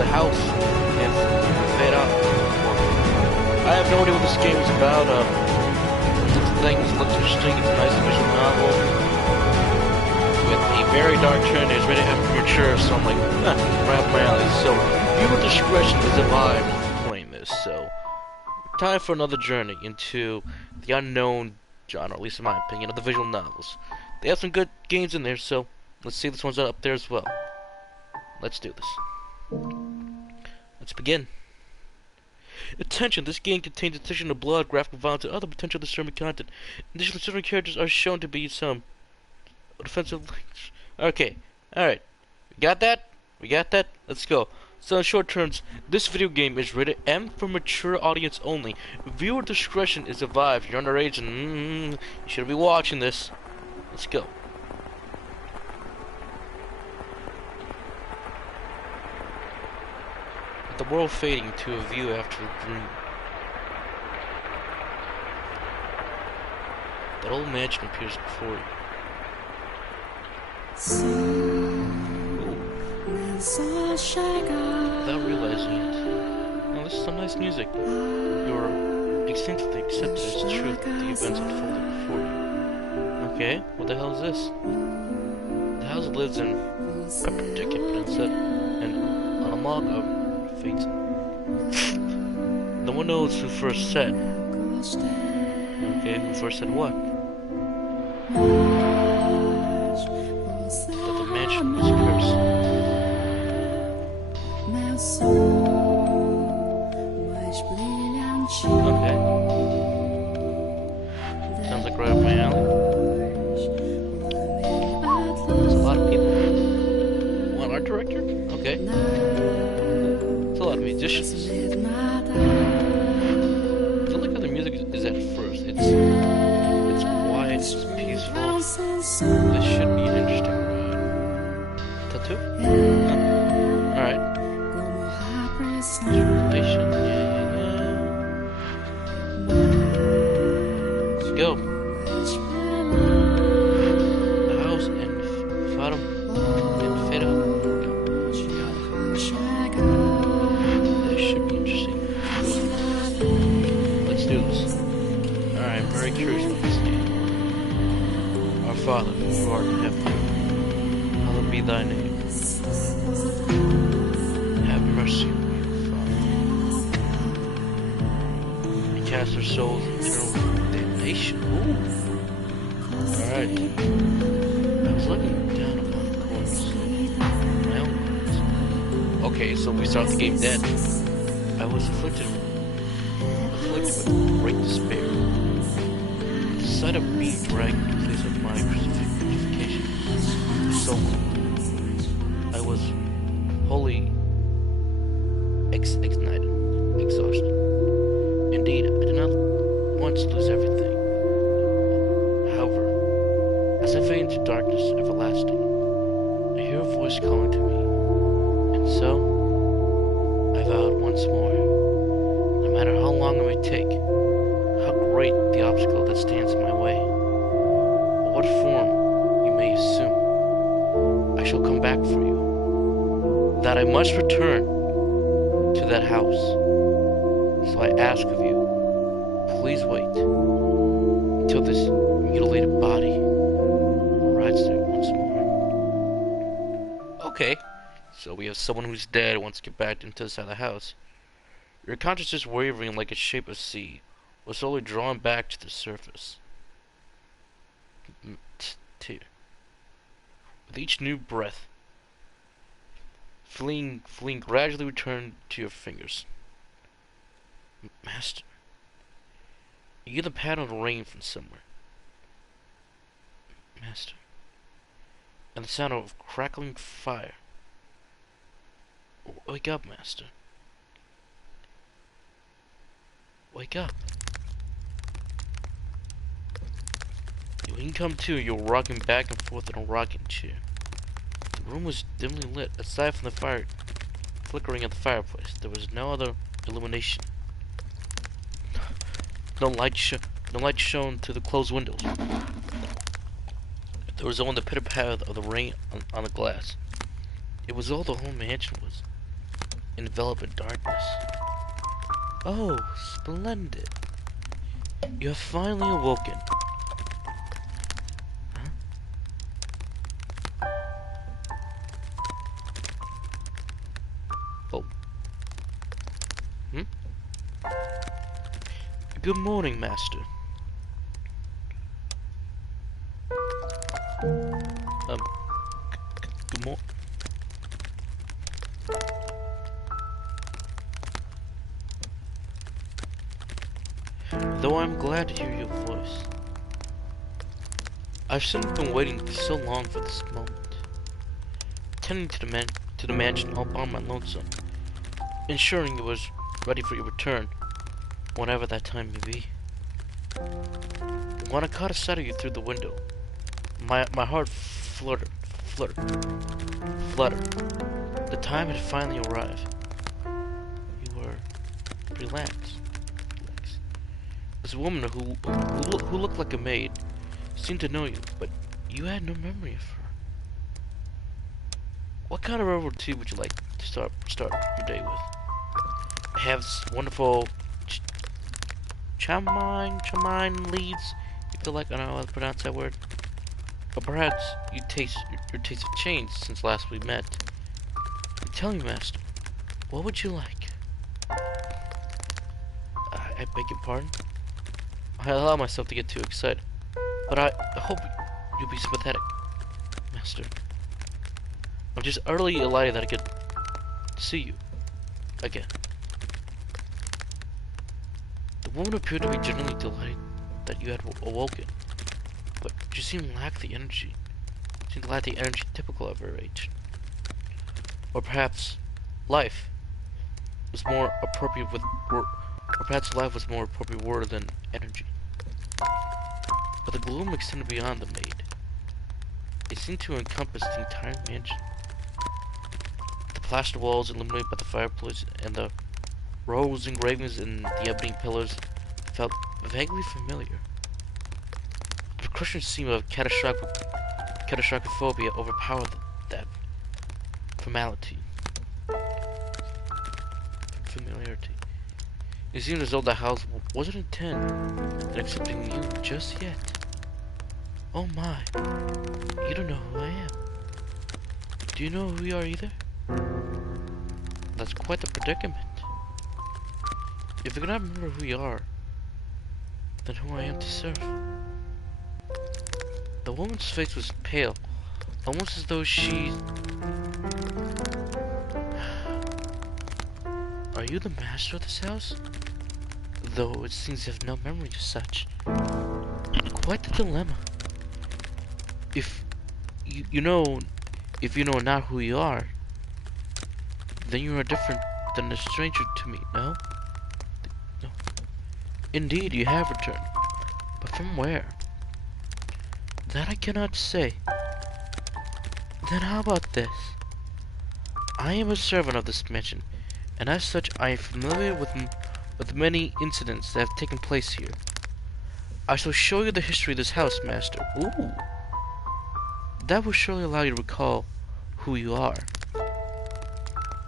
the House in Fata Morgana. I have no idea what this game is about. Things look interesting. It's a nice visual novel with a very dark turn. It's rated M for mature, so I'm like, right up my alley. So, viewer discretion is advised playing this. So, time for another journey into the unknown genre, at least in my opinion, of the visual novels. They have some good games in there, so let's see if this one's up there as well. Let's do this. Let's begin. Attention, this game contains a section of blood, graphic violence, and other potential disturbing content. Additionally, certain characters are shown to be some offensive links. Okay, alright. We got that? We got that? Let's go. So in short terms, this video game is rated M for mature audience only. Viewer discretion is advised. If you're underage and you shouldn't be watching this. Let's go. The world fading to a view after a dream. That old mansion appears before you. Without realizing it. Oh, this is some nice music. You're instinctively accepted as truth that the events unfolded before you. Okay, what the hell is this? The house lives in Pepper Ticket, and on a log of fate. No one knows who first said. Okay, who first said what? That the mansion was cursed. Okay. Sounds like right up my alley. There's a lot of people. One art director? Okay. There's a lot of musicians. I like how the music is at first. It's quiet, it's peaceful. This should be an interesting ride. Tattoo? Oh. Alright. Relation, Let's go. The house in Fata Morgana. This should be interesting. Let's do this. Alright, I'm very curious about this game. Our Father, who art in heaven, hallowed be thy name. Have mercy on me, Father. And cast our souls in eternal damnation. Ooh. Alright. I was looking down upon the corpse. My own words. Okay, so we start the game dead. I was afflicted with great despair. The sight of me dragged to the place of my crucifixion. So I was wholly ignited, exhausted. Indeed, I did not want to lose everything. However, as I fade into darkness everlasting, I hear a voice calling to me, and so I vowed once more, no matter how long it may take, how great the obstacle that stands in my way, or what form you may assume, I shall come back for you, that I must return to that house. So I ask of you, please wait until this mutilated body arrives there once more. Okay, so we have someone who's dead who wants to get back into this side of the house. Your consciousness wavering like a shape of sea was slowly drawn back to the surface. With each new breath, fleeing gradually returned to your fingers. Master, you get the pattern of rain from somewhere. Master, and the sound of crackling fire. Wake up, Master. Wake up. When you come to, you're rocking back and forth in a rocking chair. The room was dimly lit, aside from the fire flickering at the fireplace. There was no other illumination. No light shone through the closed windows. There was only the pitter-patter of the rain on the glass. It was all the whole mansion was. enveloped in darkness. Oh, splendid. You have finally awoken. Huh? Oh. Hmm? Good morning, Master. Good morning. Though I'm glad to hear your voice. I've simply been waiting for so long for this moment. Tending to the mansion all by my lonesome, ensuring it was ready for your return, whenever that time may be. When I caught a sight of you through the window, my heart fluttered. The time had finally arrived. You were relaxed. This woman who looked like a maid seemed to know you, but you had no memory of her. What kind of herbal tea would you like to start your day with? I have this wonderful chamine leaves. You feel like I don't know how to pronounce that word. But perhaps your taste have changed since last we met. Tell me, Master, what would you like? I beg your pardon? I allow myself to get too excited, but I hope you'll be sympathetic, Master. I'm just utterly elated that I could see you again. The woman appeared to be genuinely delighted that you had awoken, but she seemed to lack the energy. Typical of her age. Or perhaps life was more appropriate word than energy. But the gloom extended beyond the maid. It seemed to encompass the entire mansion. The plaster walls illuminated by the fireplace and the rose engravings in the ebony pillars felt vaguely familiar. The crushing seam of catastrophic phobia overpowered that familiarity. It seemed as though the house wasn't intent on accepting you just yet. Oh my, you don't know who I am. Do you know who we are either? That's quite the predicament. If you cannot remember who you are, then who I am to serve. The woman's face was pale, almost as though she... Are you the master of this house? Though it seems you have no memory of such. Quite the dilemma. If you know not who you are, then you are different than a stranger to me, no? No. Indeed, you have returned. But from where? That I cannot say. Then how about this? I am a servant of this mansion, and as such I am familiar with many incidents that have taken place here. I shall show you the history of this house, Master. Ooh. That will surely allow you to recall who you are.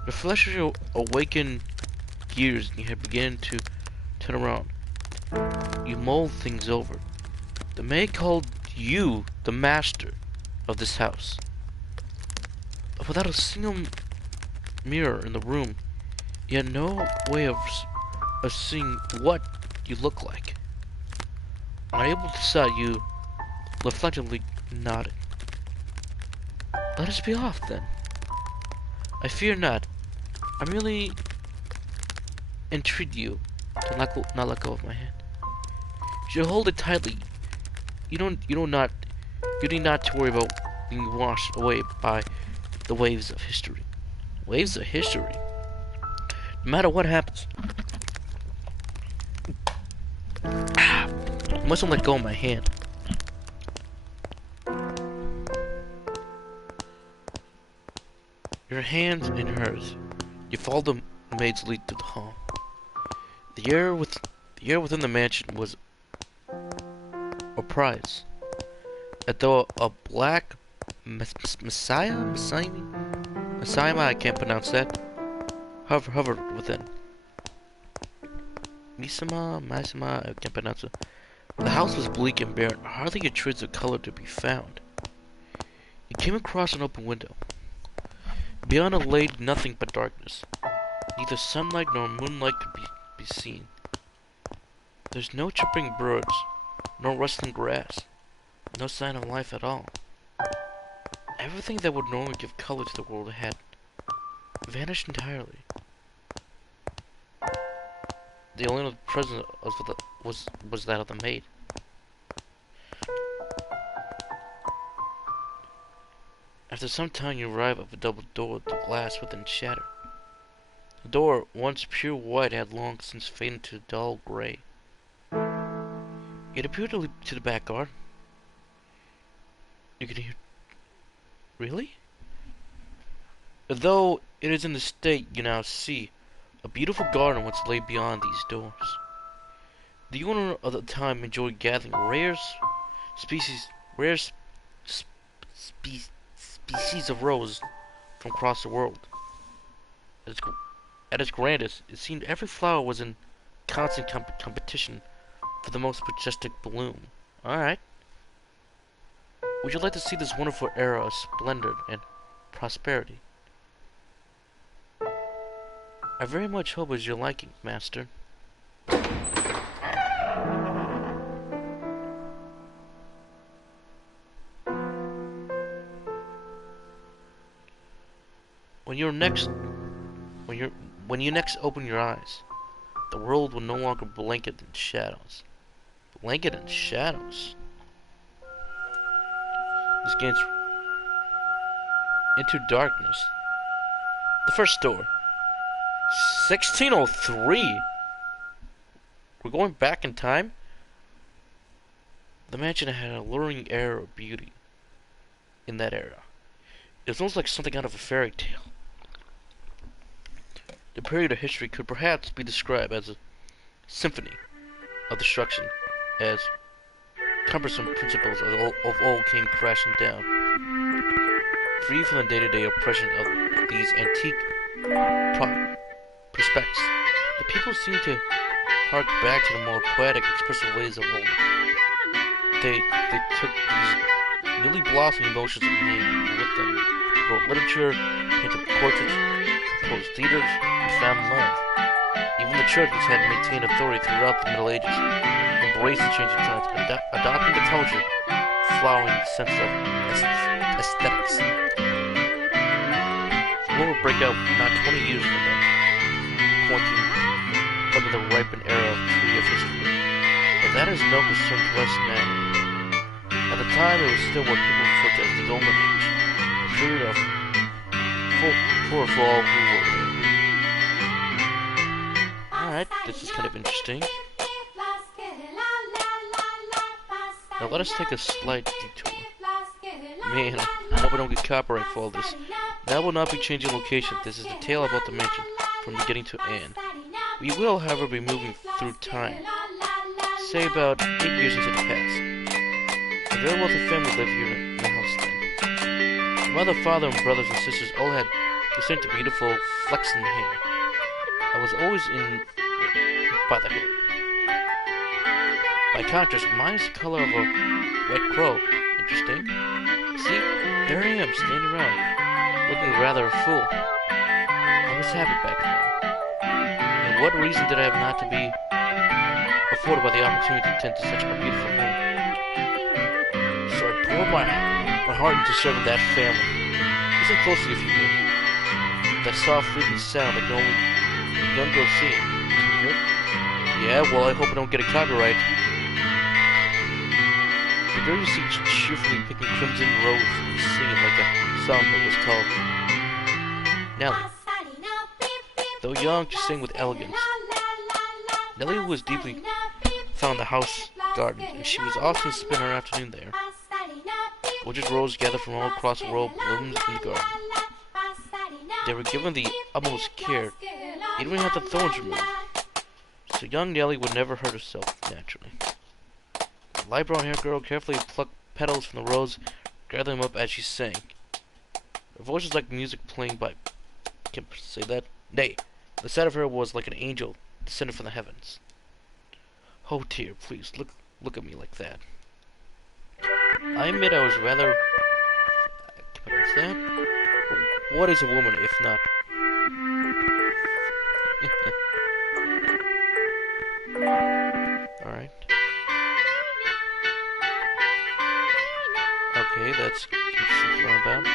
The flesh of your awakened gears and your head begin to turn around. You mull things over. The maid called you the master of this house. Without a single mirror in the room, you had no way of seeing what you look like. Unable to decide, you reflectively nodded. Let us be off, then. I fear not. I merely entreat you to not let go of my hand. You should hold it tightly. You need not to worry about being washed away by the waves of history. Waves of history? No matter what happens. I mustn't let go of my hand. Your hands in hers. You follow the maid's lead to the hall. The air within the mansion was oppressed, as though a black Messiah, I can't pronounce that, hovered within. Masama, I can't pronounce it. The house was bleak and barren, hardly a trace of color to be found. He came across an open window. Beyond it lay nothing but darkness. Neither sunlight nor moonlight could be seen. There's no chirping birds, no rustling grass, no sign of life at all. Everything that would normally give color to the world had vanished entirely. The only presence was that of the maid. After some time you arrive at a double door, the glass within shattered. The door, once pure white, had long since faded to dull gray. It appeared to lead to the back garden. You can hear... Really? Though it is in the state you now see, a beautiful garden once lay beyond these doors. The owner of the time enjoyed gathering species of rose from across the world. At its grandest, it seemed every flower was in constant competition for the most majestic bloom. Alright. Would you like to see this wonderful era of splendor and prosperity? I very much hope it's your liking, master. When you next open your eyes, the world will no longer blanket in shadows. Blanket in shadows. This gains into darkness. The first door. 1603. We're going back in time. The mansion had an alluring air of beauty in that era. It was almost like something out of a fairy tale. The period of history could perhaps be described as a symphony of destruction, as cumbersome principles of old came crashing down. Free from the day-to-day oppression of these antique prospects, the people seemed to hark back to the more poetic, expressive ways of old. They took these newly blossoming emotions in hand and with them wrote literature, painted portraits, composed theaters, and found love. Even the church, which had maintained authority throughout the Middle Ages, embraced the changing times, adopting the culture, flowering sense of aesthetics. The war would break out not 20 years from then, pointing under the ripened era of tree of history. But that is no concern to us now. At the time, it was still what people referred to as the Golden Age, a period of for all who were there. Alright, this is kind of interesting. Now let us take a slight detour. Man, I hope I don't get copyright for all this. Now will not be changing location. This is the tale about the mansion, from beginning to end. We will, however, be moving through time. Say about 8 years into the past. A very wealthy family lived here in the house then. The mother, father, and brothers and sisters all had distinct beautiful flaxen hair. I was always in by the hair. By contrast, mine is the color of a wet crow. Interesting. See, there I am, standing around, looking rather a fool. I was happy back then. And what reason did I have not to be afforded by the opportunity to tend to such a beautiful home? So I poured my heart into serving that family. Listen closely if you will. That soft, freaking sound that can only a young girl sing. Can you hear it? Yeah, well, I hope I don't get a copyright. The girl you see cheerfully picking crimson roses and singing like a songbird was called Nellie. Though young, she sang with elegance. Nellie was deeply fond of the house garden, and she was often spend her afternoon there. Gorgeous roses gathered from all across the world bloomed in the garden. They were given the utmost care, even had the thorns removed, so young Nellie would never hurt herself naturally. The light brown haired girl carefully plucked petals from the rose, gathered them up as she sang. Her voice was like music playing by... Can't say that? Nay, The sight of her was like an angel descended from the heavens. Oh dear, please, look at me like that. I admit I was rather... What's that? What is a woman if not... Alright. Okay, that's interesting to learn about.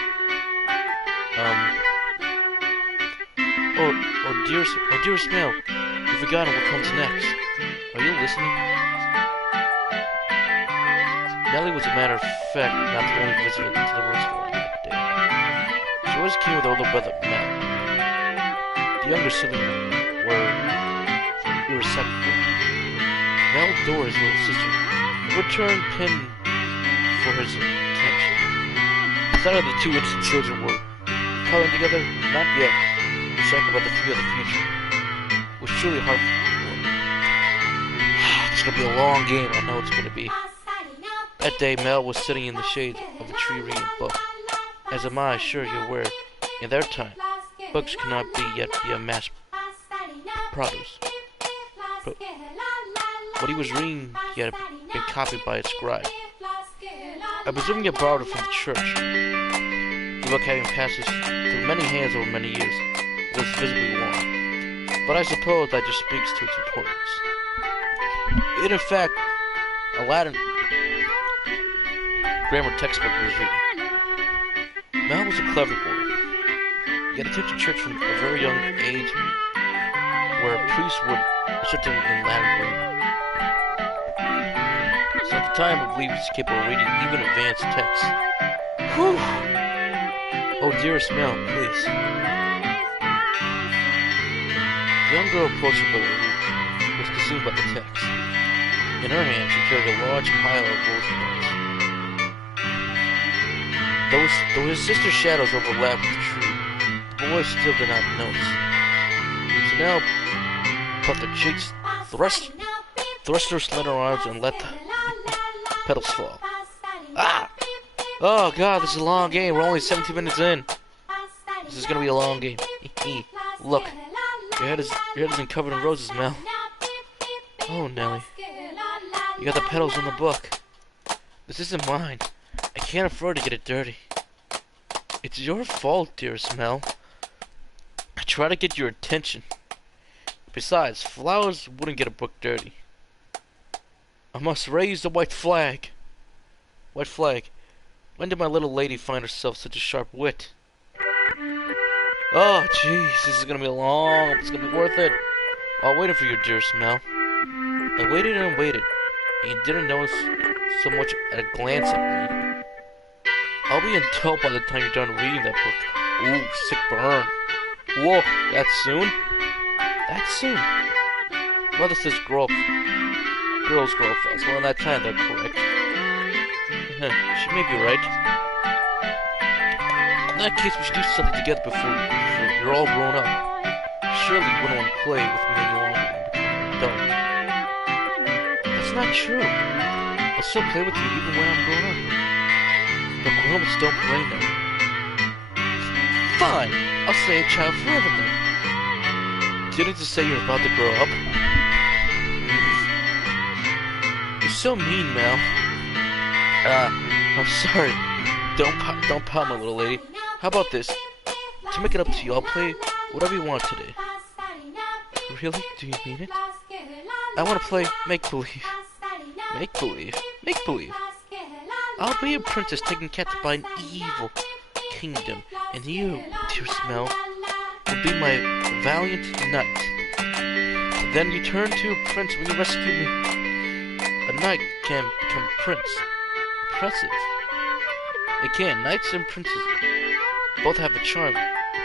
Dearest Mel, you've forgotten what comes next. Are you listening? Nellie was, a matter of fact, not the only visitor to the rose garden that day. She always came with her older brother, Mel. The younger siblings were irreceptive. Mel adored his little sister, and would turn pin for his attention. The thought of the two innocent children were cuddling together, not yet, talking about the fear of the future, was truly heartful. It's gonna be a long game, I know it's gonna be. That day, Mel was sitting in the shade of a tree reading a book. As am I, sure you're aware, in their time, books cannot yet be a mass produce. But what he was reading, he had been copied by its scribe. I presume he had borrowed it from the church. The book, having passed through many hands over many years, was visibly worn. But I suppose that just speaks to its importance. It, in fact, a Latin grammar textbook he was reading. Mel was a clever boy. He had attended church from a very young age, where a priest would instruct him in Latin grammar. So at the time, I believe he was capable of reading even advanced texts. Whew! Oh, dearest Mel, please. The young girl approached her brother, who was consumed by the text. In her hand, she carried a large pile of rose petals. Though his sister's shadows overlapped the tree, the boy still did not notice. So now, puffed her cheeks, thrust her slender arms, and let the petals fall. Ah! Oh god, this is a long game. We're only 17 minutes in. This is gonna be a long game. Look, your head isn't covered in roses, Mel. Oh, Nellie. You got the petals on the book. This isn't mine. I can't afford to get it dirty. It's your fault, dearest Mel. I try to get your attention. Besides, flowers wouldn't get a book dirty. I must raise the white flag. White flag. When did my little lady find herself such a sharp wit? Oh, jeez, this is gonna be long. It's gonna be worth it. I'll wait for you, dearest Mel. I waited and waited, and you didn't notice so much at a glance at me. I'll be in tow by the time you're done reading that book. Ooh, sick burn. Whoa, that soon? That soon? Mother says girls grow fast. Well, in that time, they're correct. She may be right. In that case, we should do something together before you're all grown up. Surely you wouldn't want to play with me any longer and become an adult. That's not true. I'll still play with you even when I'm grown up. But grown-ups don't play now. Fine! I'll stay a child forever then. Didn't you say you're about to grow up? You're so mean, Mel. I'm sorry. Don't pout, my little lady. How about this? To make it up to you, I'll play whatever you want today. Really? Do you mean it? I want to play make-believe. Make-believe? Make-believe? I'll be a princess taken captive by an evil kingdom, and you, dearest Mel, will be my valiant knight. And then you turn to a prince when you rescue me. A knight can become a prince. Impressive. They can. Knights and princes both have a charm,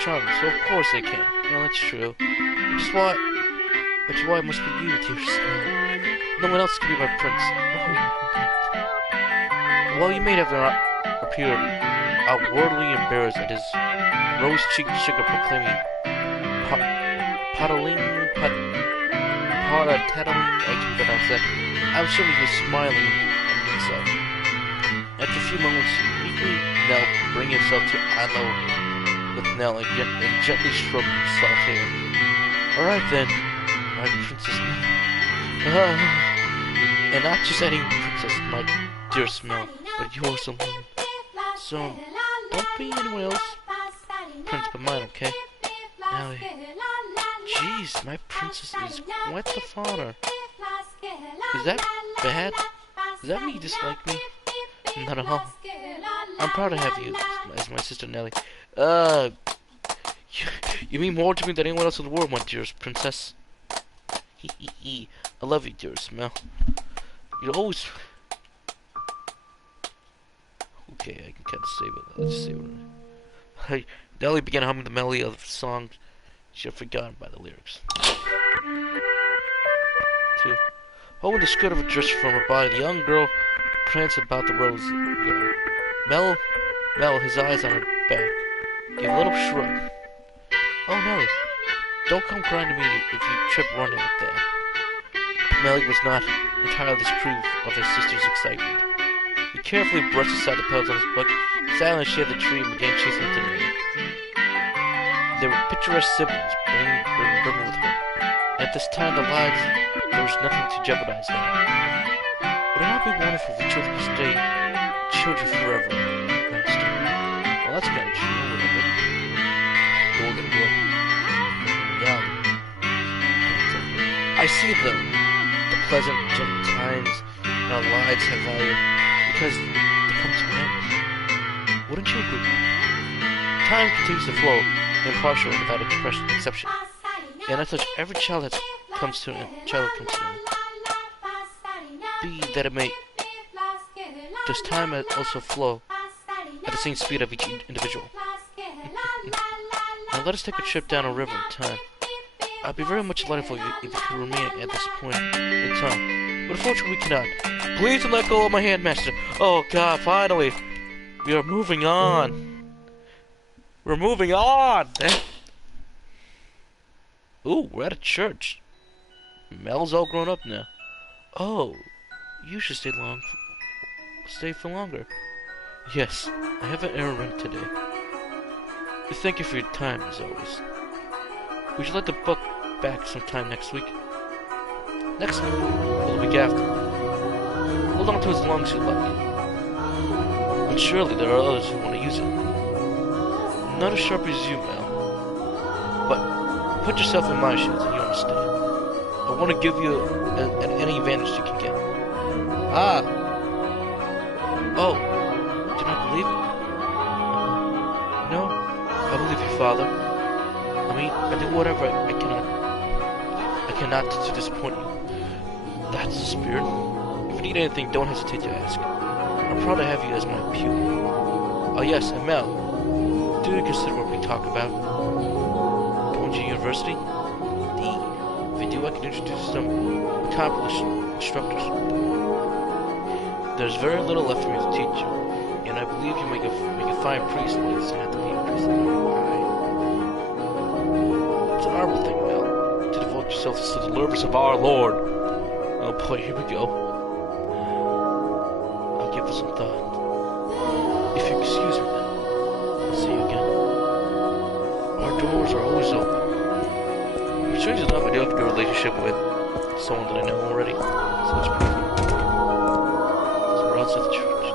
so of course they can. Well, that's true. Which is why it must be you, dearest Mel. No one else can be my prince. While you may have appeared outwardly embarrassed at his rose-cheeked sugar proclaiming tattling, I can pronounce that. I'm sure he was smiling on the inside. After a few moments, meekly Nell bring himself to eye level with Nell and gently stroke his soft hair. Alright then, my princess. And not just any princess, my dearest Mel, but yours alone. So, don't be anyone else, prince but mine, okay? Now, jeez, my princess is quite the fauna. Is that bad? Does that mean you dislike me? Not at all. I'm proud to have you as my sister Nelly. You mean more to me than anyone else in the world, my dearest princess. I love you, dearest Mel. You'll always... Okay, I can kind of save it. Let's just save it. Hey, Nelly began humming the melody of the song she had forgotten by the lyrics. 2. Holding the skirt of a dress from her body, the young girl pranced about the rose garden. Mel, his eyes on her back, gave a little shrug. Oh, Nelly, don't come crying to me if you trip running like that. Mellok was not entirely disapproved of his sister's excitement. He carefully brushed aside the petals on his book, sat on the shade of the tree, and began chasing after Nelly. They were picturesque siblings, brimming with hope. At this time of the lives, there was nothing to jeopardize them. Would it not be wonderful if the children could stay children forever, Master? Well, that's kind of true, a little bit. Golden Wood. Yeah. I see, though, the pleasant, gentle times in our lives have value because they come to an end. Wouldn't you agree? Time continues to flow, impartial without exception. And as such, every child comes to an end. Be that it may, does time also flow at the same speed of each individual? Now let us take a trip down a river in time. I'd be very much delighted if you could remain at this point in time. But unfortunately we cannot. Please don't let go of my hand, Master. Oh God, finally. We are moving on. We're moving on! Ooh, we're at a church. Mel's all grown up now. Oh, you should stay for longer. Yes, I have an errand today. Thank you for your time, as always. Would you like the book back sometime next week? Next week? Or the week after? Hold on to it as long as you like. But surely there are others who want to use it. Not as sharp as you, Mel. But put yourself in my shoes and you understand. I want to give you any advantage you can get. Ah! Oh, do not believe it? No, I believe you, Father. I mean, I do whatever I cannot to disappoint you. That's the spirit. If you need anything, don't hesitate to ask. I'm proud to have you as my pupil. Oh yes, and Mel, do you consider what we talk about? Going to university? If you do, I can introduce some accomplished instructors. There's very little left for me to teach you, and I believe you make a fine priest, but it doesn't have to be a priest. It's an honorable thing, Mel, to devote yourself to the service of our Lord. Oh boy, here we go. I'll give it some thought. If you excuse me, Mel, I'll see you again. Our doors are always open. Strangely enough, I do have a good relationship with someone that I know already, so it's pretty cool. Outside the church.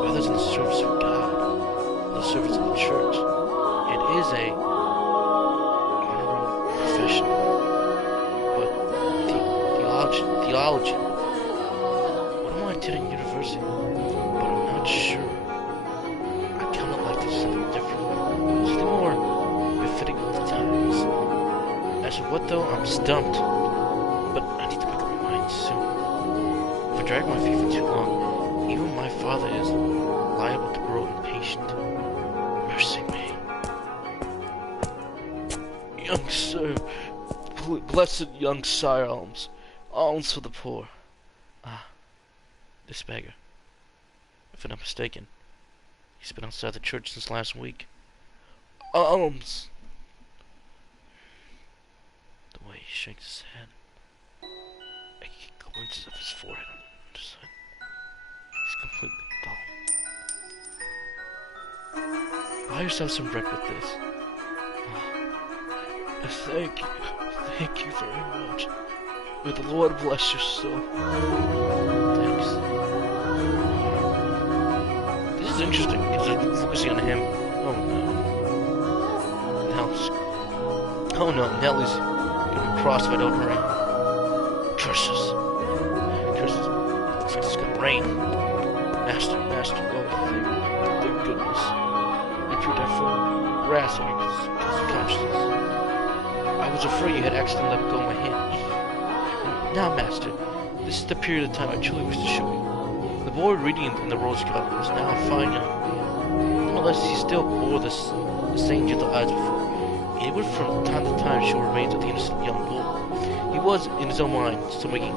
Whether it's in the service of God or the service of the church, it is a honorable profession. But theology. What am I attending university? But I'm not sure. I kind of like to do something different, something more befitting of the times. As for what though, I'm stumped. But I need to make up my mind soon. If I drag my feet for too long, even my father is liable to grow impatient. Mercy me. Young sir, blessed young sire, alms for the poor. Ah, this beggar. If I'm not mistaken, he's been outside the church since last week. Alms! The way he shakes his head, I get glimpses of his forehead. He's completely dull. Buy yourself some bread with this. Thank you. Thank you very much. May the Lord bless your soul. Thanks. This is interesting because they're focusing on him. Oh no. Oh no, Nellie's gonna be crossed if I don't hurry. Curses. Curses. Looks like it's gonna rain. Master, oh, thank goodness. You put that foot grass on your conscience. I was afraid you had accidentally let go of my hand. Now, Master, this is the period of time I truly wish to show you. The boy reading in the rose garden is now a fine young man. Nonetheless, he still bore the same gentle eyes before. He would from time to time show remains of the innocent young bull. He was, in his own mind, still making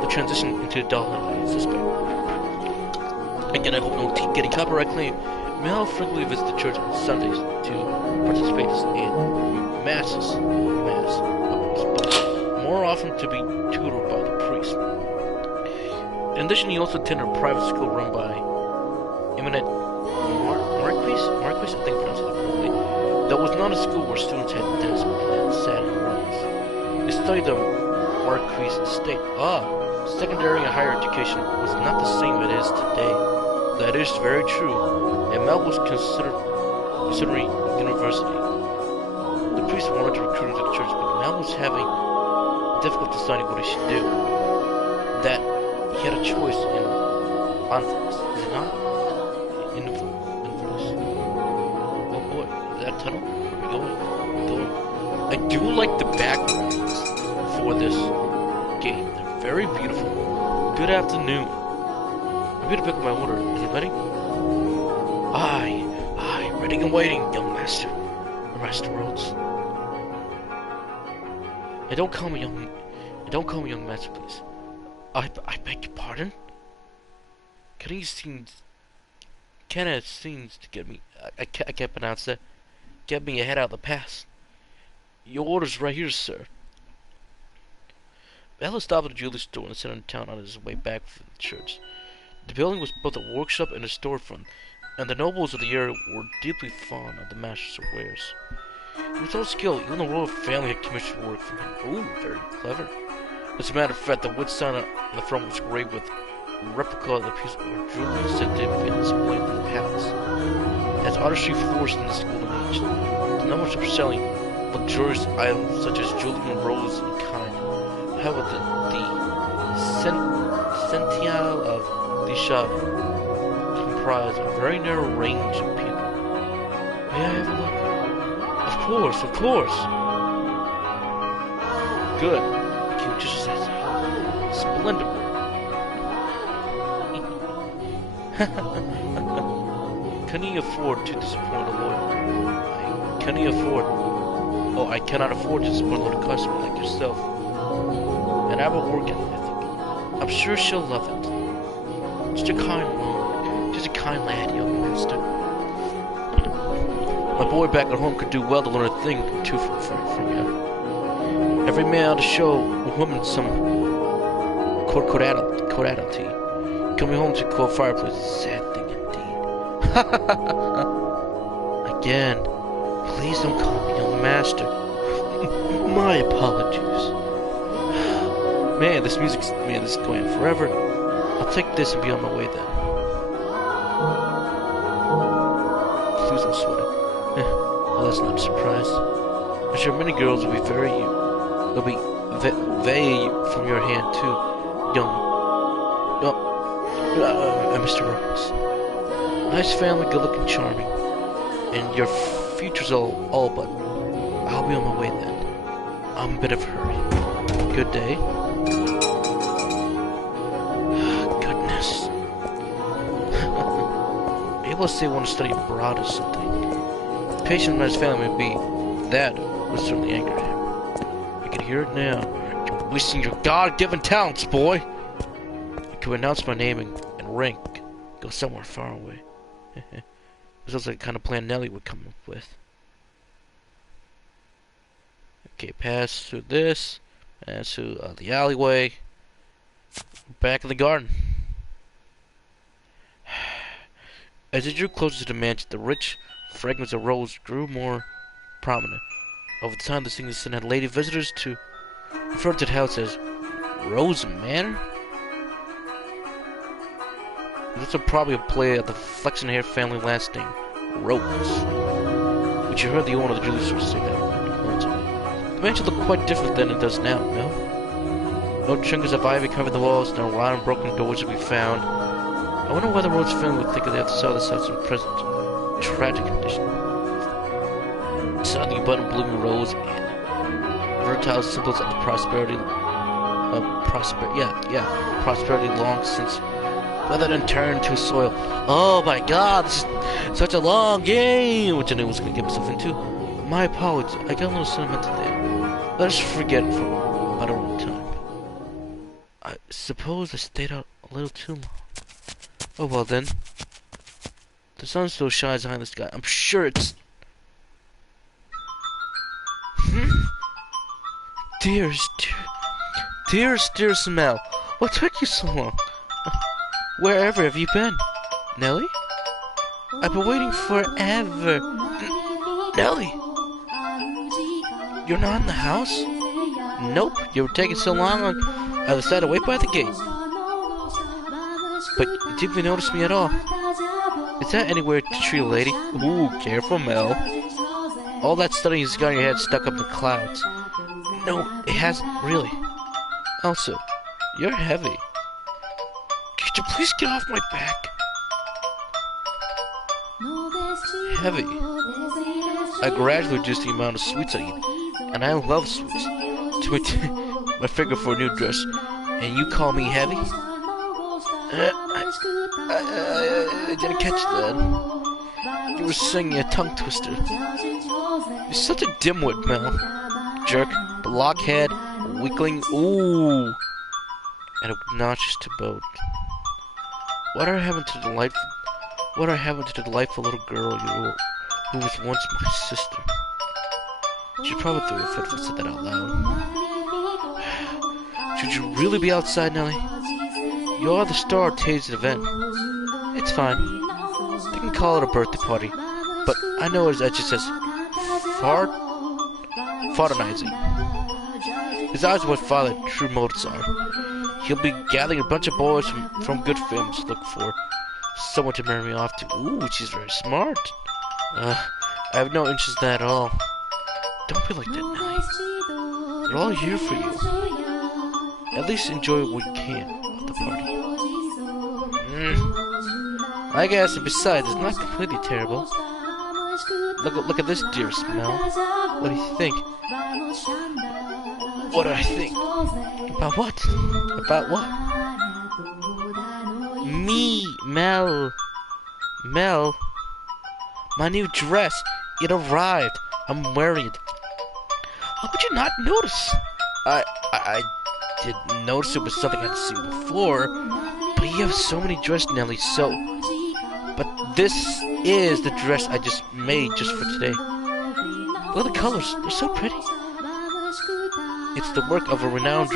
the transition into adulthood, I suspect. Again, I hope no getting copyright claim. Mel frequently visits the church on Sundays to participate in masses, but more often to be tutored by the priest. In addition, he also attended a private school run by eminent Marquis, I think I pronounced that correctly. That was not a school where students had desks and sat in rows. They studied the Marquis estate. Secondary and higher education was not the same it is today. That is very true, and Mel was considering university. The priest wanted to recruit him to the church, but Mel was having difficulty deciding what he should do. That he had a choice in Anthos, is it not? Infamous. Oh boy, is that a tunnel? Where are we going? I do like the backgrounds for this game. They're very beautiful. Good afternoon. I'm here to pick up my order. Is it ready? Aye, ready and waiting, young master. The Master Rhodes. Don't call me young master, please. I beg your pardon? Kenny seems to get me. I can't pronounce that. Get me ahead out of the past. Your order's right here, sir. Bella stopped at a jewelry store in the center of town on his way back from the church. The building was both a workshop and a storefront, and the nobles of the area were deeply fond of the master's wares. With all skill, even the royal family had commissioned work from him. Ooh, very clever. As a matter of fact, the wood sign on the front was engraved with a replica of the piece of jewelry said to have been displayed in the palace. As artistry flourished in this golden age, the numbers of selling luxurious items such as jewelry and rose in kind. However, the centennial of the shop comprised a very narrow range of people. May I have a look? Of course. Good. You just said so. Splendid work. Can you afford to disappoint a lawyer? I cannot afford to disappoint a little customer like yourself. And I will work at it, I think. I'm sure she'll love it. Just a kind lad, young master. My boy back at home could do well to learn a thing or two from you. Every man ought to show a woman some cordiality. Coming home to a cold fireplace is a sad thing indeed. Again, please don't call me young master. My apologies. Man, this is going on forever. I'll take this and be on my way then. Please don't sweat it. Well, that's not a surprise. I'm sure many girls will be vey from your hand too, Mr. Rhodes. Nice family, good-looking, charming, and your future's all but. I'll be on my way then. I'm in a bit of a hurry. Good day. Goodness. Maybe let's say I want to study abroad or something. Patient and his family would be. That would certainly anger him. I can hear it now. You're wasting your God-given talents, boy. You could announce my name and rank. Go somewhere far away. This looks like the kind of plan Nellie would come up with. Okay, pass through this. Pass through the alleyway. Back in the garden. As it drew closer to the mansion, the rich fragrance of rose grew more prominent. Over time, this thing had lady visitors to refer to the house as Rose Manor. This would probably a play of the flexion hair family last name, Rose, which you heard the owner of the jewelry store say that. The mansion looked quite different than it does now, no? No trinkets of ivy covered the walls, no round broken doors to be found. I wonder why the Rhodes family would think of the other side of this house in present tragic condition. Suddenly, button blooming rose and fertile symbols of the prosperity long since weathered and turned to soil. Oh my God, this is such a long game, which I knew I was going to get myself into. My apologies, I got a little sentimental there. Let us forget it for about a long time. I suppose I stayed out a little too long. Oh well then. The sun still shines behind the sky. I'm sure it's... Dearest Mel, what took you so long? Wherever have you been? Nellie? I've been waiting forever. Nellie! You're not in the house? Nope, you were taking so long, I decided to wait by the gate. But you didn't even notice me at all. Is that anywhere to treat a lady? Ooh, careful, Mel. All that studying has got your head stuck up in the clouds. No, it hasn't, really. Also, you're heavy. Could you please get off my back? Heavy. I gradually reduced the amount of sweets I eat, and I love sweets. To my figure for a new dress, and you call me heavy? I didn't catch that. You were singing a tongue twister. You're such a dimwit, Mel. Jerk, blockhead, weakling, ooh, and obnoxious to both. What are happened to the delightful little girl who was once my sister? She probably threw a fit if I said that out loud. Should you really be outside, Nellie? You are the star of today's event. It's fine. They can call it a birthday party, but I know it just says fraternizing. His eyes are what father true motives are. He'll be gathering a bunch of boys from good families to look for someone to marry me off to. Ooh, she's very smart. I have no interest in that at all. Don't be like that, Nellie. They're all here for you. At least enjoy what you can of the party. I guess, and besides, it's not completely terrible. Look at this, dearest Mel. What do you think? What do I think? About what? About what? Me, Mel. Mel. My new dress. It arrived. I'm wearing it. How could you not notice? I didn't notice it was something I hadn't seen before. But you have so many dresses, Nellie, so... But this is the dress I just made just for today. Look at the colors. They're so pretty. It's the work of a renowned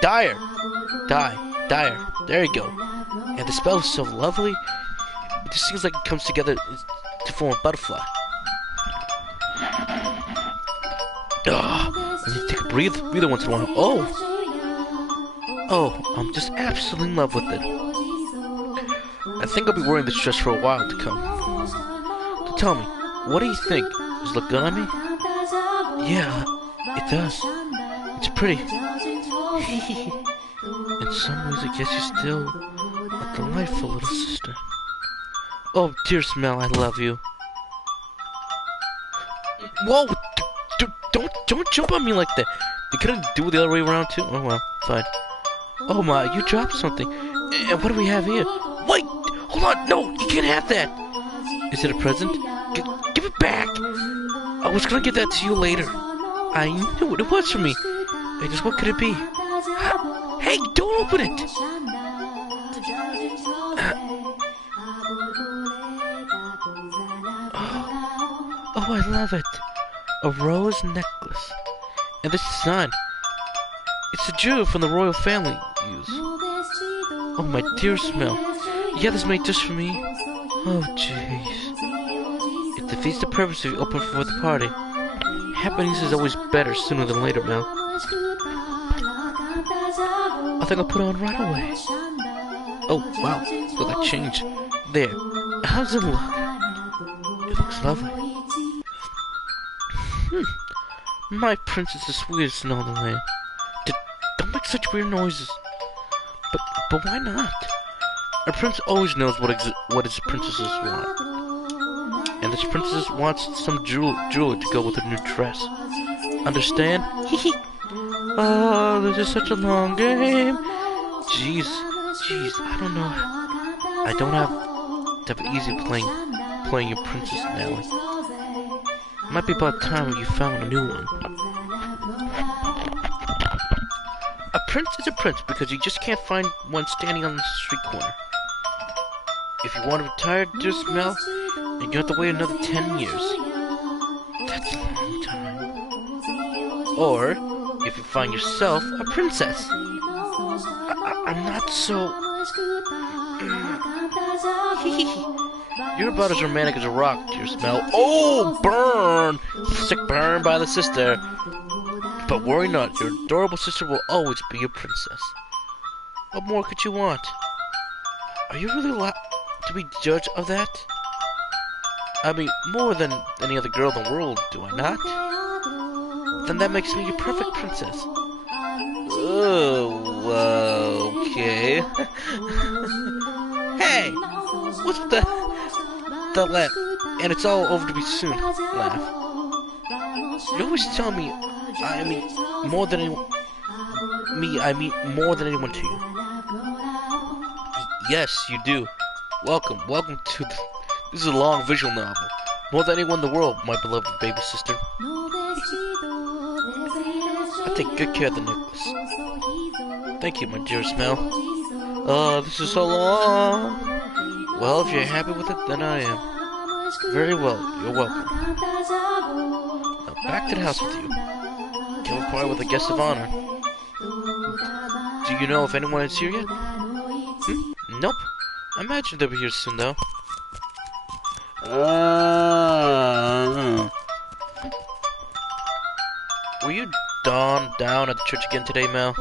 dyer. Dyer. There you go. And the spell is so lovely. It just seems like it comes together to form a butterfly. I need to take a breather once in a while. Oh, I'm just absolutely in love with it. I think I'll be wearing this dress for a while to come. So tell me, what do you think? Does it look good on me? Yeah, it does. It's pretty. In some ways, I guess you're still a delightful little sister. Oh, dearest Mel, I love you. Whoa! Don't jump on me like that. You couldn't do it the other way around too? Oh well, fine. Oh my, you dropped something. And what do we have here? Wait! Hold on! No! You can't have that! Is it a present? Give it back! I was gonna give that to you later. I knew what it was for me. What could it be? Hey! Don't open it! Oh, I love it. A rose necklace. And this design. It's a jewel from the royal family use. Oh, my dearest Mel. You have this made just for me? Oh, jeez. It defeats the purpose of you open for the party. Happiness is always better sooner than later, Mel. I think I'll put it on right away. Oh, wow. Look at that change. There. How's it look? It looks lovely. My princess is sweetest in all the land. Don't make such weird noises. But why not? A prince always knows what his princesses want. And this princess wants some jewelry to go with her new dress. Understand? Oh, this is such a long game. Jeez, I don't know. I don't have to have easy playing your princess, Nelly. It might be about time you found a new one. A prince is a prince because you just can't find one standing on the street corner. If you want to retire, dear Mel, then you have to wait another 10 years. That's a long time. Or, if you find yourself a princess. I'm not so... You're about as romantic as a rock, dear Mel. Oh, burn! Sick burn by the sister. But worry not, your adorable sister will always be your princess. What more could you want? Are you really allowed to be judge of that? I mean, more than any other girl in the world, do I not? Then that makes me your perfect princess. Oh, okay. Hey! What's the laugh? And it's all over to be soon laugh. You always tell me I mean more than anyone to you. Yes, you do. Welcome to this is a long visual novel. More than anyone in the world, my beloved baby sister. I take good care of the necklace. Thank you, my dearest Mel. This is so long. Well, if you're happy with it, then I am. Very well, you're welcome. Now back to the house with you. Give a party with a guest of honor. Do you know if anyone is here yet? Nope. I imagine they'll be here soon, though. Were you down at the church again today, Mel?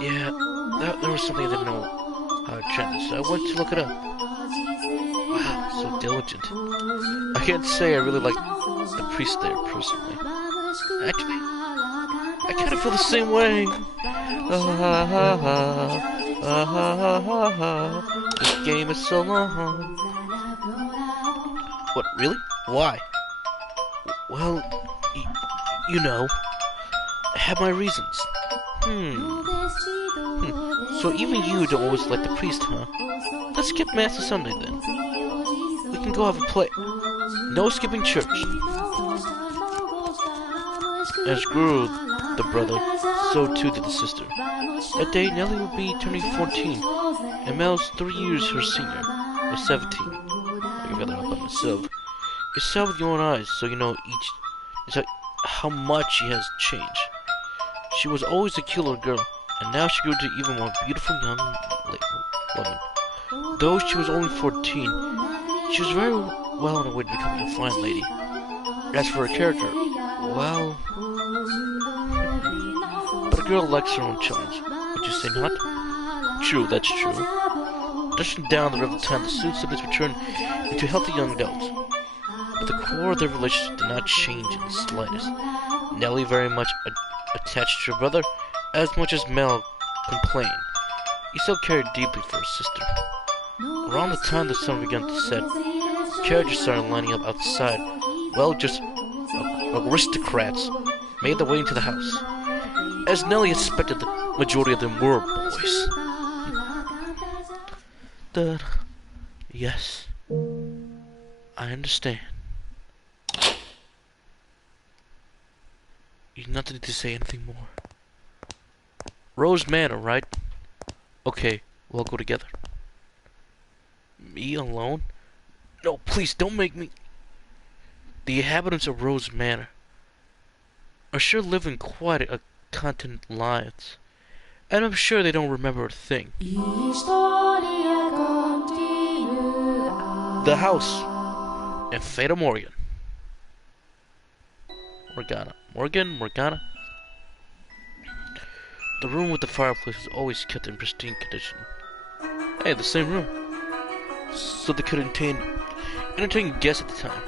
Yeah, there was something I didn't know how to change, so I went to look it up. Wow, so diligent. I can't say I really like the priest there, personally. Actually, I kind of feel the same way. This game is so long. What, really? Why? Well, you know, I have my reasons. So even you don't always like the priest, huh? Let's skip Mass to Sunday then. We can go have a play. No skipping church. As grew the brother, so too did the sister. That day, Nellie would be turning 14, and Mel's 3 years her senior, or 17. I can rather help out myself. You saw with your own eyes, so you know how much she has changed. She was always a cute little girl, and now she grew to even more beautiful young woman. Though she was only 14, she was very well on her way to becoming a fine lady. As for her character, well... But a girl likes her own challenge. Would you say not? True, that's true. Dashing down the river time, the siblings returned into healthy young adults. But the core of their relationship did not change in the slightest. Nellie very much attached to her brother, as much as Mel complained. He still cared deeply for his sister. Around the time the sun began to set, carriages started lining up outside. Well, just aristocrats made their way into the house. As Nellie expected, the majority of them were boys. Yes, I understand. You do not need to say anything more. Rose Manor, right? Okay, we'll go together. Me alone? No, please don't make me... The inhabitants of Rose Manor are sure living quite a content lives, and I'm sure they don't remember a thing. the House in Fata Morgana. Morgana. The room with the fireplace was always kept in pristine condition. Hey, the same room. So they could entertain guests at the time.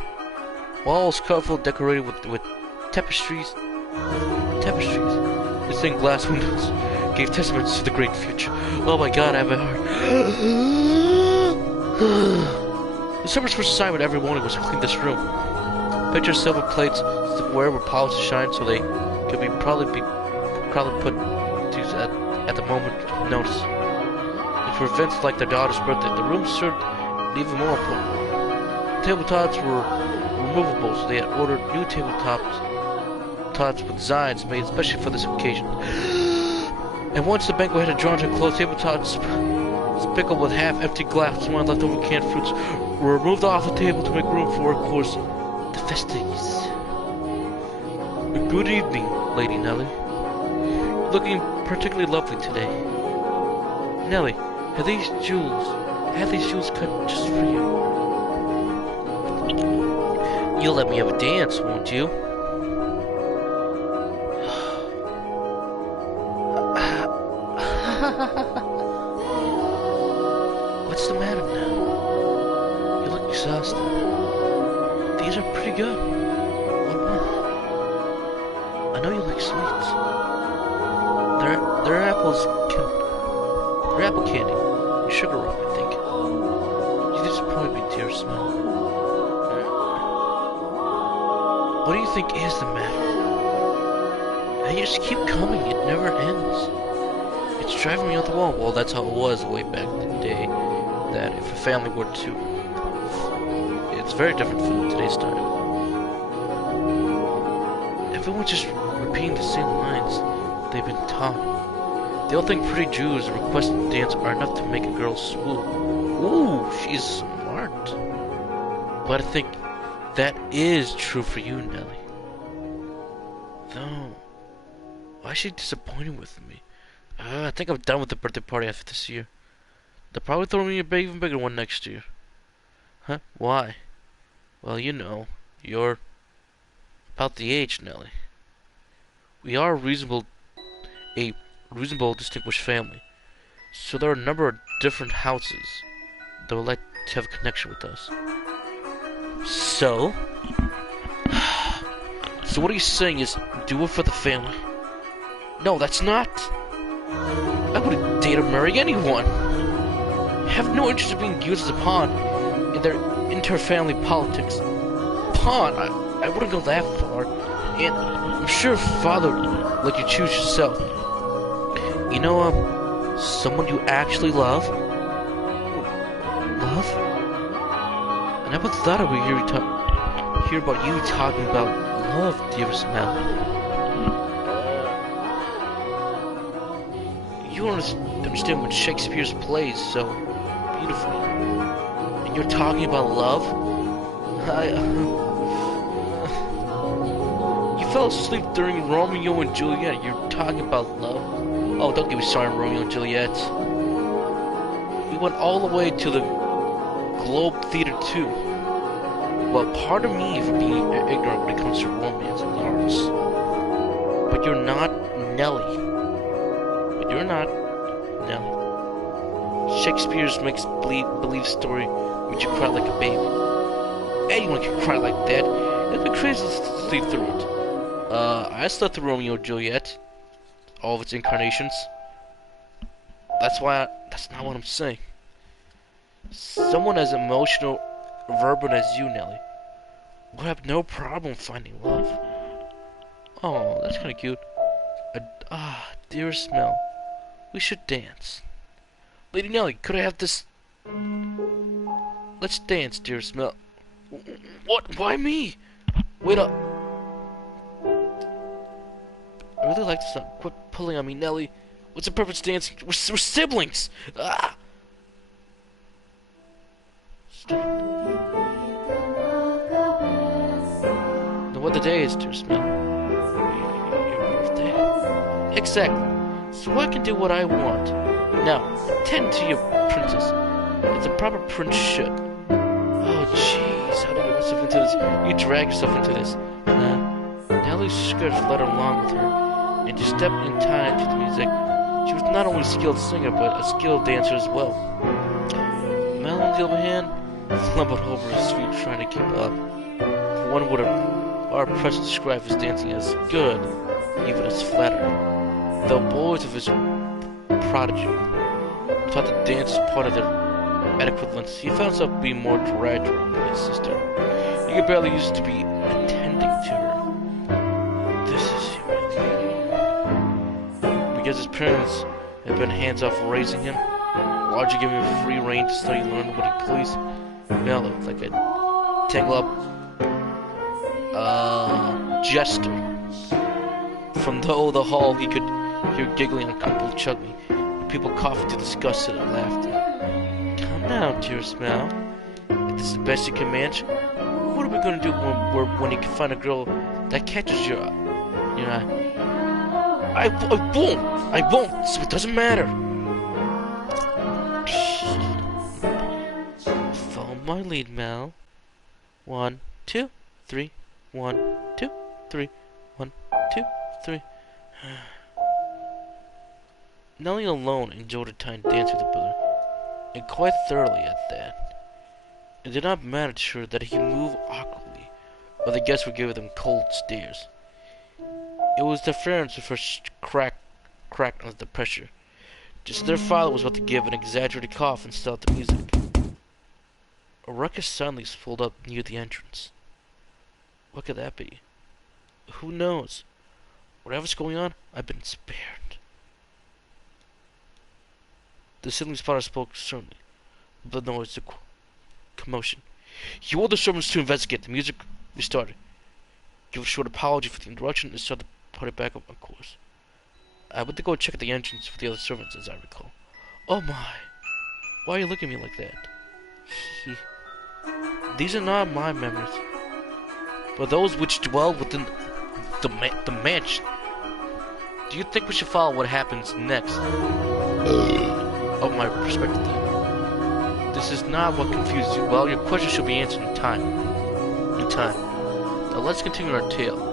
Walls colorful, decorated with tapestries. The stained glass windows gave testaments to the great future. Oh my God, I have a heart. The servant's first assignment every morning was to clean this room. Picture silver plates, silverware were polished to shine so they could probably put to use at the moment of notice. And for events like their daughter's birthday, the room served even more important. Tabletops were removable, so they had ordered new tabletops with designs made especially for this occasion. And once the banquet had drawn to a close, tabletops sprinkled with half-empty glass and leftover canned fruits were removed off the table to make room for, of course, the festivities. Good evening, Lady Nelly. You're looking particularly lovely today. Nelly, have these jewels cut just for you? You'll let me have a dance, won't you? What's the matter now? You look exhausted. These are pretty good. What more? I know you like sweets. They're apple candy. And sugar rum, I think. You disappoint me, dear Smell. What do you think is the matter? And you just keep coming, it never ends. It's driving me off the wall. Well, that's how it was way back in the day. That if a family were to... It's very different from today's time. Everyone's just repeating the same lines they've been taught. They all think pretty Jews requesting dance are enough to make a girl swoon. Ooh, she's smart. But I think that is true for you, Nelly. Though, why is she disappointed with me? I think I'm done with the birthday party after this year. They'll probably throw me a even bigger one next year. Huh? Why? Well, you know, you're about the age, Nelly. We are a reasonable, distinguished family. So there are a number of different houses that would like to have a connection with us. So? So what are you saying is, do it for the family? No, that's not. I wouldn't date or marry anyone. I have no interest in being used as a pawn in their inter-family politics. Pawn? I wouldn't go that far. And I'm sure father would let you choose yourself. You know, someone you actually love? Love? I never thought I would hear about you talking about love, dearest Mel. You don't understand what Shakespeare's plays so beautifully. And you're talking about love? You fell asleep during Romeo and Juliet. You're talking about love? Oh, don't get me started on Romeo and Juliet. We went all the way to the Globe Theater too. Well, pardon me for being ignorant when it comes to romance and arts. But you're not Nelly. You're not Nelly. Shakespeare's makes-believe story makes you cry like a baby. Anyone can cry like that. It'd be crazy to sleep through it. I slept through Romeo and Juliet. All of its incarnations. That's not what I'm saying. Someone as emotional, vibrant as you, Nelly, would have no problem finding love. Oh, that's kind of cute. Dearest Mel, we should dance. Lady Nelly, could I have this? Let's dance, dearest Mel. What? Why me? Wait up. I really like this song. Quit pulling on me, Nelly. What's the purpose of dancing? We're siblings! Ah! Stop. Now what the day is, dearest Mel? Your birthday? Exactly. So I can do what I want. Now, tend to your princess. It's a proper prince should. Oh, Jeez, how did I get myself into this? You drag yourself into this. Nellie's skirt led along with her, and she stepped in time to the music. She was not only a skilled singer, but a skilled dancer as well. Mel, on the other hand, slumbered over his feet trying to keep up. One would have hard-pressed to describe his dancing as good, even as flattering. Though boys of his prodigy thought the dance was part of their adequateness, he found himself being more gradual than his sister. He could barely used to be attending to her. This is humiliating. Because his parents had been hands-off raising him, largely giving him free rein to study and learn what he pleased. Mellok, like a tangle-up jester. From the hall, he could hear giggling and uncomfortable chuckling, and people coughing to disgusted and laughter. Calm down, dearest Mel. If this is the best you can manage, what are we gonna do when you can find a girl that catches your eye? I won't. So it doesn't matter. Follow my lead, Mel. 1, 2, 3. 1, 2, 3. 1, 2, 3. Nellie alone enjoyed her time dancing with the brother, and quite thoroughly at that. It did not matter to her that he moved awkwardly, or the guests would give him cold stares. It was the parents who first cracked under the pressure, just as their father was about to give an exaggerated cough and start the music. A ruckus suddenly pulled up near the entrance. What could that be? Who knows? Whatever's going on, I've been spared. The ceiling spotter spoke sternly. The noise, the commotion. You ordered the servants to investigate. The music restarted. Give a short apology for the interruption and start the party back up on course. I went to go check at the entrance for the other servants, as I recall. Oh my! Why are you looking at me like that? These are not my memories, but those which dwell within the mansion. Do you think we should follow what happens next? Of my perspective. This is not what confuses you. Well, your question should be answered in time. Now let's continue our tale.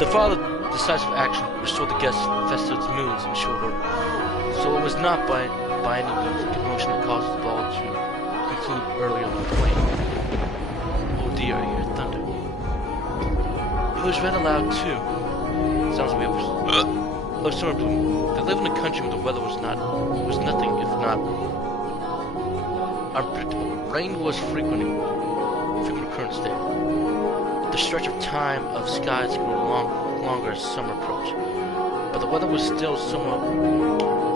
The father decisive action restored the guests Festiv's moons in short order. So it was not by any means a commotion that caused the ball to conclude earlier than planned. Oh dear, I hear thunder. It was rather loud too. Sounds weird. Oh, Summer Bloom. They live in a country where the weather was nothing if not unpredictable. Rain was frequent occurrence there. The stretch of time of skies grew longer as summer approached, but the weather was still somewhat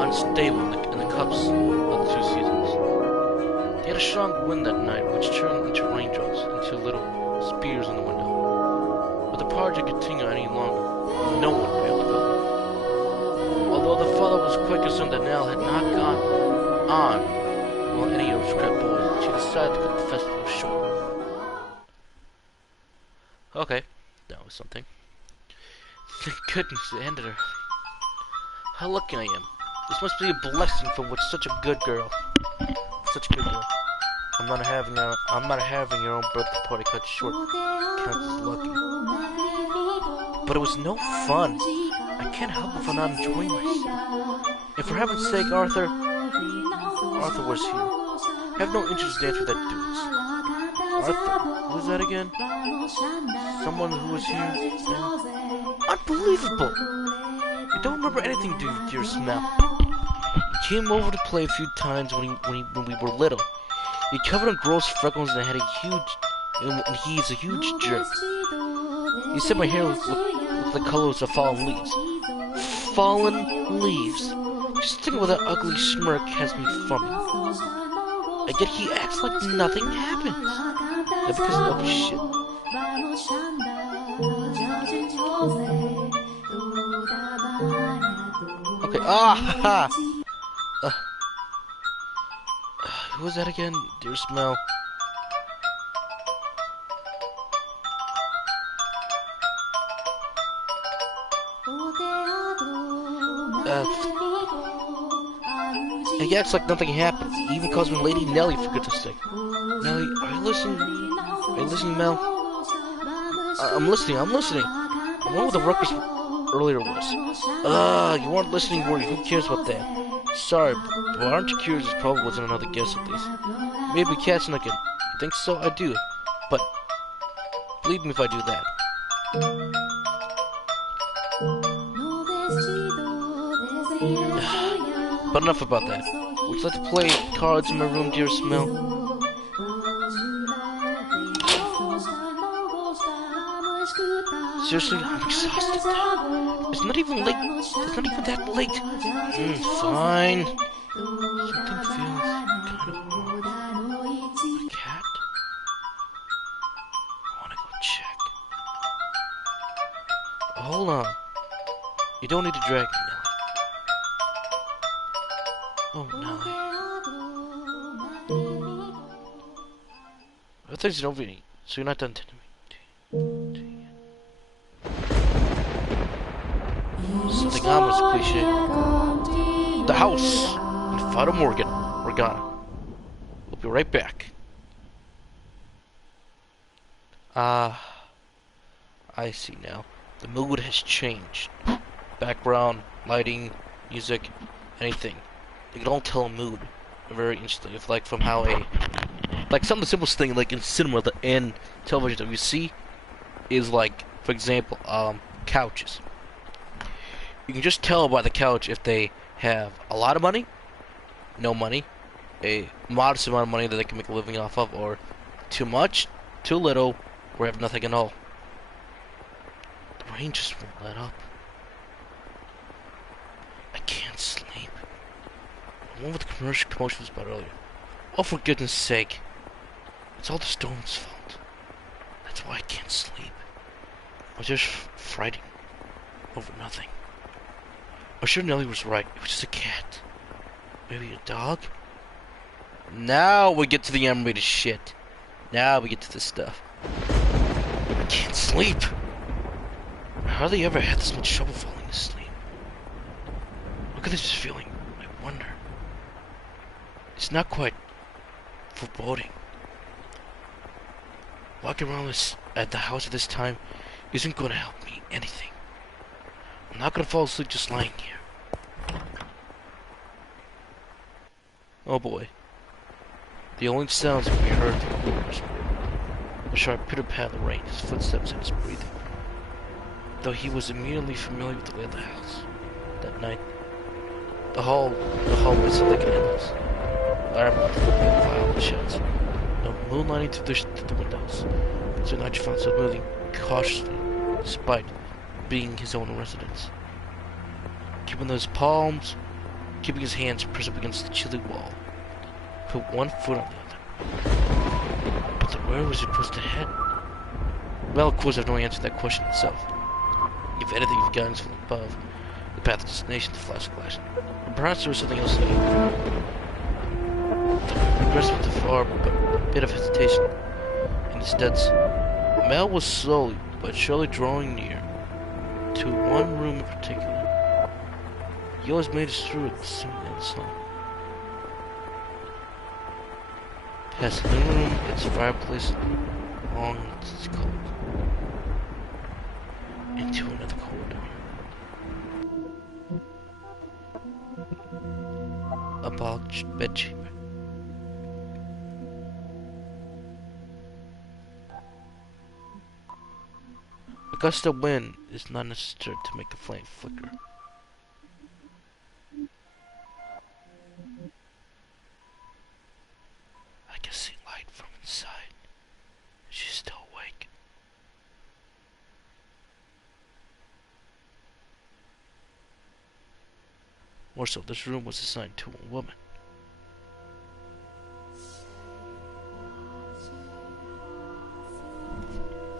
unstable in the cups of the two seasons. They had a strong wind that night, which turned into raindrops into little spears on the window. Would the project continue any longer? No one would be able to build it. Although the father was quite concerned that Nell had not gone on while any of his crap boys, she decided to cut the festival short. Okay, that was something. Thank goodness it ended her. How lucky I am. This must be a blessing for such a good girl. Such a good girl. I'm not having your own birthday party cut short. Counts as lucky. But it was no fun. I can't help if I'm not enjoying myself. And for heaven's sake, Arthur was here. I have no interest in dancing with that dude. Arthur, who's that again? Someone who was here. Unbelievable! You don't remember anything, dear Smell. He came over to play a few times when we were little. He covered in gross freckles and he's a huge jerk. He said my hair looked the colors of fallen leaves. Fallen leaves. Just thinking with that ugly smirk has me funny. And yet he acts like nothing happens. Not because of shit. Okay, ha! Who was that again? Dear Smell. He acts like nothing happened. He even calls me Lady Nelly, for goodness sake. Nelly, are you listening? Are you listening, Mel? I'm listening. I wonder what the ruckus earlier was. You weren't listening, were you? Who cares about that? Sorry, but aren't you curious? It probably wasn't another guess at least. Maybe cat's again. You think so? I do. But believe me if I do that. But enough about that. Would you like to play cards in my room, dear Smell? Seriously, I'm exhausted. It's not even late. It's not even that late. Fine. Something feels kind of wrong. A cat? I want to go check. Hold on. You don't need to drag me, Nelly. Oh, Nelly. I thought it's over, so you're not done telling me. Something ominous cliche. The House in Fata Morgana. We'll be right back. I see now. The mood has changed. Background, lighting, music, anything. You can all tell a mood very instantly. If like from how some of the simplest thing like in cinema and television that we see is like, for example, couches. You can just tell by the couch if they have a lot of money, no money, a modest amount of money that they can make a living off of, or too much, too little, or have nothing at all. The rain just won't let up. I can't sleep. I wonder what the commotion was about earlier. Oh, for goodness sake. It's all the storm's fault. That's why I can't sleep. I was just frightened over nothing. I'm sure Nelly was right. It was just a cat. Maybe a dog? Now we get to the animated shit. Now we get to this stuff. I can't sleep. I hardly ever had this much trouble falling asleep. Look at this feeling. I wonder. It's not quite foreboding. Walking around at the house at this time isn't going to help me anything. I'm not gonna fall asleep just lying here. Oh boy. The only sounds we heard through the corridors were a sharp pitter-pat of the rain, his footsteps, and his breathing. Though he was immediately familiar with the lay of the house. That night, the hallway seemed like an endless labyrinth of vile shouts. No moonlighting through the windows. So night found himself moving cautiously, despite being his own residence. Keeping his hands pressed up against the chilly wall. Put one foot on the other. But where was he supposed to head? Well, of course, I have no answer to that question itself. If anything, if guidance from above, the path to destination to flash. But perhaps there was something else in it. The progressed with a far bit of hesitation. In his steps, Mel was slowly but surely drawing near to one room in particular. He always made it through it seemingly in the sun. Past the living room, its fireplace, long its cold, into another corridor. A bulged bedchamber. A gust of wind is not necessary to make a flame flicker. I can see light from inside. She's still awake. More so, this room was assigned to a woman.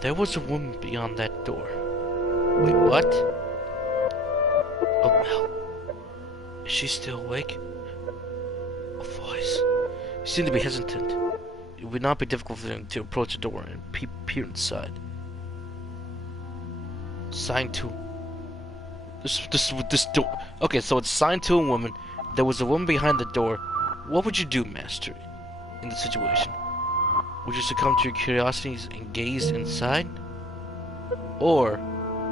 There was a woman beyond that door. Wait, what? Oh, Mel. Is she still awake? A voice. He seemed to be hesitant. It would not be difficult for him to approach the door and peer inside. Signed to... This door... Okay, so it's signed to a woman. There was a woman behind the door. What would you do, Master, in the situation? Would you succumb to your curiosities and gaze inside? Or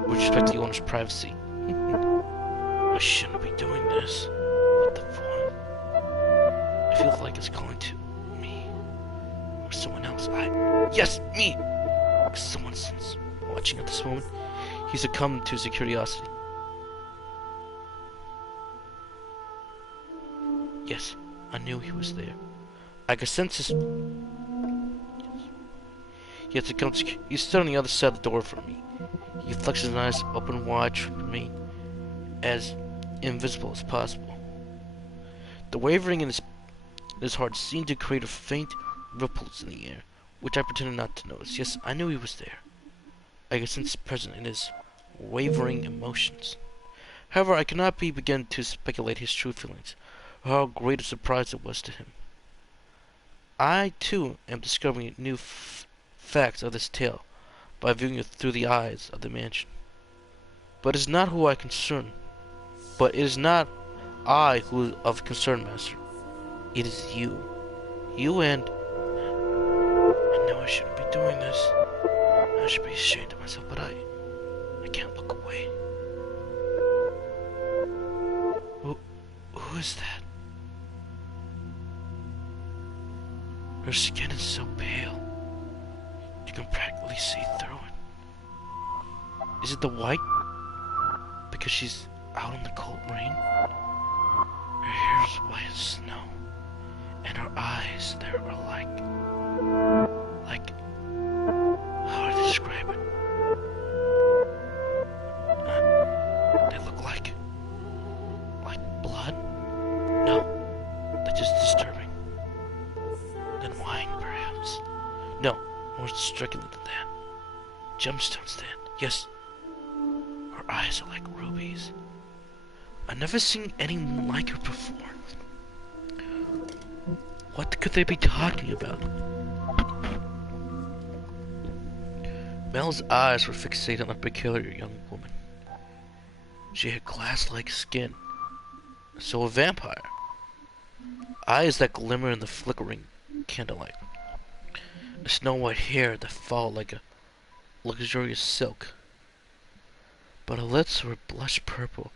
would you respect the owner's privacy? I shouldn't be doing this. What the fuck? I feel like it's calling to me. Or someone else. Yes, me! Someone's watching at this moment. He succumbed to his curiosity. Yes, I knew he was there. I could sense his... He stood on the other side of the door from me. He flexed his eyes open wide to me, as invisible as possible. The wavering in his heart seemed to create a faint ripples in the air, which I pretended not to notice. Yes, I knew he was there. I could sense present in his wavering emotions. However, I cannot begin to speculate his true feelings, or how great a surprise it was to him. I, too, am discovering new facts of this tale by viewing it through the eyes of the mansion. But it is not who I concern. But it is not I who is of concern, Master. It is you. You and... I know I shouldn't be doing this. I should be ashamed of myself, but I can't look away. Who is that? Her skin is so pale. You can practically see through it. Is it the white? Because she's out in the cold rain? Her hair is white as snow. And her eyes, they are like... How do I describe it? They look like blood? No, that's just disturbing. Then wine, perhaps. No, more striking than that. Gemstones, then. Yes. Her eyes are like rubies. I've never seen anyone like her before. What could they be talking about? Mel's eyes were fixated on a peculiar young woman. She had glass-like skin, so a vampire. Eyes that glimmer in the flickering candlelight. The snow-white hair that followed like a luxurious silk. but her lips were blush purple.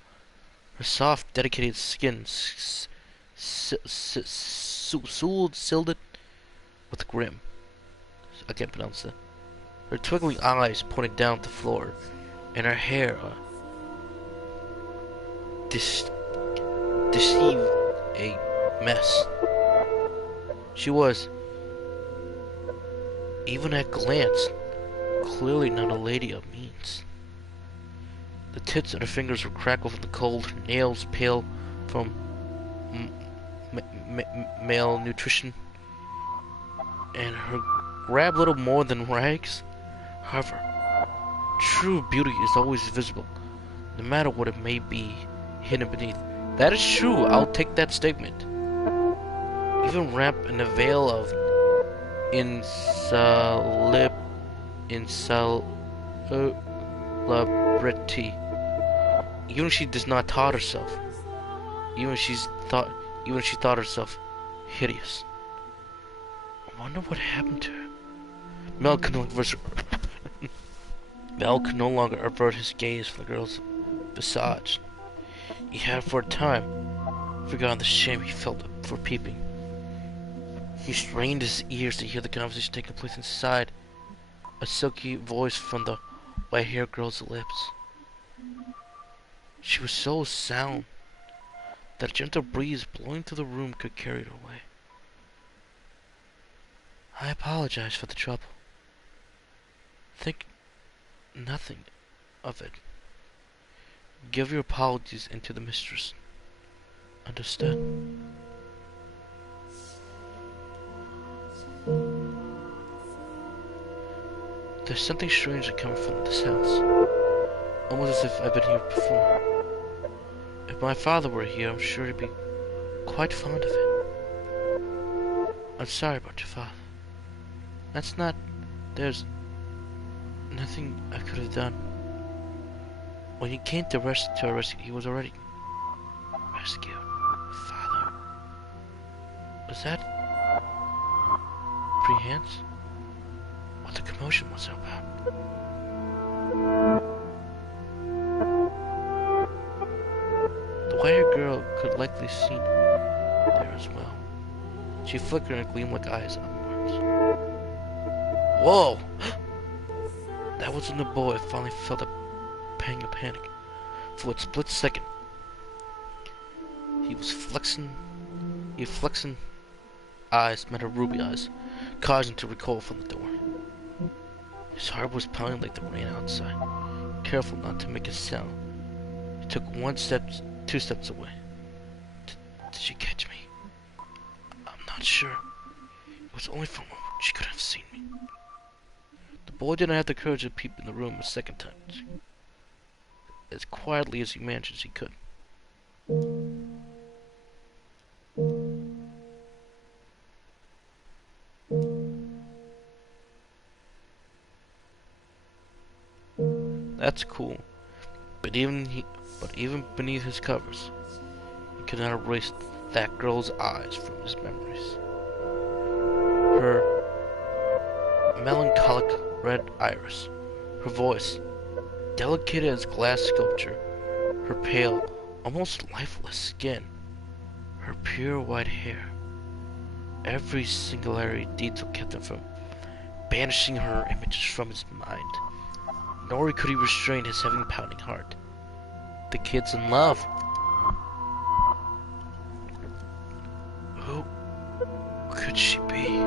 Her soft, dedicated skin sealed it with grim. I can't pronounce that. Her twinkling eyes pointed down at the floor, and her hair deceived a mess. She was, even at glance, clearly not a lady of means. The tips of her fingers were crackled from the cold, her nails pale from malnutrition, and her grab little more than rags. However, true beauty is always visible, no matter what it may be hidden beneath. That is true, I'll take that statement. Even wrapped in a veil of insalubrity, even she does not taught herself, even she thought herself hideous. I wonder what happened to her. Mel could no longer avert his gaze from the girl's visage. He had for a time forgotten the shame he felt for peeping. He strained his ears to hear the conversation taking place inside, a silky voice from the white-haired girl's lips. She was so sound that a gentle breeze blowing through the room could carry it away. I apologize for the trouble. Think nothing of it. Give your apologies into the mistress. Understood? There's something strangely coming from this house. Almost as if I've been here before. If my father were here, I'm sure he'd be quite fond of it. I'm sorry about your father. There's nothing I could have done. When he came to our rescue, he was already rescued. Father? Was that prehensile? What the commotion was about? The white-haired girl could likely seen there as well. She flickered and gleamed like eyes upwards. Whoa! That wasn't the boy. I finally felt a pang of panic. For a split second, his flexing eyes met her ruby eyes, causing him to recoil from the door. His heart was pounding like the rain outside. Careful not to make a sound, he took 2 steps away. Did she catch me? I'm not sure. It was only for a moment. She could have seen me. The boy didn't have the courage to peep in the room a second time. As quietly as he managed as he could. That's cool. But even beneath his covers, he could not erase that girl's eyes from his memories. Her melancholic red iris, her voice, delicate as glass sculpture, her pale, almost lifeless skin, her pure white hair. Every singularity detail kept him from banishing her images from his mind. Nor could he restrain his heavy pounding heart. The kid's in love. Who could she be?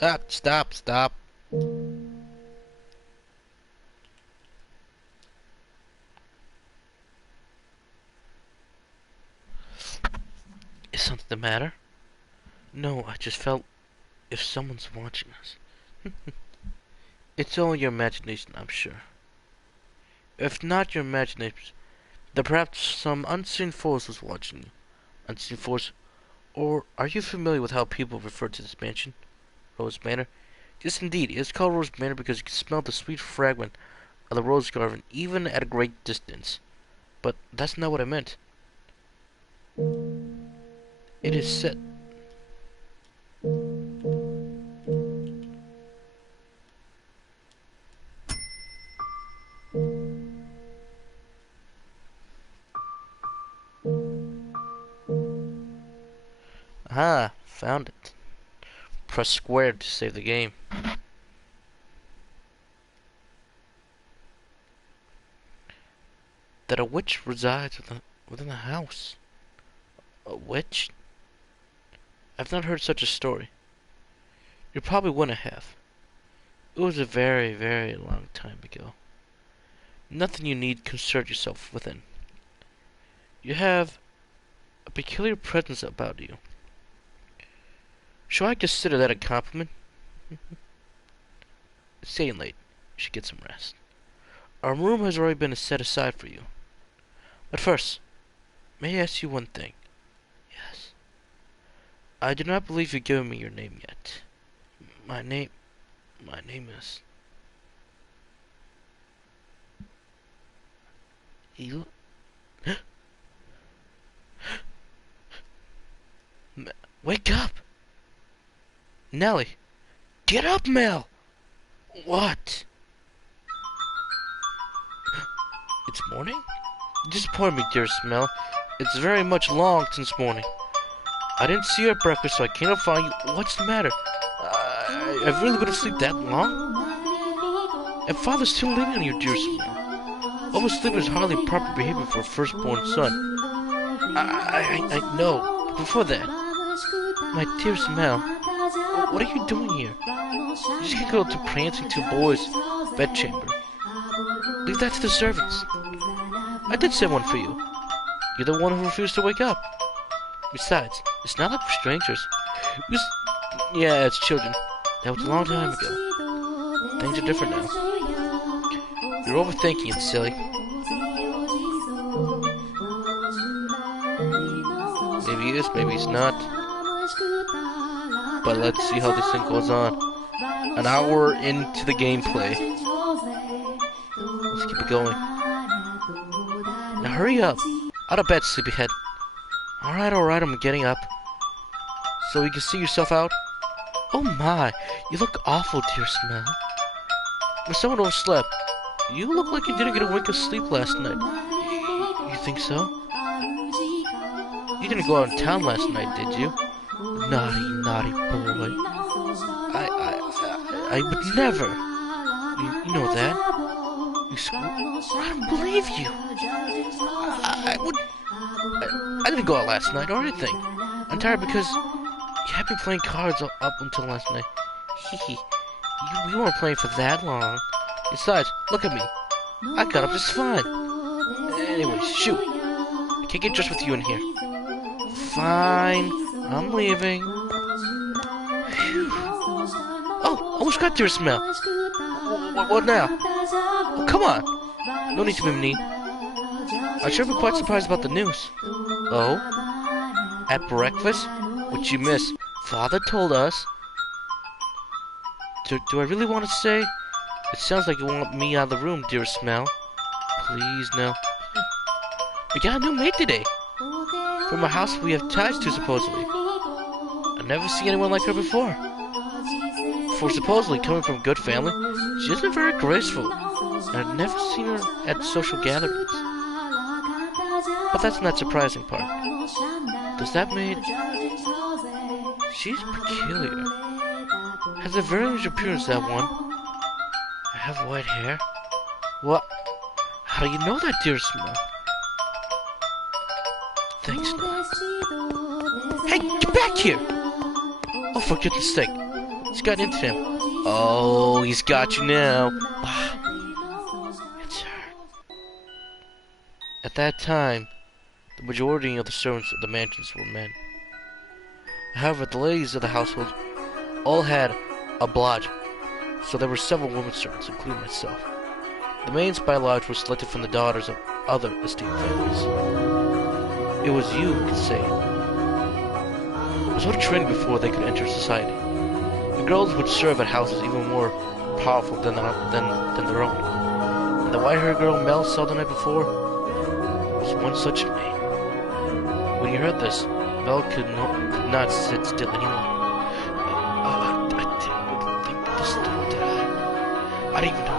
Ah, stop. Is something the matter? No, I just felt if someone's watching us. It's only your imagination, I'm sure. If not your imagination, then perhaps some unseen force was watching you. Unseen force. Or are you familiar with how people refer to this mansion? Rose Manor? Yes, indeed. It is called Rose Manor because you can smell the sweet fragrance of the rose garden even at a great distance. But that's not what I meant. It is said Ah, found it. Press square to save the game. That a witch resides within the house. A witch? I've not heard such a story. You probably wouldn't have. It was a very, very long time ago. Nothing you need concern yourself within. You have a peculiar presence about you. Shall I consider that a compliment? It's getting late. You should get some rest. Our room has already been set aside for you. But first, may I ask you one thing? Yes. I do not believe you've given me your name yet. My name is... You... Wake up! Nelly! Get up, Mel! What? It's morning? You disappoint me, dearest Mel. It's very much long since morning. I didn't see you at breakfast, so I came to find you. What's the matter? I've really been asleep that long? And Father's still leaning on you, dearest Mel. Oversleeping is hardly proper behavior for a firstborn son. I know. But before that, my dearest Mel, what are you doing here? You just can't go to prancing two boys' bedchamber. Leave that to the servants. I did send one for you. You're the one who refused to wake up. Besides, it's not like we're strangers. Yeah, it's children. That was a long time ago. Things are different now. You're overthinking it, silly. Maybe he is, maybe he's not. But let's see how this thing goes on. An hour into the gameplay. Let's keep it going. Now hurry up. Out of bed, sleepyhead. Alright, I'm getting up. So you can see yourself out? Oh my, you look awful, dear Mel. When someone overslept, you look like you didn't get a wink of sleep last night. You think so? You didn't go out in town last night, did you? Naughty boy. I would never. You know that. I don't believe you. I didn't go out last night or anything. I'm tired because you had been playing cards up until last night. You weren't playing for that long. Besides, look at me. I got up just fine. Anyways, shoot. I can't get dressed with you in here. Fine. I'm leaving. Phew. Oh, almost got your smell. What now? Oh, come on. No need to be mean. I should be quite surprised about the news. Oh? At breakfast? What you miss? Father told us. Do I really want to say? It sounds like you want me out of the room, dearest Mel. Please, no. We got a new maid today. From a house we have ties to, supposedly. I've never seen anyone like her before. For supposedly coming from a good family, she isn't very graceful. And I've never seen her at social gatherings. But that's not the surprising part. Does that mean... She's peculiar. Has a very unusual appearance, that one. I have white hair. What? How do you know that, dear Mel? Thanks, no. Hey, get back here! Oh, for goodness sake. He's got into him. Oh, he's got you now. It's her. At that time, the majority of the servants of the mansions were men. However, the ladies of the household all had a blodge, so there were several women servants, including myself. The maids by lodge were selected from the daughters of other esteemed families. It was you who could say it. It was what a training before they could enter society. The girls would serve at houses even more powerful than their own. And the white-haired girl Mel saw the night before was one such maid. When he heard this, Mel could not sit still any longer. I didn't think this through, did I? I didn't even know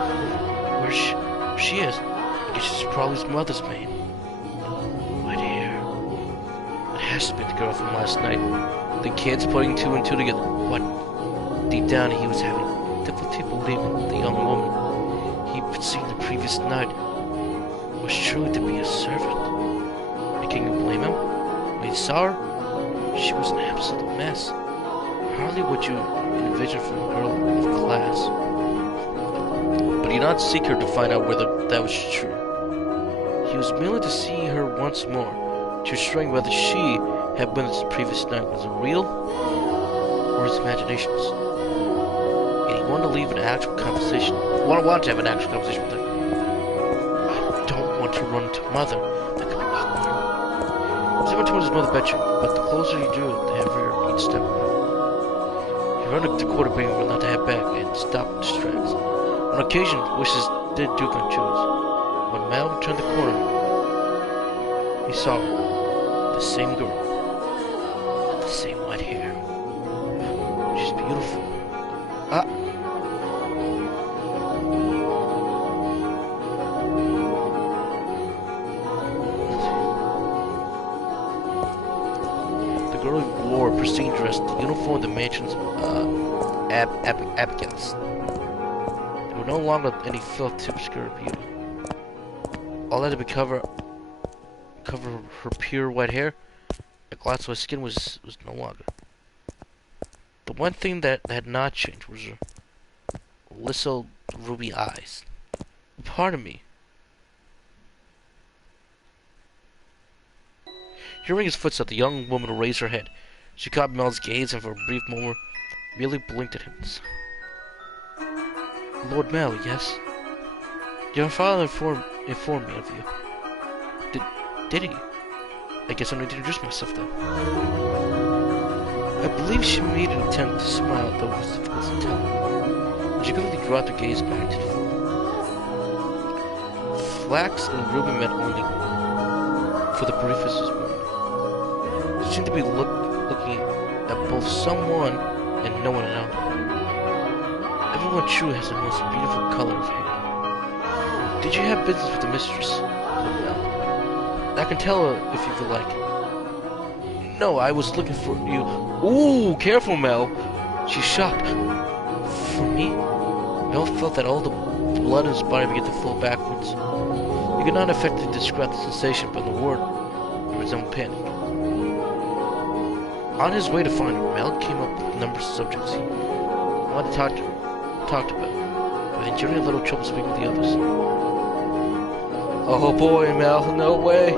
where she is. I guess she's probably his mother's maid. White hair. It has to be the girl from last night. The kid's putting two and two together. What? Deep down, he was having difficulty believing the young woman he'd seen the previous night was truly to be a servant. And can you blame him? When he saw her, she was an absolute mess. Hardly what you envision from a girl of class. But he did not seek her to find out whether that was true. He was merely to see her once more, to showing whether she had been the previous night was real or his imaginations. And he wanted to leave an actual conversation. Wanted to have an actual conversation with her. I don't want to run into Mother. That could be awkward. He went towards his mother bedroom, but the closer he drew, the heavier each step. He ran up the quarter beam and let the head back and stopped in distracts. On occasion, wishes did do controls. When Mellok turned the corner, he saw her, the same girl, with the same white hair. She's beautiful. The girl wore a pristine dress, the uniform of the mansion's Abigail's. There were no longer any filth to obscure her beauty. All that to cover her pure white hair, a glass of her skin was no longer. The one thing that had not changed was her little ruby eyes. Pardon me. Hearing his footsteps, the young woman raised her head. She caught Mel's gaze and for a brief moment merely blinked at him. Lord Mel, yes? Your father informed me of you. Did he? I guess I need to introduce myself then. I believe she made an attempt to smile, though it was difficult to tell. She quickly dropped her gaze back to the floor. Flax and Ruby met only for the briefest moment. She seemed to be looking at both someone and no one else. Everyone true has the most beautiful color of hair. Did you have business with the mistress? I can tell her if you would like. No, I was looking for you. Ooh, careful, Mel. She's shocked. For me? Mel felt that all the blood in his body began to flow backwards. He could not effectively describe the sensation, but in the word, there was some panic. On his way to find her, Mel came up with numerous subjects he wanted to talk about, but he generally had little trouble speaking with the others. Oh boy, Mel, no way!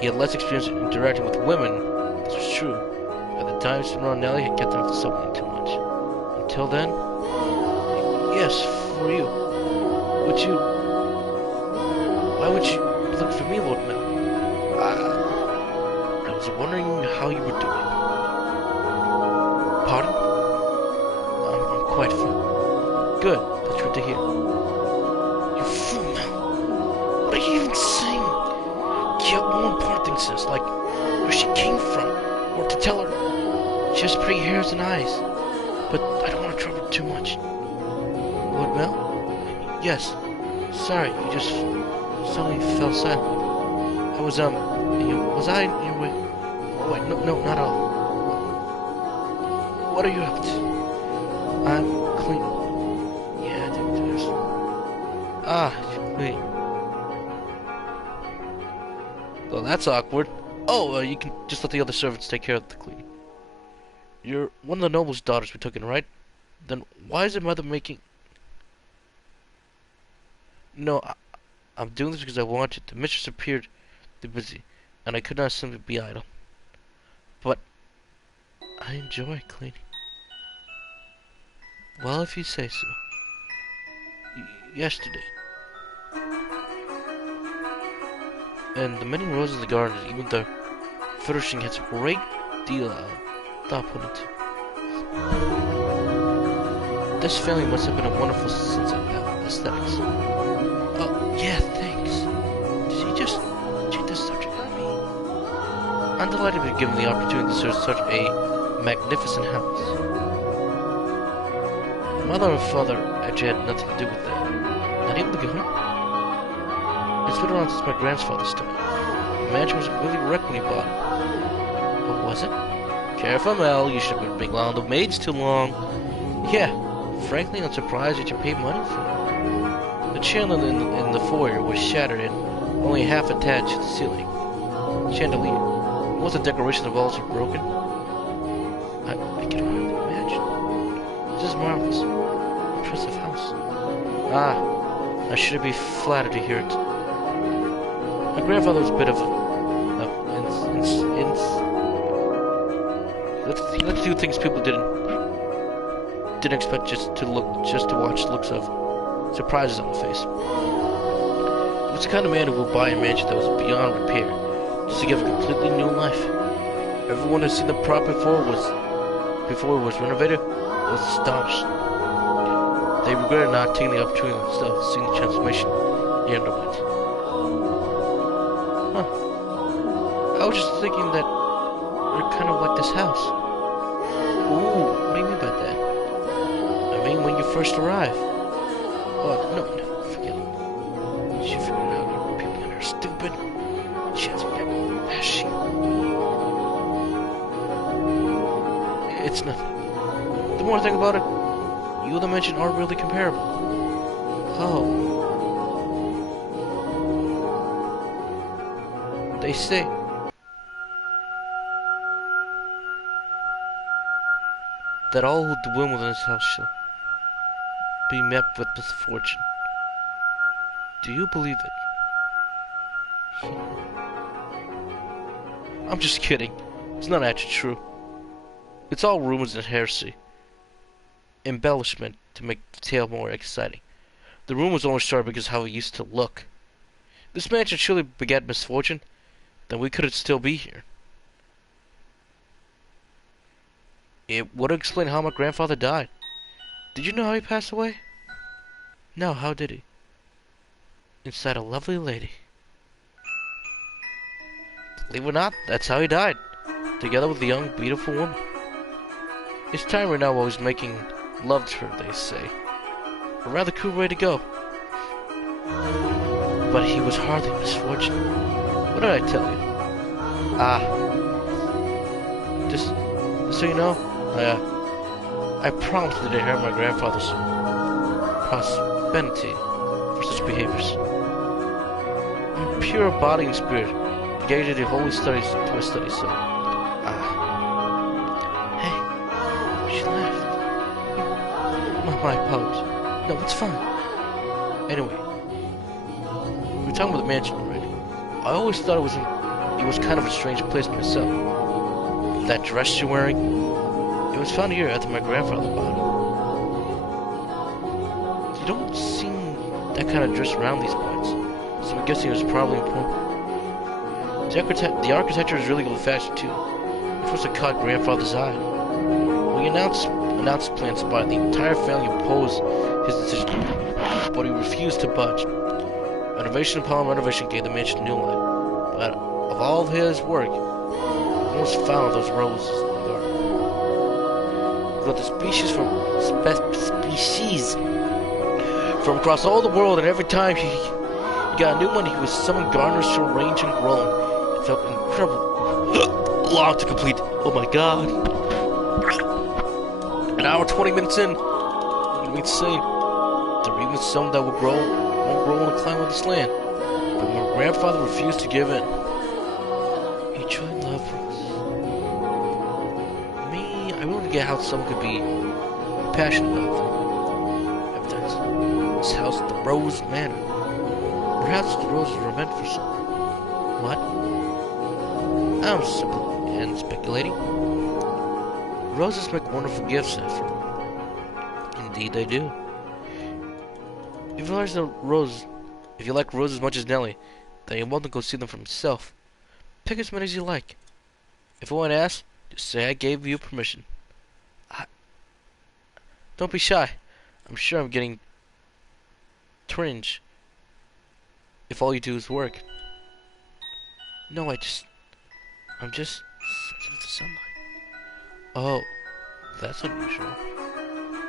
He had less experience interacting with women, this was true. By the time he spent around Nellie, he had kept him from something too much. Until then, yes, for you. Why would you look for me, Lord Mel? I was wondering how you were doing. Pardon? I'm quite fine. Good, that's good to hear. You fool, Mel. What are you even saying? You have more important things, sis, like where she came from, or to tell her. She has pretty hairs and eyes, but I don't want to trouble her too much. Lord Mel? Yes. Sorry, you just suddenly fell silent. I was, was I in your way? Oh, wait, no, not at all. What are you up to? I'm cleaning. Yeah, I think there's... wait. Well, that's awkward. Oh, you can just let the other servants take care of the cleaning. You're one of the noble's daughters we took in, right? Then why is your mother making... No, I'm doing this because I want it. The mistress appeared too busy, and I could not simply be idle. But I enjoy cleaning. Well, if you say so. Yesterday. And the many roses in the garden, even the furnishing has a great deal of thought put into. This family must have been a wonderful sense of aesthetics. Oh, yeah, thanks. Did you just change the subject on me? I'm delighted to be given the opportunity to serve such a magnificent house. Mother and father actually had nothing to do with that. Not even the governor. It's been around since my grandfather's time. The mansion was really wrecked when he bought it. What was it? Careful, Mel. You should have been being around the maids too long. Yeah. Frankly, I'm surprised that you paid money for it. The chandelier in the foyer was shattered and only half attached to the ceiling. Chandelier. Once the decoration of walls were broken. I can hardly imagine. This is marvelous. Impressive house. Ah, I should be flattered to hear it. My grandfather was a bit of let's do things people didn't expect, just to watch looks of surprises on the face. He was the kind of man who would buy a mansion that was beyond repair, just to give a completely new life. Everyone who had seen the prop before it was renovated was astonished. They regretted not taking the opportunity themselves, seeing the transformation he underwent. Huh. I was just thinking that you're kind of like this house. Ooh, what do you mean by that? I mean, when you first arrive. Oh, no, forget it. She figured out people in her stupid. She has she? It's nothing. The more I think about it, you and the mansion aren't really comparable. Oh. They say that all who dwell within this house shall be met with misfortune. Do you believe it? I'm just kidding. It's not actually true. It's all rumors and heresy. Embellishment to make the tale more exciting. The rumors only started because of how it used to look. This mansion surely begat misfortune, then we couldn't still be here. It would explain how my grandfather died. Did you know how he passed away? No, how did he? Inside a lovely lady. Believe it or not, that's how he died. Together with a young, beautiful woman. It's time right now while he's making love to her, they say. A rather cool way to go. But he was hardly misfortunate. What did I tell you? Just so you know, I promised to inherit my grandfather's prosperity for such behaviors. In pure body and spirit, engaged in the holy studies to my studies, so. Hey, she laughed. My apologies. No, it's fine. Anyway, we're talking about the mansion already. I always thought it was kind of a strange place myself. That dress you're wearing, it was found here after my grandfather bought it. You don't seem that kind of dress around these parts, so I'm guessing it was probably important. The architecture is really old-fashioned too, which was to caught grandfather's eye. When he announced plans to buy it, the entire family opposed his decision, but he refused to budge. Renovation upon renovation gave the mansion new life, but of all of his work, almost found those roses in the garden. But the species from across all the world, and every time he got a new one, he was summoned gardeners to arrange and grow. It felt incredible long to complete. Oh my god. An hour 20 minutes in. It's insane. There are even some that won't grow on the climb of this land. But my grandfather refused to give in. He truly loved roses. Me, I wouldn't get how someone could be passionate about them. Evidence. This house, the Rose Manor. Perhaps the roses were meant for something. What? I'm simply speculating. Roses make wonderful gifts, after all. Indeed they do. If you like roses as much as Nelly, then you're welcome to go see them for himself. Pick as many as you like. If anyone asks, just say I gave you permission. Don't be shy. I'm sure I'm getting cringe if all you do is work. No, I'm just sensitive to sunlight. Oh, that's unusual.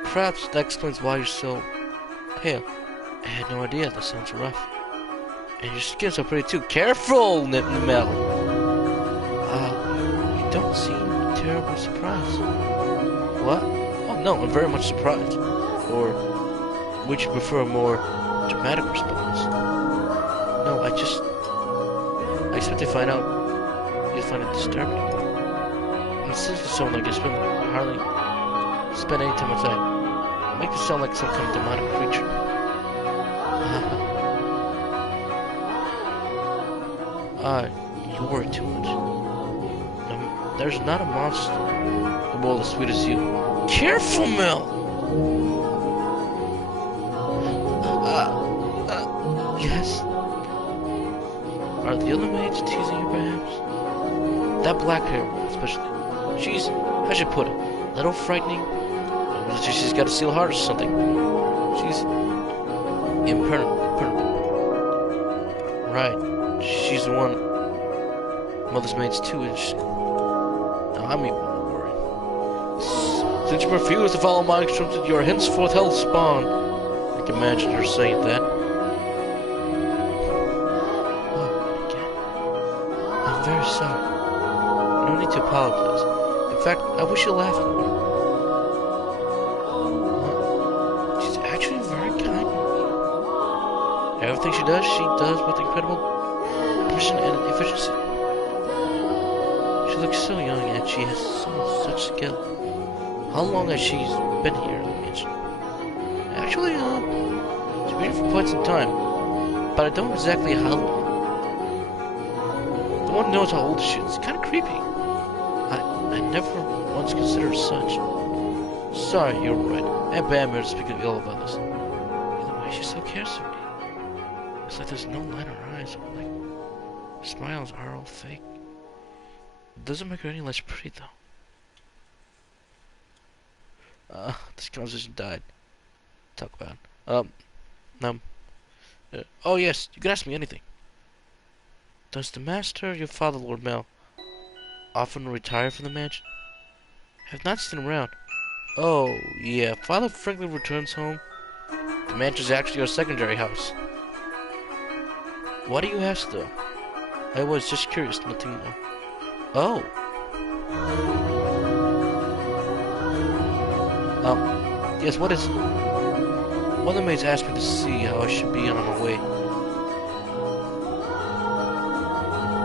Perhaps that explains why you're so pale. I had no idea. That sounds rough. And your skin's so pretty too. Careful, Mellok. You don't seem terribly surprised. What? Oh no, I'm very much surprised. Or would you prefer a more dramatic response? No, I expect to find out you'll find it disturbing. And since you sound like I hardly spend any time outside, make it sound like some kind of demonic creature. You worry too much. There's not a monster in the world as sweet as you. Careful, Mel! Yes? Are the other maids teasing you, perhaps? That black hair, especially. She's, how should I put it, a little frightening. She's got a steel heart or something. She's imperturbable. Right. She's the one Mother's maid's too, isn't she? Now I'm even more worried. Since you refuse to follow my instructions, you are henceforth hell spawn. I can imagine her saying that. Oh, again. I'm very sorry. No need to apologize. In fact, I wish you laughed more. She's actually very kind. Everything she does with incredible precision and efficiency. She looks so young and she has such skill. How long has she been here? Actually, she's been here for quite some time, but I don't know exactly how long. No one knows how old she is. It's kind of creepy. I never once considered her such. Sorry, you're right. And bad to speak ill of others. Either way, she still cares for me. It's like there's no light in her eyes, or like her smiles are all fake. It doesn't make her any less pretty, though. This conversation died. Talk about oh yes, you can ask me anything. Does the master, your father, Lord Mel, often retire from the mansion? I have not seen him around. Oh, yeah, Father frequently returns home. The mansion is actually our secondary house. Why do you ask, though? I was just curious, nothing more. Oh. Yes, what is it? One of the maids asked me to see how I should be on my way.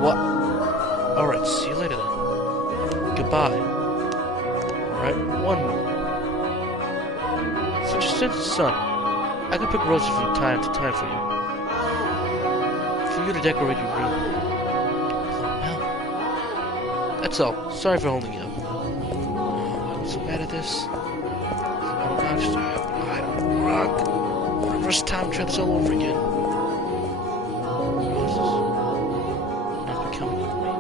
What? Alright, see you later then. Goodbye. Alright, one more. Since you sent the sun, I can pick roses from time to time for you. For you to decorate your room. That's all. Sorry for holding you up. Oh, I'm so bad at this. I'm not just rock. For the first time, try this all over again. Roses. Not becoming of me.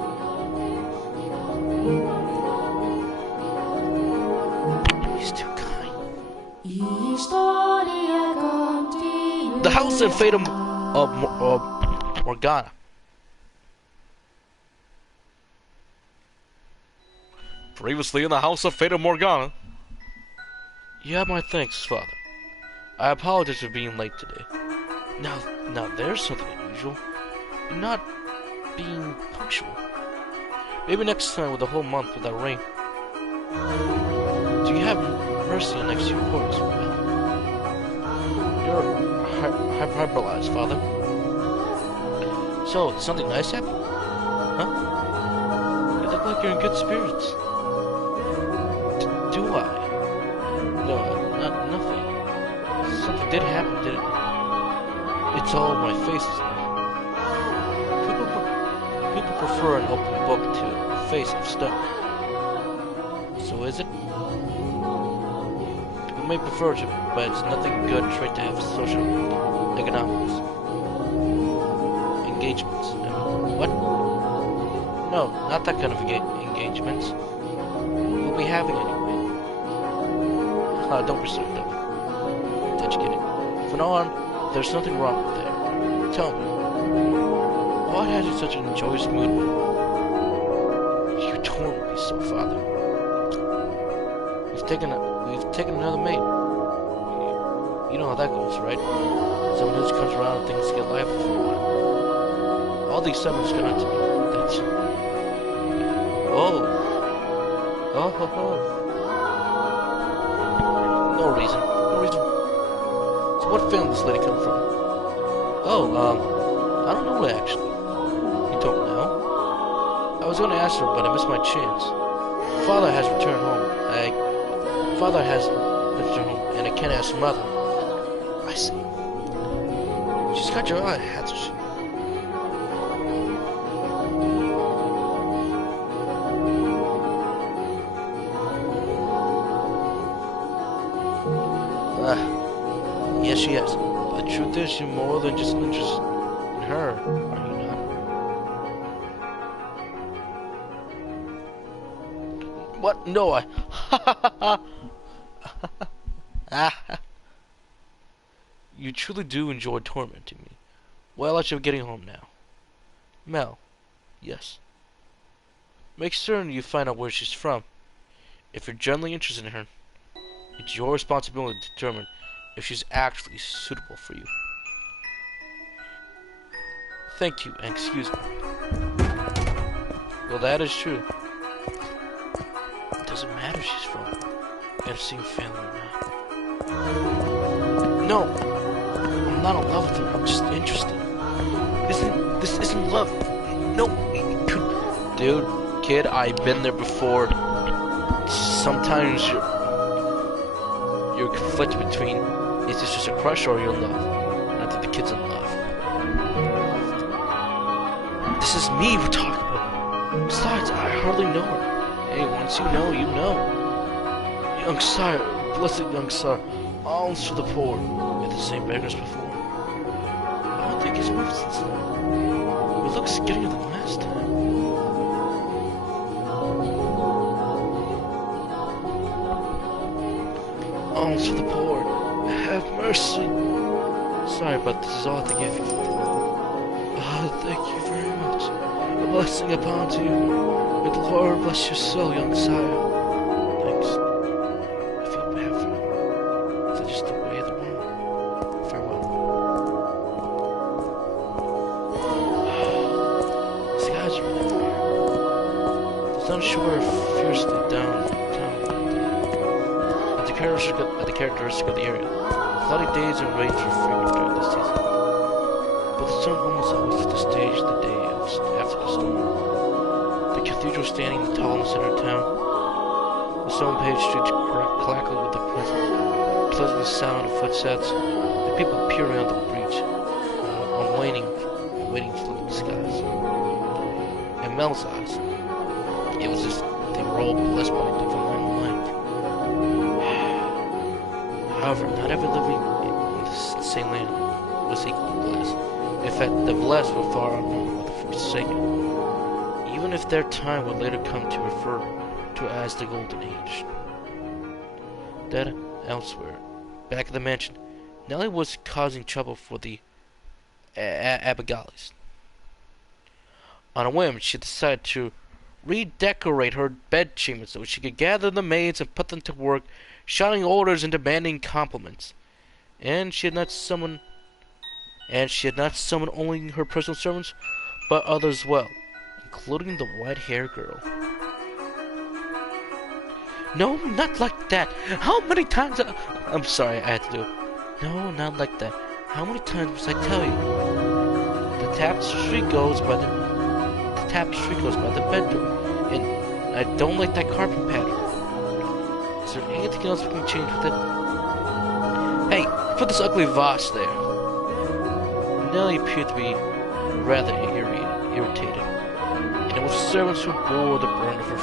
He's too kind. The House in Fata Morgana. Previously in the House of Fata Morgana. You have my thanks, Father. I apologize for being late today. Now there's something unusual. You're not being punctual. Maybe next time with a whole month without rain. Do you have mercy on next few quarters? You're hyperbolized, Father. So, did something nice happen? Huh? You look like you're in good spirits. Do I? No, nothing. Something did happen, didn't it? It's all my face, isn't it? People prefer an open book to a face of stone. So is it? People may prefer to, but it's nothing good trait to have social economics. Engagements. What? No, not that kind of engagements. We'll be having anyway. Don't be so dumb. Don't you get it? From now on, there's nothing wrong with that. Tell me, what has you such an joyous mood? You torn me so, Father. We've taken another maid. You know how that goes, right? Someone else comes around and things get lively for a while. All these summons got onto me. That's... Oh, Oh ho ho. No reason. No reason. So what family does this lady come from? Oh, I don't know actually. You don't know? I was gonna ask her, but I missed my chance. Father has returned home. Father has returned home, and I can't ask mother. I see. She's got your eye, hasn't she? Yes, she has. But the truth is, you're more than just interested in her, are you not? What? No, I... You truly do enjoy tormenting me. Well, I should be getting home now. Mel. Yes. Make certain you find out where she's from. If you're genuinely interested in her, it's your responsibility to determine if she's actually suitable for you. Thank you, and excuse me. Well, that is true. It doesn't matter if she's from an same family or not. No! I'm not in love with her, I'm just interested. This isn't love. No! Dude, kid, I've been there before. Sometimes you're conflicted between, is this just a crush or you're in love? And I think the kid's in love. This is me we're talking about. Besides, I hardly know her. Hey, once you know, you know. Young sire, blessed young sire, alms for the poor. At the same beggars before. I don't think he's moved since then. He looks skinnier than last time. Alms for the poor. Have mercy. Sorry, but this is all I can give you. Oh, thank you very much. A blessing upon you. May the Lord bless your soul, young sire. Thanks. I feel bad for you. Is that just the way of the world? Farewell. Skies are really clear. The sun shone fiercely down. At the characteristic of the area. Cloudy days and rains were frequent during this season. But the sun almost always took the stage the day after the storm. The cathedral standing tall in the center of town. The stone-paved streets clackled with the pleasant sound of footsteps. The people peering out the breach, waiting for the skies. In Mel's eyes, it was as they were all blessed by divine light. However, not every living in the same land was equally blessed. In fact, the blessed were far outnumbered by the forsaken, even if their time would later come to refer to as the Golden Age. Then, elsewhere, back at the mansion, Nellie was causing trouble for the Abigalis. On a whim, she decided to redecorate her bedchamber so she could gather the maids and put them to work shouting orders and demanding compliments. And she had not summoned only her personal servants, but others as well, including the white-haired girl. No, not like that. How many times? I'm sorry, I had to do it. No, not like that. How many times must I tell you? The tapestry goes by the bedroom, and I don't like that carpet pattern. Is there anything else we can change with it? Hey, put this ugly vase there. Nellie appeared to be rather irritated, and it was servants who bore the burden of her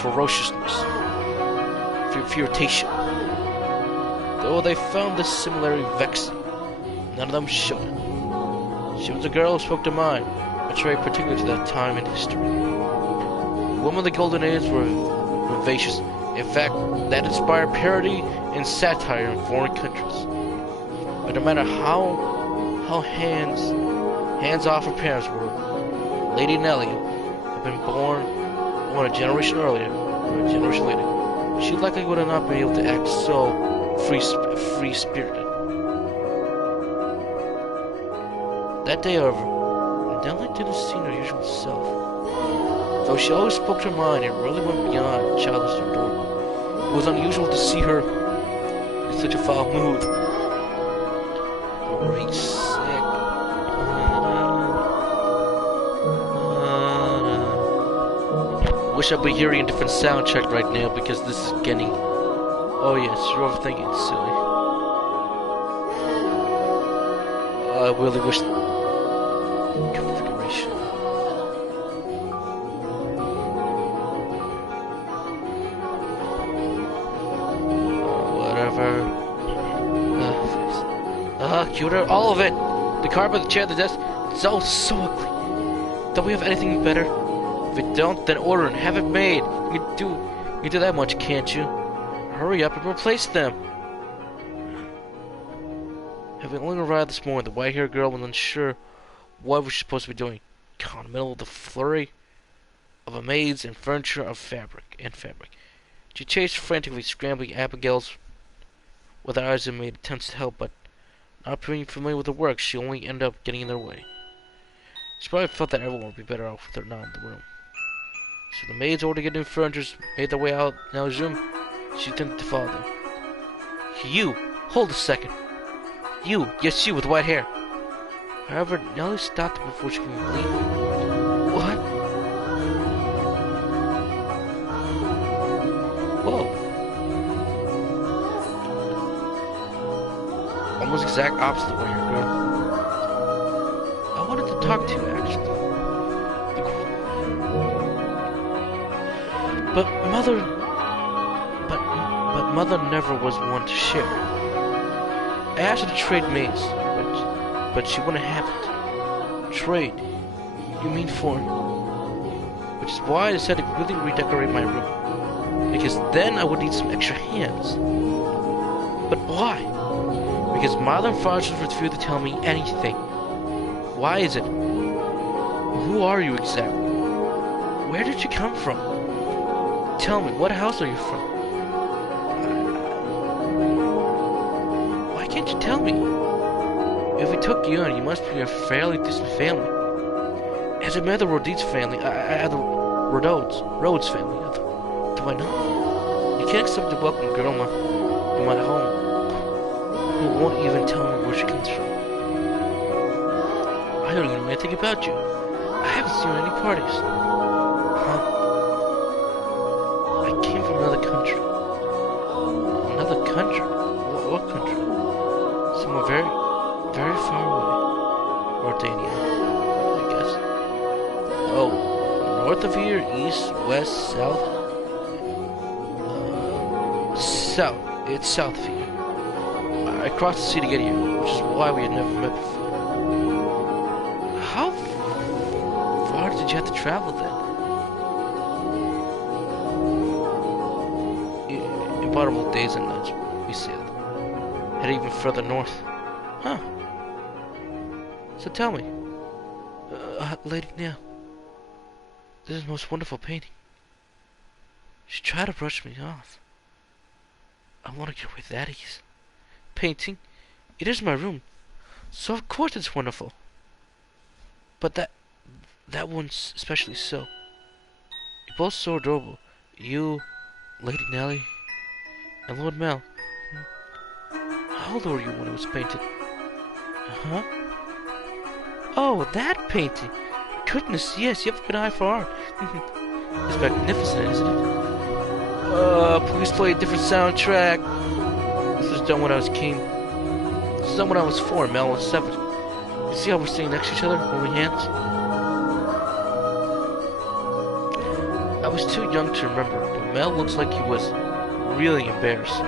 ferociousness, irritation. Though they found this similarity vexing, none of them showed it. She was a girl who spoke to mind, which very particular to that time in history. The women of the Golden Age were vivacious. In fact, that inspired parody and satire in foreign countries. But no matter how hands-off her parents were, Lady Nellie had been born a generation earlier, or a generation later. She likely would have not been able to act so free-spirited. That day, however, Nellie didn't seem her usual self. Though she always spoke her mind and really went beyond childish and adorable, it was unusual to see her in such a foul mood. Great sick. Wish I'd be hearing a different soundtrack right now because this is getting... Oh yes, you're overthinking, silly. I really wish... Configuration. Whatever. Computer, all of it! The carpet, the chair, the desk, it's all so ugly. Don't we have anything better? If we don't, then order and have it made. You can do that much, can't you? Hurry up and replace them. Having only arrived this morning, the white-haired girl was unsure what we're supposed to be doing. Caught in the middle of the flurry of a maid's and furniture of fabric. She chased frantically, scrambling Abigail's with her eyes and made attempts to help, but not being familiar with the work, she only ended up getting in their way. She probably felt that everyone would be better off with her not in the room. So the maids ordered to get new furniture, made their way out Nellie's room. She attempted to follow them. You! Hold a second! You! Yes, you with white hair! However, Nellie stopped her before she could even leave. What? Whoa. Almost exact opposite of white hair girl. I wanted to talk to you, actually. But Mother never was one to share. I asked her to trade maids, but she wouldn't have it. Trade? You mean for? Which is why I decided to really redecorate my room. Because then I would need some extra hands. But why? Because Mother and Father refused to tell me anything. Why is it? Who are you exactly? Where did you come from? Tell me, what house are you from? Why can't you tell me? If we took you in, you must be a fairly distant family. As a member of Rodit's family, the Rhodes family. Do I know? You can't accept the welcome girl in my home who won't even tell me where she comes from. I don't even know anything about you. I haven't seen you at any parties. Huh? I came from another country. Another country? What country? Somewhere very, very far away. Mordania, I guess. Oh, north of here, east, west, south? South. It's south of here. I crossed the sea to get here, which is why we had never met before. How far did you have to travel then? Impossible days and nights, we sailed. Headed even further north. Huh. So tell me, Lady Nell, this is the most wonderful painting. She tried to brush me off. I want to get away that easy. Painting? It is my room, so of course it's wonderful. But that one's especially so. You're both so adorable. You, Lady Nellie, and Lord Mel. How old were you when it was painted? Huh? Oh, that painting! Goodness, yes, you have a good eye for art. It's magnificent, isn't it? Please play a different soundtrack. This was done when I was king. This is done when I was 4 and Mel was 7. You see how we're sitting next to each other, holding hands? I was too young to remember, but Mel looks like he was really embarrassed.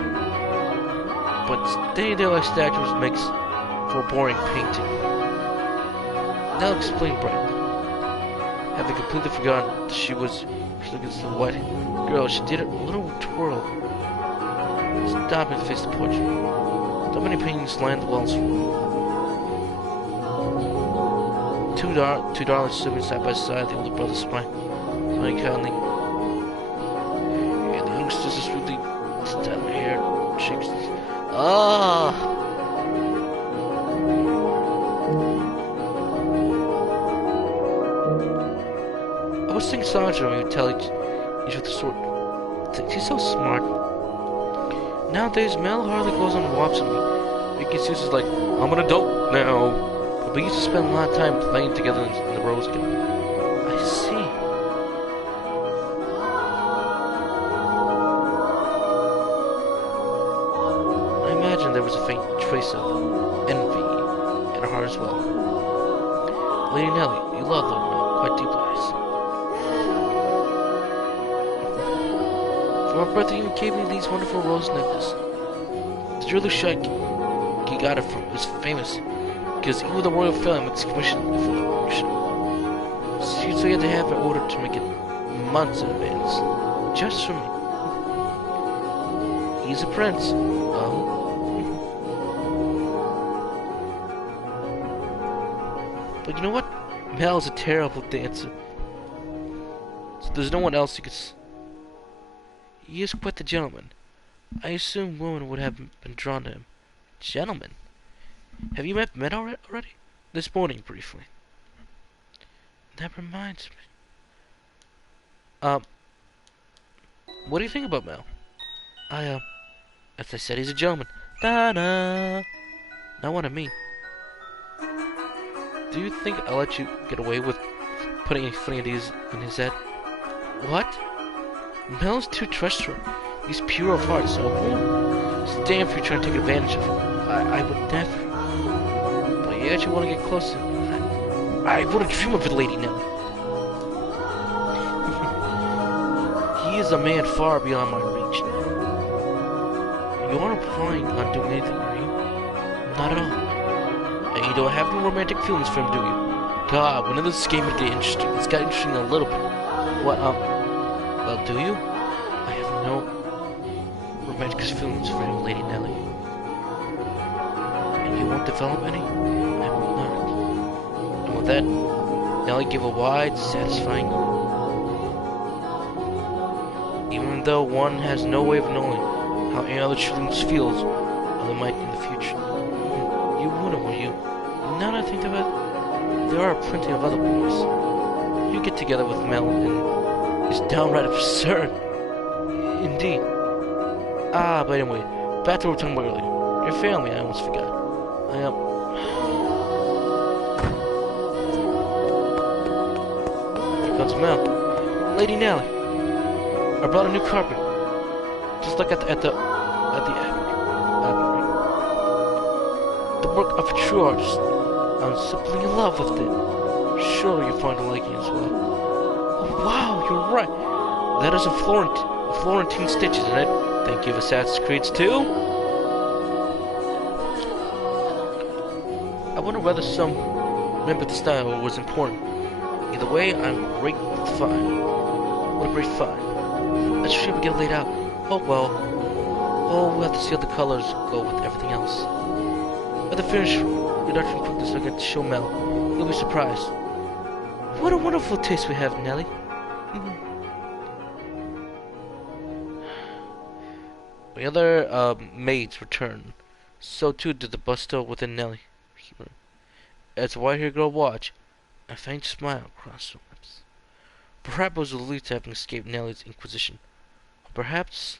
But standing there like statues makes for a boring painting. Nell explained brightly. Having completely forgotten that she was against the white girl, she did a little twirl. Stopping to face the porch. So many paintings lined the walls. Two darlings sitting side by side, the older brother smiled. Smiling kindly. And the young sister sweetly styling her hair, shakes. Ah! I was singing songs room, he would tell each with the sword. He's so smart. Nowadays, Mel hardly goes on walks with me. He gets used to like, I'm an adult now. But we used to spend a lot of time playing together in the Rose Garden. I see. I imagine there was a faint trace of envy in her heart as well. Lady Nellie, you love Lord Mel quite deeply, I see. For my birthday, you gave me these wonderful rose necklaces. The jeweler Shike, he got it from, is famous, because even the royal family makes commission for the auction. So you had to have it ordered to make it months in advance, just for me. He's a prince. Oh. But you know what? Mel is a terrible dancer. So there's no one else who could. He is quite the gentleman. I assume women would have been drawn to him. Gentlemen? Have you met already? This morning, briefly. That reminds me. What do you think about Mel? As I said, he's a gentleman. Da-da! Not what I mean. Do you think I'll let you get away with putting any funny ideas in his head? What? Mel's too trustworthy. He's pure of heart, so it's damn if you're trying to take advantage of him. I would never. But you actually want to get closer. I wouldn't dream of it, Lady Nellie. He is a man far beyond my reach. You aren't planning on doing anything, are you? Not at all. And you don't have any romantic feelings for him, do you? God, when did this game get interesting? It's got interesting a little bit. What, well, do you? I have no romantic feelings for him, Lady Nellie. And you won't develop any? I will not. And with that, Nellie gave a wide, satisfying grin. Even though one has no way of knowing how any other children feels, or they might in the future. You wouldn't, will you? Now that I think of it, there are plenty of other boys. You get together with Mel and it's downright absurd. Indeed. But anyway, back to what we were talking about earlier. Your family, I almost forgot. Here comes Mel. Lady Nellie. I brought a new carpet. Just like at the abbey. The work of a true artist. I'm simply in love with it. Surely you'll find a liking as well. Oh, wow, you're right. That is a Florentine stitch, isn't it? Think you have Assassin's Creeds too? I wonder whether some remember the style was important. Either way, I'm great fine. What a great find. Let's sure we get laid out. Oh well. Oh, we'll have to see how the colors go with everything else. At the finish, reduction quickness I get to show Mel. You'll be surprised. What a wonderful taste we have, Nellie. The other maids returned. So too did the busto within Nellie. As the white-haired girl watched, a faint smile crossed her lips. Perhaps it was a relief to having escaped Nellie's inquisition. Or perhaps...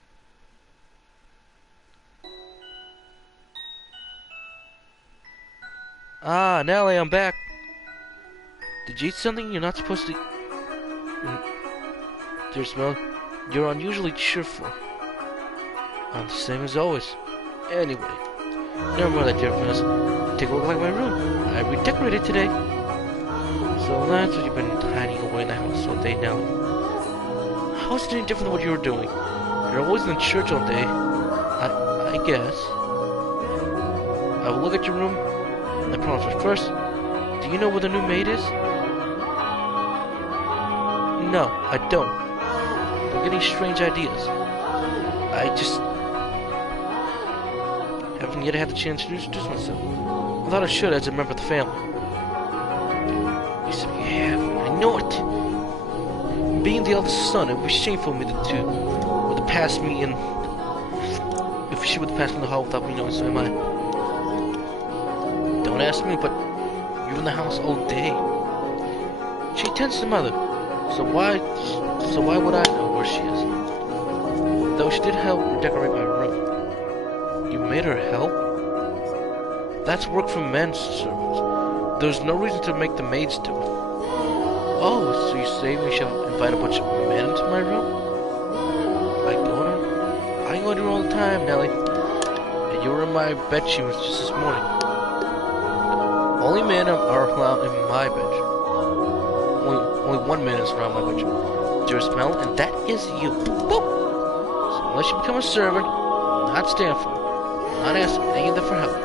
Ah, Nellie, I'm back. Did you eat something you're not supposed to eat? Dear Smell, you're unusually cheerful. I'm the same as always. Anyway, never mind that, dear friends. Take a look at my room. I redecorated today. So that's what you've been hiding away in the house all day now. How is it any different than what you were doing? You're always in church all day. I guess. I will look at your room. I promise. But first, do you know where the new maid is? No, I don't. I'm getting strange ideas. I just haven't yet had the chance to introduce myself. I thought I should as a member of the family. You said you have. I know it. Being the eldest son, it would be shameful of me to pass me in. If she would pass me in the hall without me knowing, so am I. Don't ask me, but you're in the house all day. She tends to mother. So why would I know where she is? Though she did help decorate my room. You made her help? That's work for men servants. There's no reason to make the maids do it. Oh, so you say we should invite a bunch of men into my room? I go in here all the time, Nelly. And you were in my bed sheets just this morning. Only men are allowed in my bedroom. Only one man is around my bedroom. Dearest Mellok, and that is you. Boop! So unless you become a servant, not stand for it, not ask any of them for help.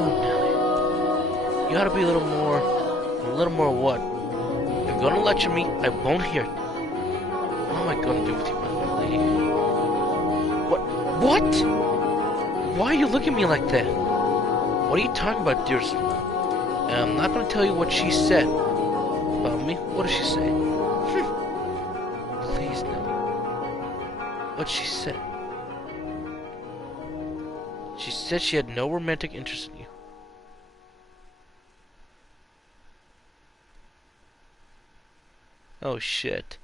Oh, Nelly. You ought to be a little more what? If you're gonna lecture me, I won't hear it. What am I gonna do with you, my little lady? What? Why are you looking at me like that? What are you talking about, dearest? I'm not gonna tell you what she said. About me? What did she say? Please, Nelly. What she said? She said she had no romantic interest in you. Oh shit.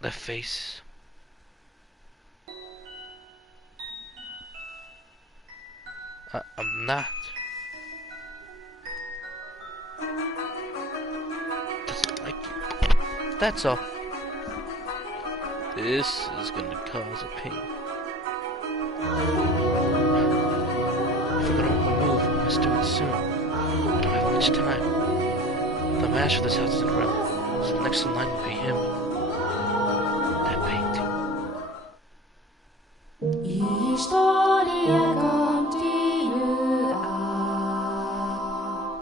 The face. I'm not. Doesn't like you. That's all. This is gonna cause a pain. If we're gonna move, we must do it soon. We don't have much time. The master of this house isn't around, so the next in line will be him.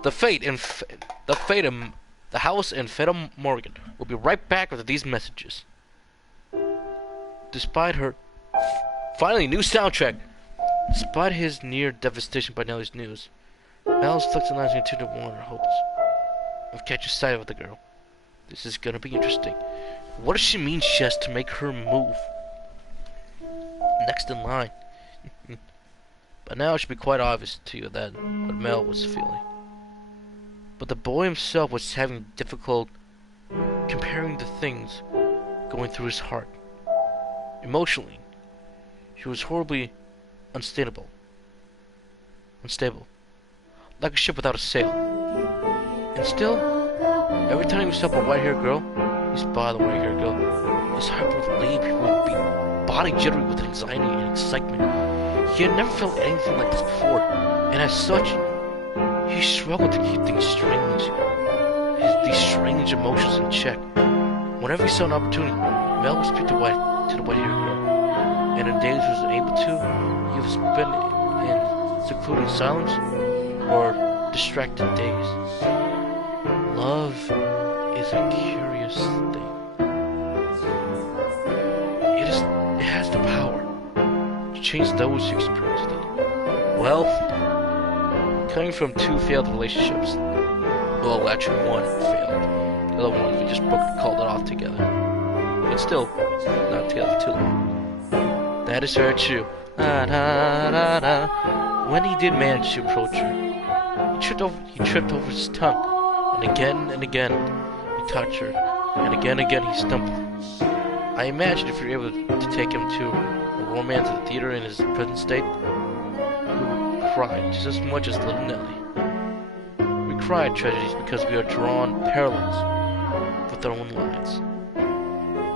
That painting. The House in Fata Morgana will be right back after these messages. Despite her finally new soundtrack, despite his near devastation by Nelly's news, Mellok's flexible eyes continue to warn her hopes of catching sight of the girl. This is gonna be interesting. What does she mean she has to make her move? Next in line. But now it should be quite obvious to you that what Mel was feeling. But the boy himself was having difficult comparing the things going through his heart. Emotionally, he was horribly unstable, like a ship without a sail. And still, every time he saw a white-haired girl, he spotted the white-haired girl, his heart would leap, he would be body jittery with anxiety and excitement. He had never felt anything like this before, and as such, he struggled to keep these strange emotions in check. Whenever he saw an opportunity, Mel would speak to the white-haired girl, and in days he was able to, he would spend in secluded silence or distracted days. Love is a curious thing. It has the power to change those who experience it. Well, coming from two failed relationships, well, actually one failed. The other one, we just called it off together. But still, not together for too long. That is very true. When he did manage to approach her, he tripped over his tongue, and again he touched her, and again he stumbled. I imagine if you're able to take him to a romance at the theater in his present state, we would cry just as much as little Nelly. We cry at tragedies because we are drawn parallels with our own lives.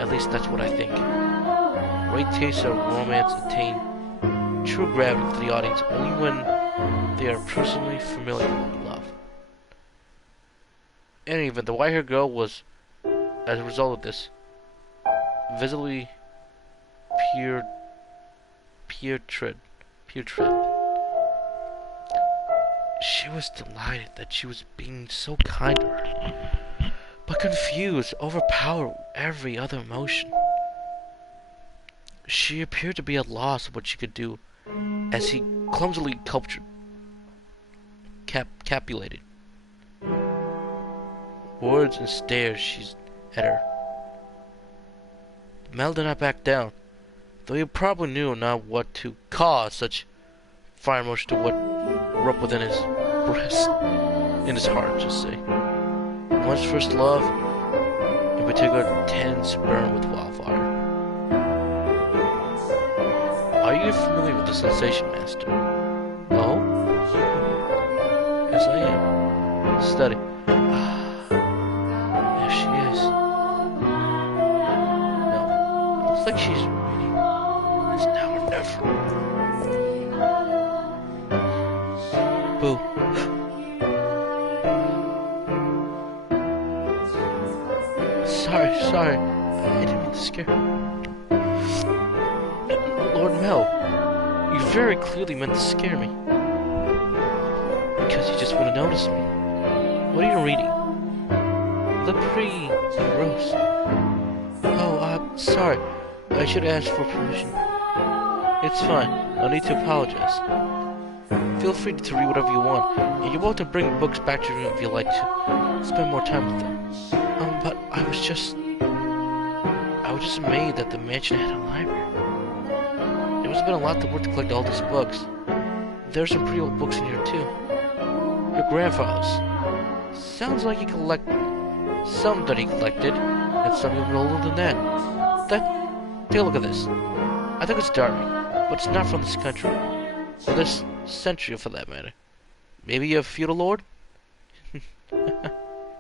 At least that's what I think. Great tastes of romance attain true gravity for the audience only when they are personally familiar with love. In any event, the white-haired girl was, as a result of this, visibly putrid. She was delighted that she was being so kind to her, but confused, overpowered every other emotion. She appeared to be at loss of what she could do, as he clumsily capulated words and stares at her. Mel did not back down, though he probably knew not what to cause such fire emotion to what erupt within his breast. In his heart, just say. One's first love, in particular, tends to burn with wildfire. Are you familiar with the sensation, Master? Oh? Yes, I am. Study. There she is. No, looks like she's reading. It's now or never. Boo. Sorry. I didn't mean to scare her. Lord Mel, you very clearly meant to scare me. Because you just want to notice me. What are you reading? The Pretty Rose. Oh, I'm sorry. I should ask for permission. It's fine. No need to apologize. Feel free to read whatever you want, and you're welcome to bring books back to your room if you like to. Spend more time with them. But I was just amazed that the mansion had a library. It must have been a lot of work to collect all these books. There's some pretty old books in here too. Your grandfather's. Sounds like he collected some that he collected, and some even older than that. Take a look at this. I think it's Darby, but it's not from this country. Or this century, for that matter. Maybe a feudal lord?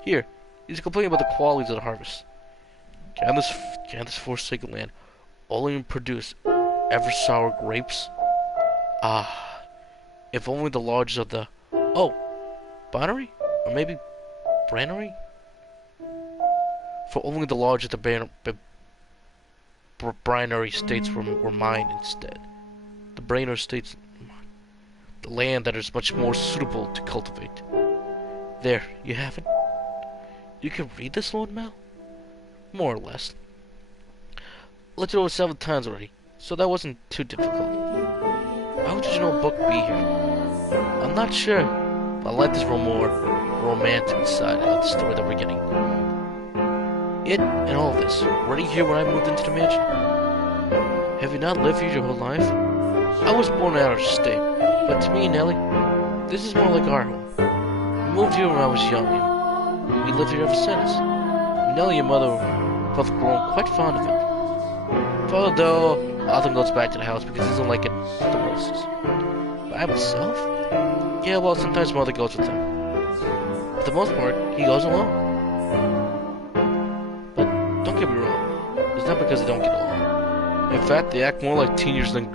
Here, he's complaining about the qualities of the harvest. Can this forsaken land only produce ever sour grapes? Ah, if only the lodges of the... Oh, Bonnery? Or maybe Brannery? For only the lodge of the Brannery states were mine instead. The Brannery states... The land that is much more suitable to cultivate. There, you have it. You can read this, Lord Mel? More or less. Looked it over several times already, so that wasn't too difficult. Why would your book be here? I'm not sure, but I like this more romantic side of the story that we're getting. It and all of this, were you here when I moved into the mansion? Have you not lived here your whole life? I was born out of state, but to me, Nellie, this is more like our home. We moved here when I was young, and we lived here ever since. Nellie and Mother both grown quite fond of it. Father, though, often goes back to the house because he doesn't like it the roses. By myself? Yeah, well, sometimes Mother goes with him. For the most part, he goes alone. But don't get me wrong, it's not because they don't get along. In fact, they act more like teenagers in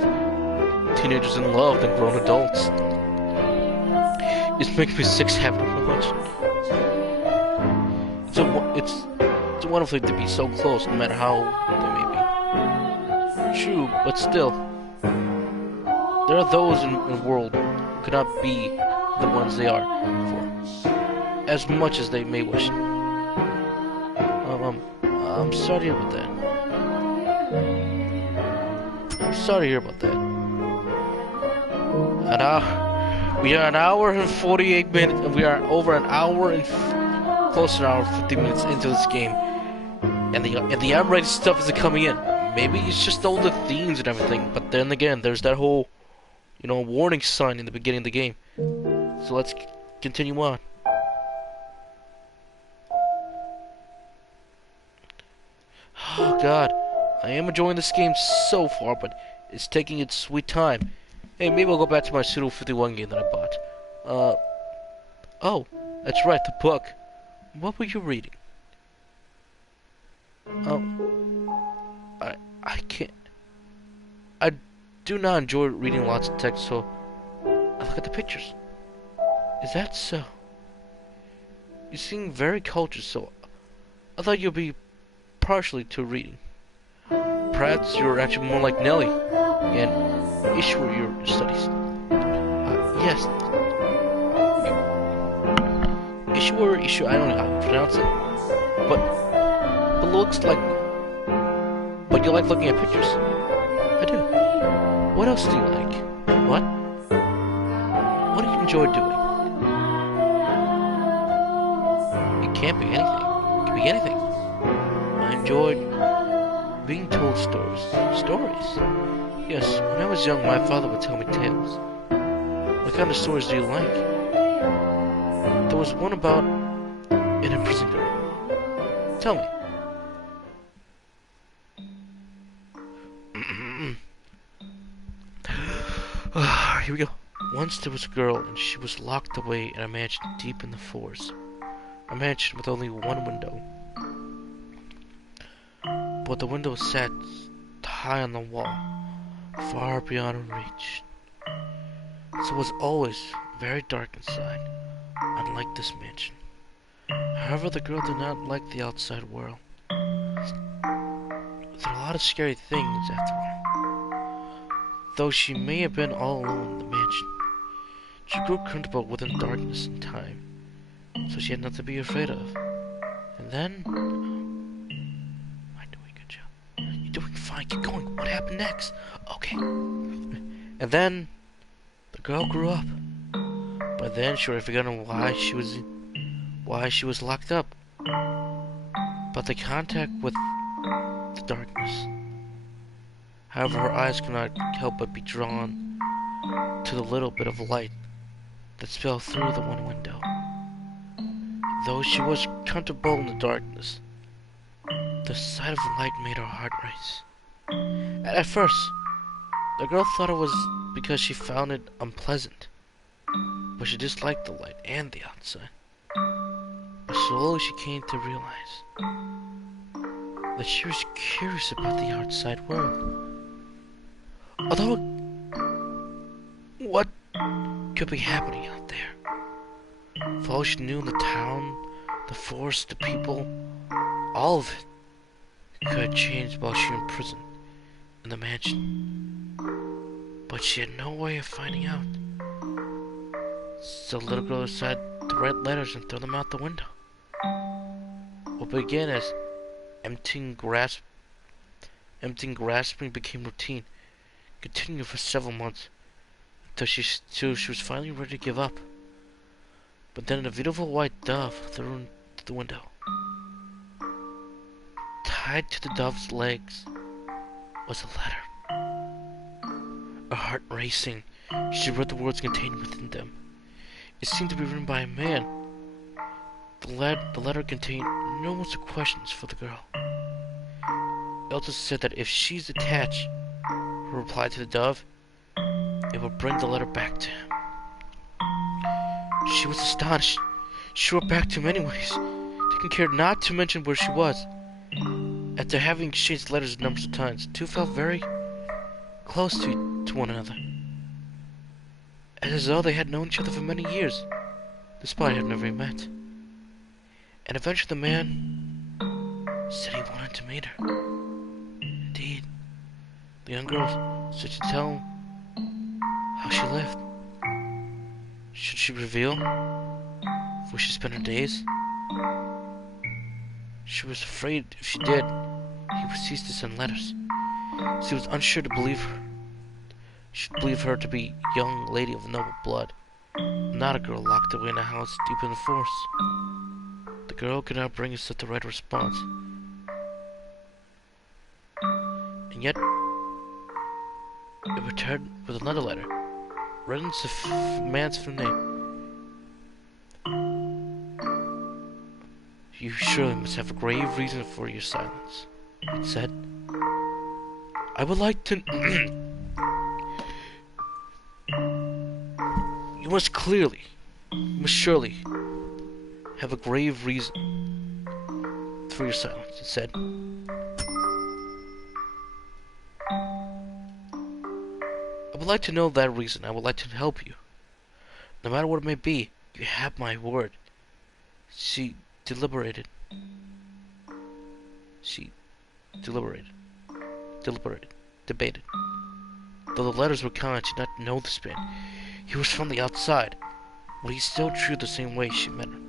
love than grown adults. It makes me sick having to watch. It's a wonderful thing to be so close, no matter how they may be. True, but still, there are those in the world who cannot be the ones they are for, as much as they may wish. I'm sorry to hear about that. We are an hour and 48 minutes, and we are over an hour and close to an hour and 50 minutes into this game, and the M-rated stuff isn't coming in. Maybe it's just all the themes and everything, but then again, there's that whole, warning sign in the beginning of the game. So let's continue on. Oh God, I am enjoying this game so far, but it's taking its sweet time. Hey, maybe I'll go back to my Pseudo 51 game that I bought. Oh, that's right, the book. What were you reading? I can't... I do not enjoy reading lots of text, so I look at the pictures. Is that so? You seem very cultured, so I thought you'd be partially to reading. Perhaps you're actually more like Nellie and Ishwar your studies. Yes. Ishwar, I don't know how to pronounce it. But looks like... But you like looking at pictures? I do. What else do you like? What? What do you enjoy doing? It can't be anything. It can be anything. I enjoyed being told stories. Stories? Yes, when I was young, my father would tell me tales. What kind of stories do you like? there was one about an imprisoned girl. Tell me. Here we go. Once there was a girl, and she was locked away in a mansion deep in the forest. A mansion with only one window. But the window sat high on the wall, far beyond her reach. So it was always very dark inside, unlike this mansion. However, the girl did not like the outside world. There were a lot of scary things, after all. Though she may have been all alone in the mansion, she grew comfortable within darkness and time, so she had nothing to be afraid of. And then... Am I doing a good job? You're doing fine, keep going. What happened next? Okay. And then... the girl grew up. By then she had forgotten why she was locked up. But the contact with the darkness. However, her eyes could not help but be drawn to the little bit of light that spilled through the one window. Though she was comfortable in the darkness, the sight of the light made her heart race. And at first, the girl thought it was because she found it unpleasant, but she disliked the light and the outside. But slowly she came to realize that she was curious about the outside world. Although, what could be happening out there? For all she knew, the town, the forest, the people, all of it could have changed while she was imprisoned in the mansion. But she had no way of finding out. So the little girl decided to write letters and throw them out the window. What began as emptying grasping became routine, continued for several months, until she was finally ready to give up. But then a beautiful white dove flew into the window. Tied to the dove's legs was a letter. Her heart racing, she read the words contained within them. It seemed to be written by a man. The letter contained numerous questions for the girl. It also said that if she's attached, her reply to the dove, it will bring the letter back to him. She was astonished. She wrote back to him anyways, taking care not to mention where she was. After having exchanged letters numbers of times, the two felt very close to one another, as though they had known each other for many years, despite having never met. And eventually the man said he wanted to meet her. Indeed, the young girl said to tell him how she lived. Should she reveal where she spent her days? She was afraid if she did, he would cease to send letters. She was unsure to believe her. She believed her to be a young lady of noble blood, not a girl locked away in a house deep in the forest. The girl could not bring herself to write a response. And yet, it returned with another letter, written to man's full name. You surely must have a grave reason for your silence, it said. I would like to... You must surely have a grave reason for your silence, it said. I would like to know that reason. I would like to help you. No matter what it may be, you have my word. She debated. Though the letters were kind, she did not know this man. He was from the outside, but he still treated the same way she met him.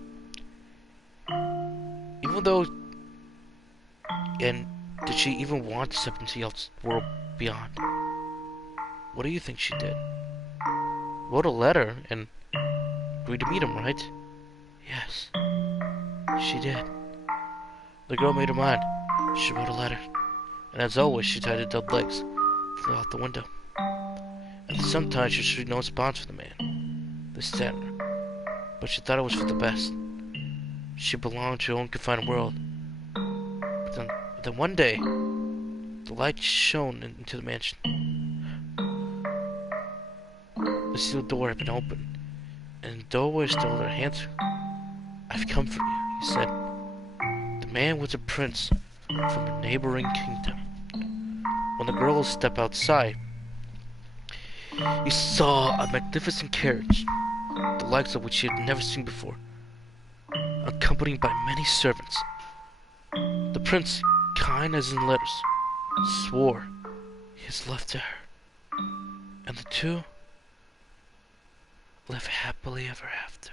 Even though... And did she even want to step into the world beyond? What do you think she did? Wrote a letter and agreed to meet him, right? Yes, she did. The girl made her mind. She wrote a letter, and as always, she tied her dead legs, flew out the window. And sometimes she showed no response from the man. This saddened her. but she thought it was for the best. She belonged to her own confined world. Then one day, the light shone into the mansion. The sealed door had been opened, and in the doorway stood her hands. "I've come for you," he said. The man was a prince from a neighboring kingdom. When the girl stepped outside, he saw a magnificent carriage, the likes of which she had never seen before, accompanied by many servants. The prince, kind as in letters, swore his love to her, and the two lived happily ever after.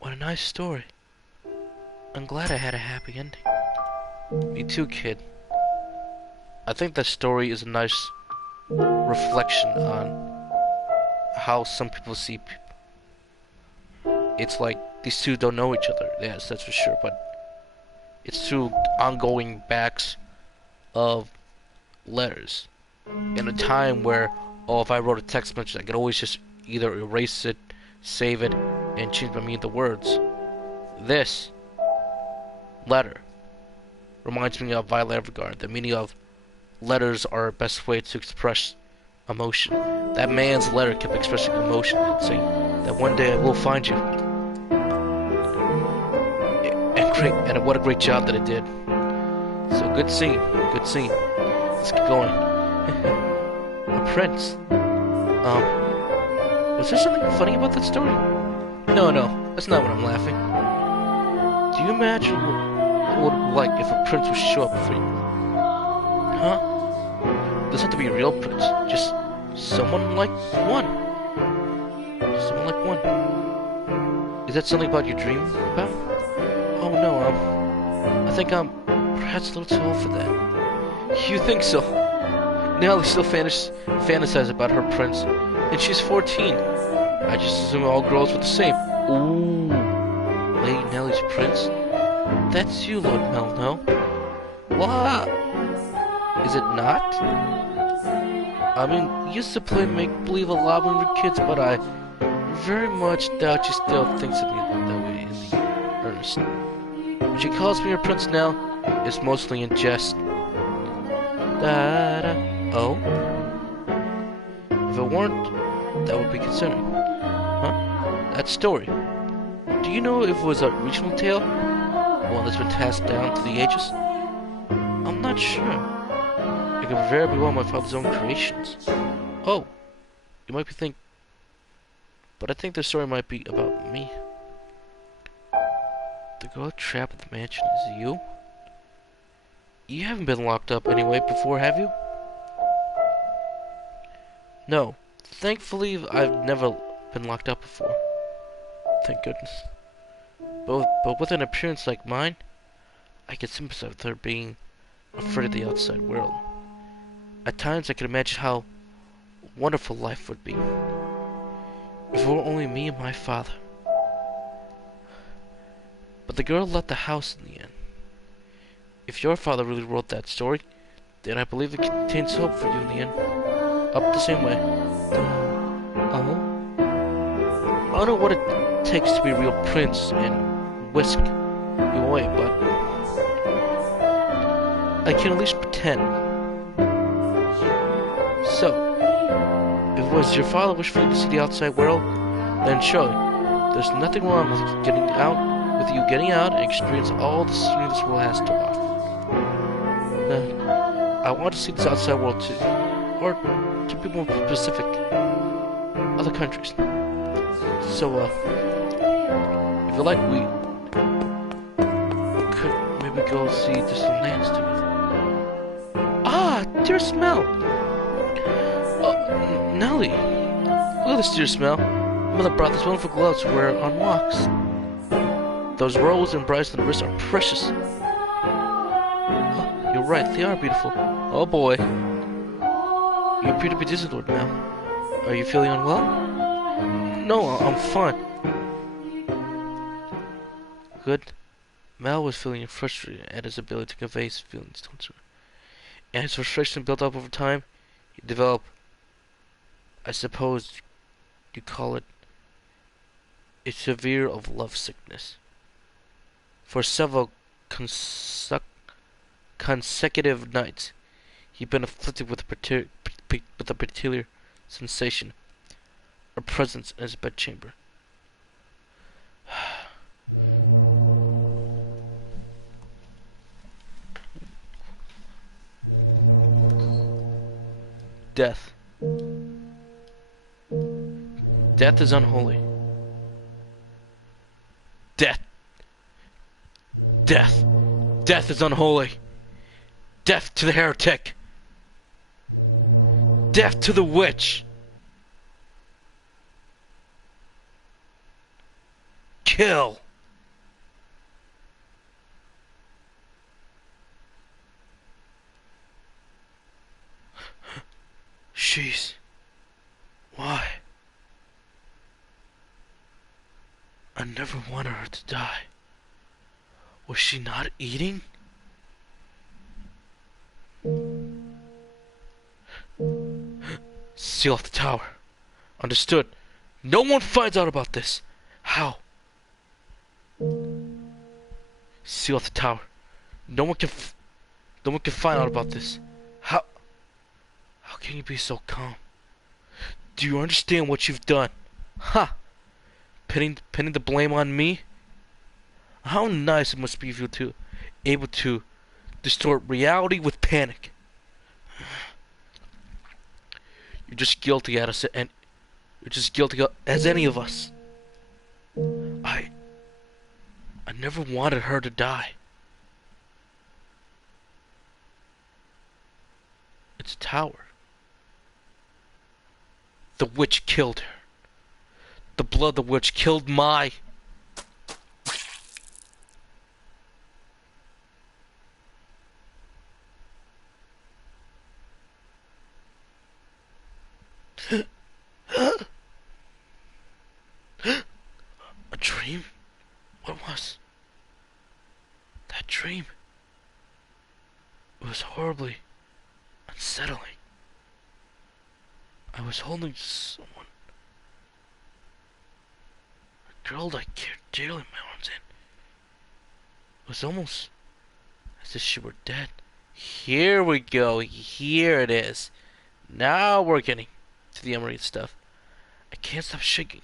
What a nice story. I'm glad I had a happy ending. Me too, kid. I think that story is a nice reflection on how some people see people. It's like these two don't know each other. Yes, that's for sure. But it's two ongoing backs of letters. In a time where, if I wrote a text message, I could always just either erase it, save it, and change my meaning of the words. This letter reminds me of Violet Evergarden. The meaning of letters are the best way to express emotion. That man's letter kept expressing emotion and saying that one day I will find you. And what a great job that it did. So good scene. Let's keep going. A prince. Was there something funny about that story? No, that's not what I'm laughing. Do you imagine what it would be like if a prince would show up for you? Huh? Doesn't have to be a real prince, just someone like one. Someone like one. Is that something about your dream about? Oh no, I think I'm perhaps a little too old for that. You think so? Nellie still fantasizes about her prince, and she's 14. I just assume all girls were the same. Ooh, Lady Nellie's prince? That's you, Lord Melno. What? Is it not? I mean, you used to play make-believe a lot when we were kids, but I very much doubt you still thinks of me that way in the earnest. When she calls me her prince now, it's mostly in jest. Da-da. Oh? If it weren't, that would be concerning. Huh? That story. Do you know if it was a regional tale? One that's been passed down through the ages? I'm not sure. It could very well be one of my father's own creations. Oh, you might be thinking, but I think the story might be about me. The girl trapped at the mansion is you? You haven't been locked up anyway before, have you? No. Thankfully, I've never been locked up before. Thank goodness. But with an appearance like mine, I can sympathize with her being afraid of the outside world. At times I can imagine how wonderful life would be if it were only me and my father. But the girl left the house in the end. If your father really wrote that story, then I believe it contains hope for you in the end. Up the same way. I don't know what it takes to be a real prince and whisk you away, but I can at least pretend. So, if it was your father wished for you to see the outside world, then surely there's nothing wrong with you getting out and experience all the scenery this world has to offer. I want to see this outside world too, or to be more specific, other countries. So, if you like, we could maybe go see distant lands together. Ah, dear smell! Nellie, look at this dear smell. Mother brought these wonderful gloves to wear on walks. Those roses and brights on the wrist are precious. Oh, you're right, they are beautiful. Oh boy. You appear to be dizzy, Lord Mel. Are you feeling unwell? No, I'm fine. Good. Mel was feeling frustrated at his ability to convey his feelings to her. And his frustration built up over time, he developed I suppose you call it a severe of love sickness. For several consecutive nights, he'd been afflicted with a particular sensation, a presence in his bedchamber. Death. Death is unholy. Death. Death. Death is unholy. Death to the heretic. Death to the witch. Kill. She's... Why? I never wanted her to die. Was she not eating? Seal off the tower. Understood. No one finds out about this. How? Seal off the tower. No one can find out about this. How? How can you be so calm? Do you understand what you've done? Ha! Pinning the blame on me? How nice it must be for you to able to distort reality with panic. You're just guilty as any of us. I never wanted her to die. It's a tower. The witch killed her. The blood of the witch killed my... A dream? What was that dream? It was horribly unsettling. I was holding someone. A girl I cared dearly in my arms, and it was almost as if she were dead. Here we go. Here it is. Now we're getting to the emery stuff. I can't stop shaking.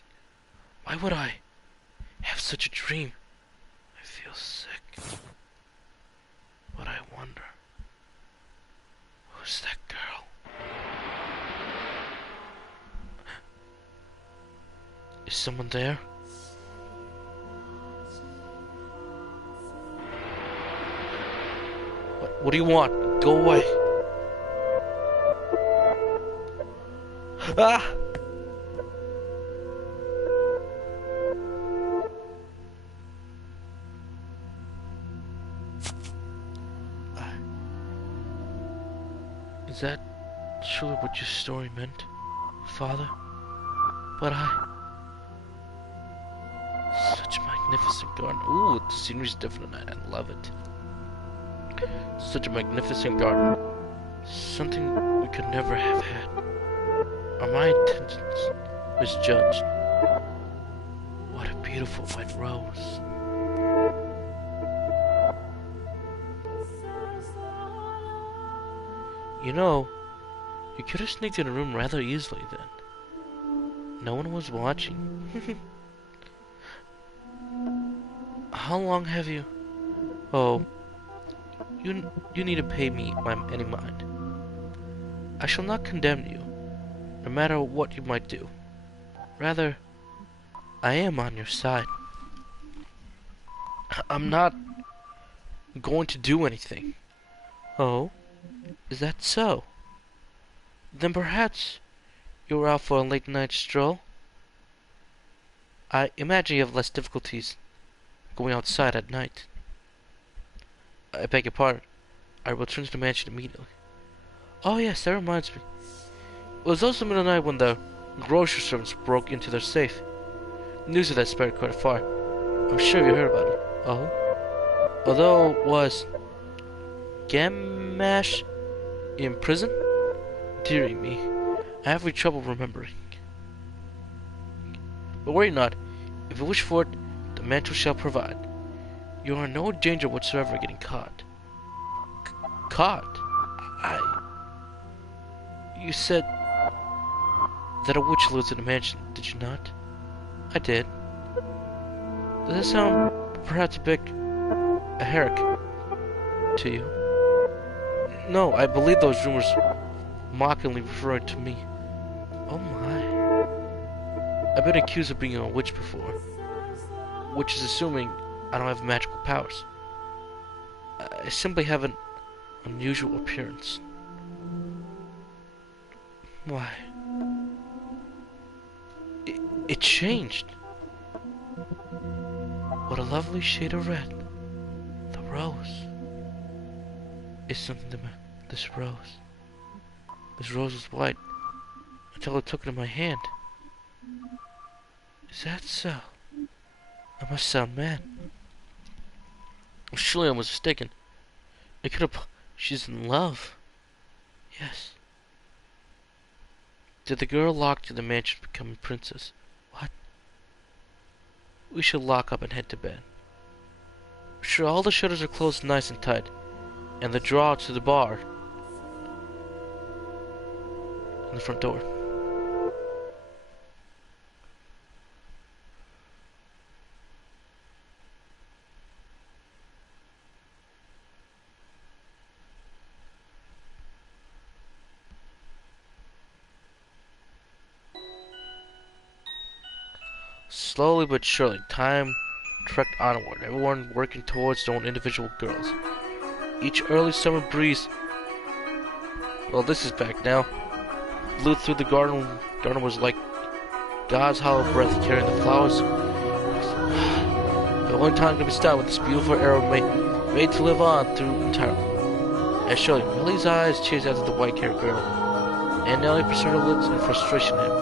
Why would I have such a dream? I feel sick. But I wonder, who's that girl? Is someone there? What do you want? Go away. Ah! Is that truly what your story meant, Father? But such a magnificent garden. Ooh, the scenery's different and I love it. Such a magnificent garden. Something we could never have had. Are my intentions misjudged? What a beautiful white rose. You know, you could have sneaked in a room rather easily then. No one was watching. How long have you... Oh, you need to pay me any mind. I shall not condemn you, no matter what you might do. Rather, I am on your side. I'm not going to do anything. Oh? Is that so? Then perhaps you're out for a late night stroll? I imagine you have less difficulties going outside at night. I beg your pardon. I will return to the mansion immediately. Oh yes, that reminds me. It was also middle of the night when the grocery servants broke into their safe. News of that spread quite far. I'm sure you heard about it. Oh? Although was Gamash in prison? Dearie me. I have trouble remembering. But worry not. If you wish for it, the mantle shall provide. You are in no danger whatsoever of getting caught. Caught? You said that a witch lives in a mansion, did you not? I did. Does that sound perhaps a bit herrick to you? No, I believe those rumors mockingly referring to me. Oh my. I've been accused of being a witch before, which is assuming I don't have magical powers. I simply have an unusual appearance. Why? It changed. What a lovely shade of red. The rose. Is something to this rose. This rose was white until I took it in my hand. Is that so? I must sound mad. Surely I was mistaken. It could have. She's in love. Yes. Did the girl locked in the mansion become a princess? What? We shall lock up and head to bed. Sure, all the shutters are closed nice and tight, and the drawer to the bar and the front door. Slowly but surely, time trekked onward, everyone working towards their own individual goals. Each early summer breeze, well, this is back now, blew through the garden. Garden was like God's hollow breath carrying the flowers. The only time to be stopped with this beautiful arrow made to live on through entirely. As surely, Millie's eyes chased after the white-haired girl, and Nellie pursued her lips in frustration at him.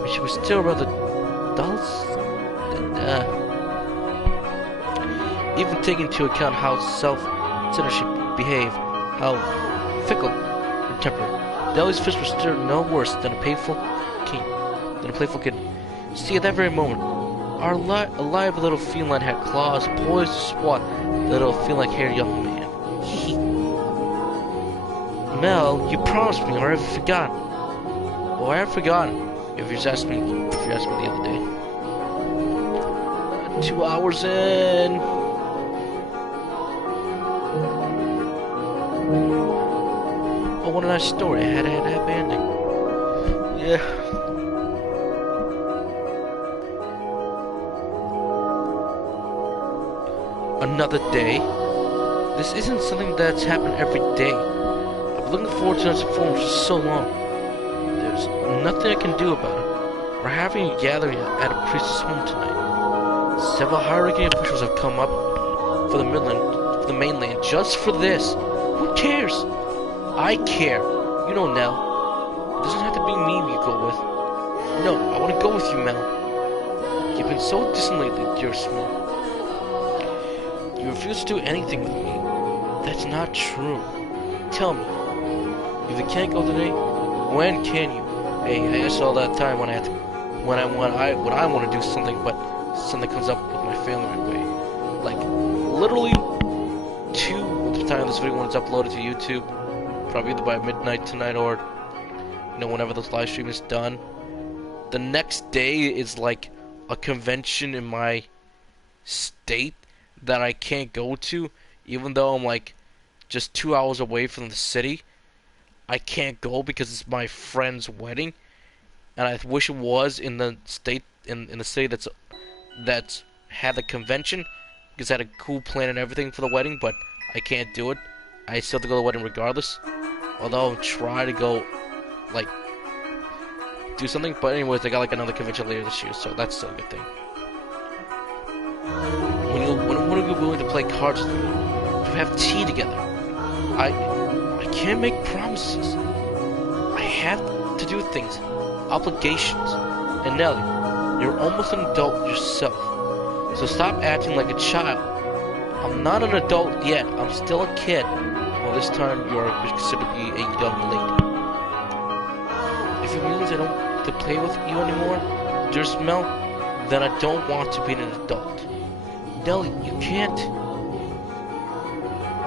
But she was still rather dull. Even taking into account how self-centered she behaved, how fickle her temper, Nellie's fist was still no worse than a playful kitten. See, at that very moment, our alive little feline had claws poised to swat the little feline-haired young man. Mel, you promised me, or have you forgotten? Well, I have forgotten. If you asked me the other day. 2 hours in. Oh, what a nice story. I had a happy ending. Yeah. Another day? This isn't something that's happened every day. I've been looking forward to this performance for so long. There's nothing I can do about it. We're having a gathering at a priest's home tonight. Several high-ranking officials have come up for the mainland just for this. Who cares? I care. You know, Nell. It doesn't have to be me you go with. No, I want to go with you, Mel. You've been so distant lately, dear Small. You refuse to do anything with me. That's not true. Tell me, if you can't go today, when can you? Hey, I asked all that time when I want to do something, but something comes up with my family way. Like literally 2 at the time this video when it's uploaded to YouTube, probably either by midnight tonight or whenever this live stream is done. The next day is like a convention in my state that I can't go to, even though I'm like just 2 hours away from the city. I can't go because it's my friend's wedding, and I wish it was in the state in the city that's had the convention, because I had a cool plan and everything for the wedding, but I can't do it. I still have to go to the wedding regardless. Although I'll try to go, like, do something. But anyways, they got like another convention later this year, so that's still a good thing. When are you willing to play cards with me? To have tea together? I can't make promises. I have to do things, obligations. And Nelly, you're almost an adult yourself, so stop acting like a child. I'm not an adult yet. I'm still a kid. Well, this time you are considered to be a young lady. If I don't get to play with you anymore, dear Mel, then I don't want to be an adult. Nellie, you can't.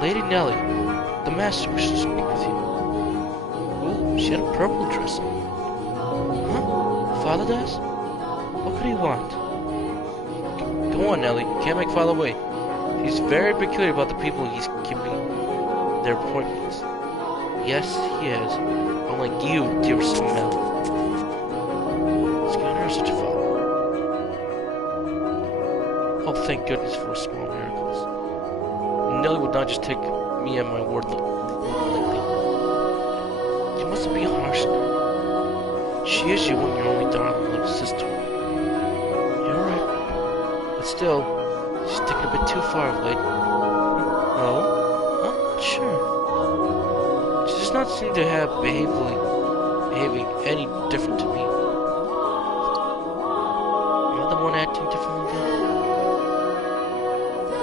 Lady Nellie, the master wishes to speak with you. Ooh, she had a purple dress on. Huh? Father does? What could he want? Go on, Nellie. You can't make Father wait. He's very peculiar about the people he's keeping their appointments. Yes, he is. Unlike you, dearest Mel. It's kind of such a father. Oh, thank goodness for small miracles. Nellie would not just take me at my word lately. You mustn't be harsh now. She is your only darling little sister. You're right. But still, she's taken a bit too far of late. Oh? Huh? Sure. She does not seem to have behaving any different to me. Am I the one acting differently then?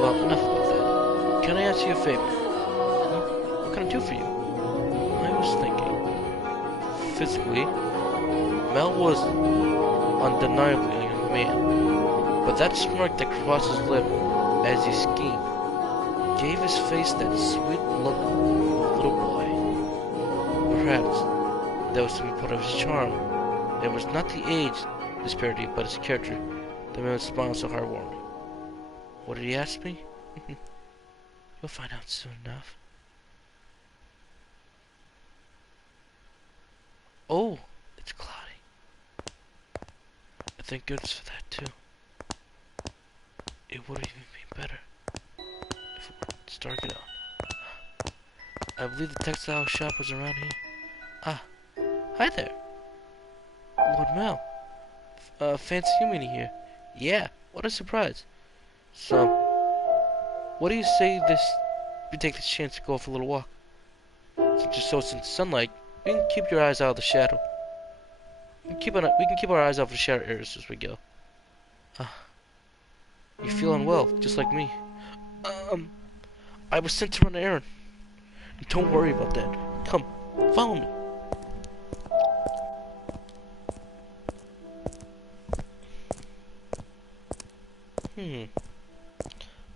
Well, enough about that. Can I ask you a favor? Huh? What can I do for you? I was thinking. Physically, Mel was undeniably a young man. But that smirk that crossed his lip as he schemed gave his face that sweet look of a little boy. Perhaps that was some part of his charm. It was not the age disparity, but his character that made him smile so heartwarming. What did he ask me? You'll find out soon enough. Oh, it's cloudy. I thank goodness for that too. It would even be better if it's dark out. I believe the textile shop was around here. Ah, hi there. Lord Mel. Fancy you meeting here. Yeah, what a surprise. So, what do you say we take this chance to go for a little walk? Since you're so in sunlight, you can keep your eyes out of the shadow. We can keep our eyes out of the shadow areas as we go. You feel unwell, just like me. I was sent to run an errand. Don't worry about that. Come, follow me.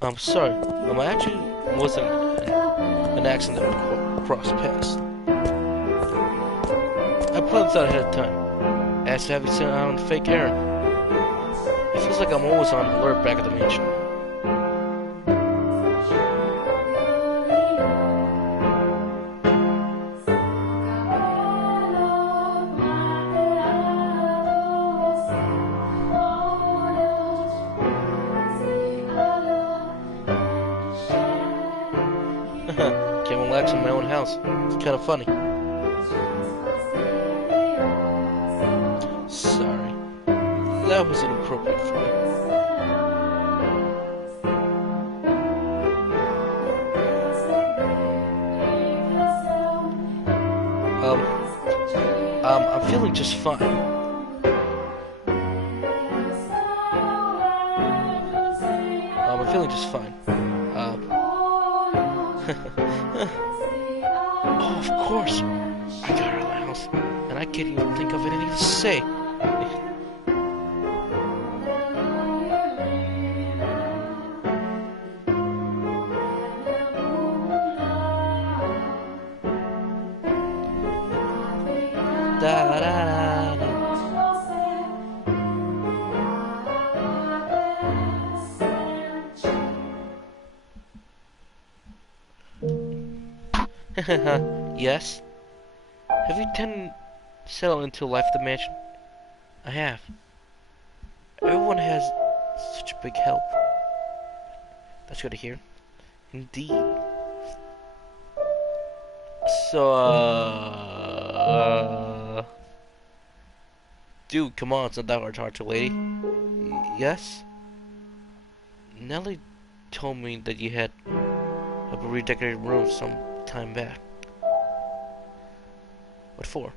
I'm sorry. I actually wasn't an accident that we crossed paths. I planned this out ahead of time. As to have you sent out on a fake errand. It feels like I'm always on alert back at the mansion. Can't relax in my own house. It's kind of funny. Sorry. That was inappropriate for me. I'm feeling just fine. I'm feeling just fine. Oh, of course. I got her out of the house, and I can't even think of anything to say. Da, da, da, da. Yes? Have you settled into life at the mansion? I have. Everyone has such a big help. That's good to hear. Indeed. So, dude, come on, it's not that hard to talk to, lady. Yes? Nellie told me that you had a redecorated room some time back. What for?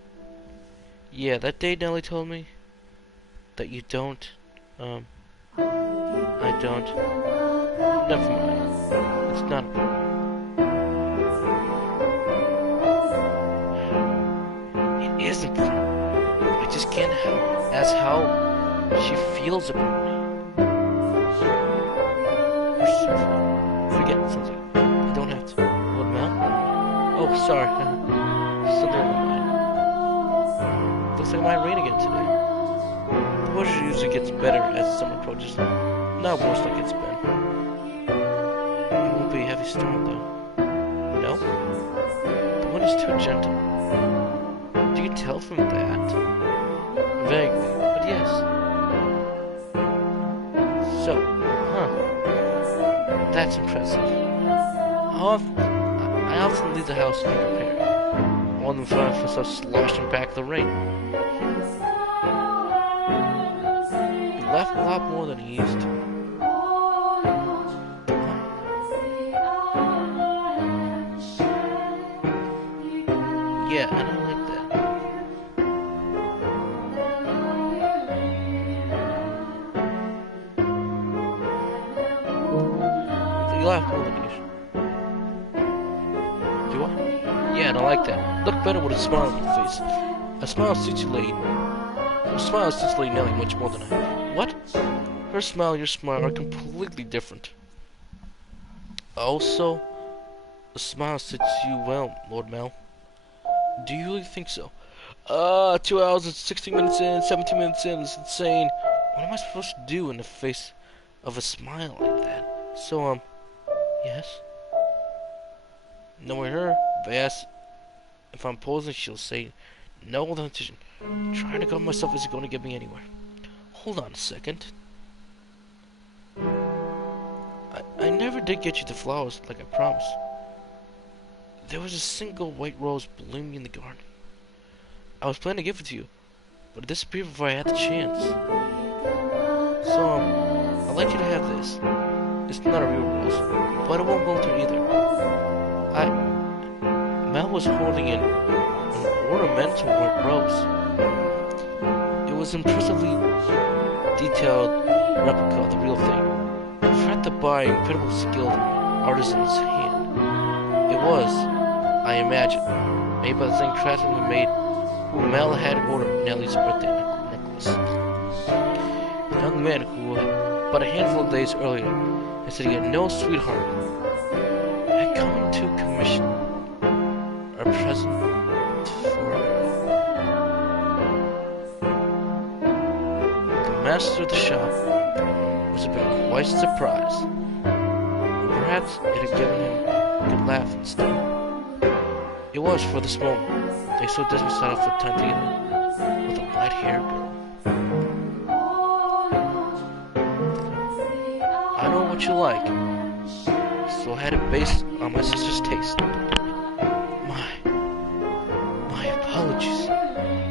Yeah, that day Nellie told me that you don't, I don't. Never mind. It's not important. It is important. I just That's how she feels about me. Forget it, sounds like you don't have to. What, Mel? Oh, sorry. Something on my mind. Looks like it might rain again today. The weather usually gets better as summer approaches. Not worse like it's been. It won't be a heavy storm, though. No? The wind is too gentle. Do you tell from that? Vaguely, but yes. So, that's impressive. I often leave the house unprepared. One of them find myself sloshing back the rain. He left a lot more than he used to. Yeah, and I like that. You laugh more than usual. Do I? Yeah, and I like that. Look better with a smile on your face. A smile suits you, lady. A smile suits Lady Nelly much more than I. What? Her smile and your smile are completely different. Also, a smile suits you well, Lord Mel. Do you really think so? 2 hours and 16 minutes in, 17 minutes in, it's insane. What am I supposed to do in the face of a smile like that? So, yes? Knowing her, if I ask if I'm posing, she'll say, no, with intention. Trying to cover myself isn't going to get me anywhere. Hold on a second. I never did get you the flowers like I promised. There was a single white rose blooming in the garden. I was planning to give it to you, but it disappeared before I had the chance. So, I'd like you to have this. It's not a real rose, but it won't wilter either. Mel was holding an ornamental white rose. It was impressively detailed replica of the real thing, crafted by incredible skilled artisan's hand. It was, I imagine, made by the same craftsman who Mel had ordered Nellie's birthday necklace. The young man who, but a handful of days earlier, had said he had no sweetheart, had come to commission a present for her. The master of the shop was a bit quite surprised. Perhaps it had given him a good laugh instead. It was for this moment they so desperately set off for time together with a light-haired girl. I know what you like, so I had it based on my sister's taste. My apologies.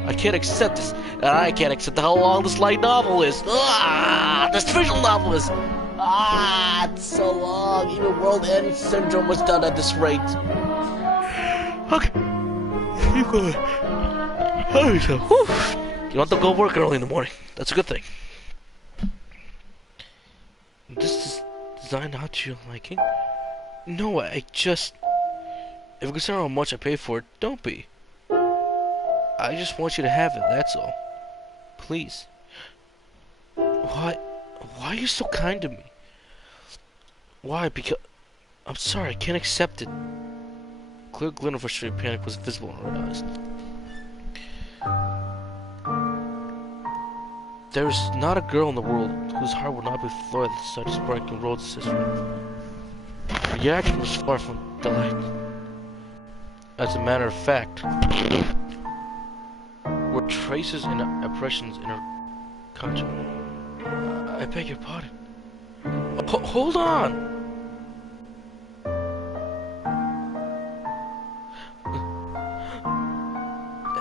I can't accept this, and I can't accept how long this light novel is. This visual novel is. It's so long. Even World End Syndrome was done at this rate. Okay. Keep going. You don't have to go work early in the morning. That's a good thing. This is designed out to your liking? No, I just... If you consider how much I pay for it, don't be. I just want you to have it, that's all. Please. Why are you so kind to me? Why? Because... I'm sorry, I can't accept it. Clear glint of frustrated panic was visible in her eyes. There is not a girl in the world whose heart would not be floored at the sight of sparkling roses. Her reaction was far from delight. As a matter of fact, were traces and impressions in her contour. I beg your pardon. Hold on!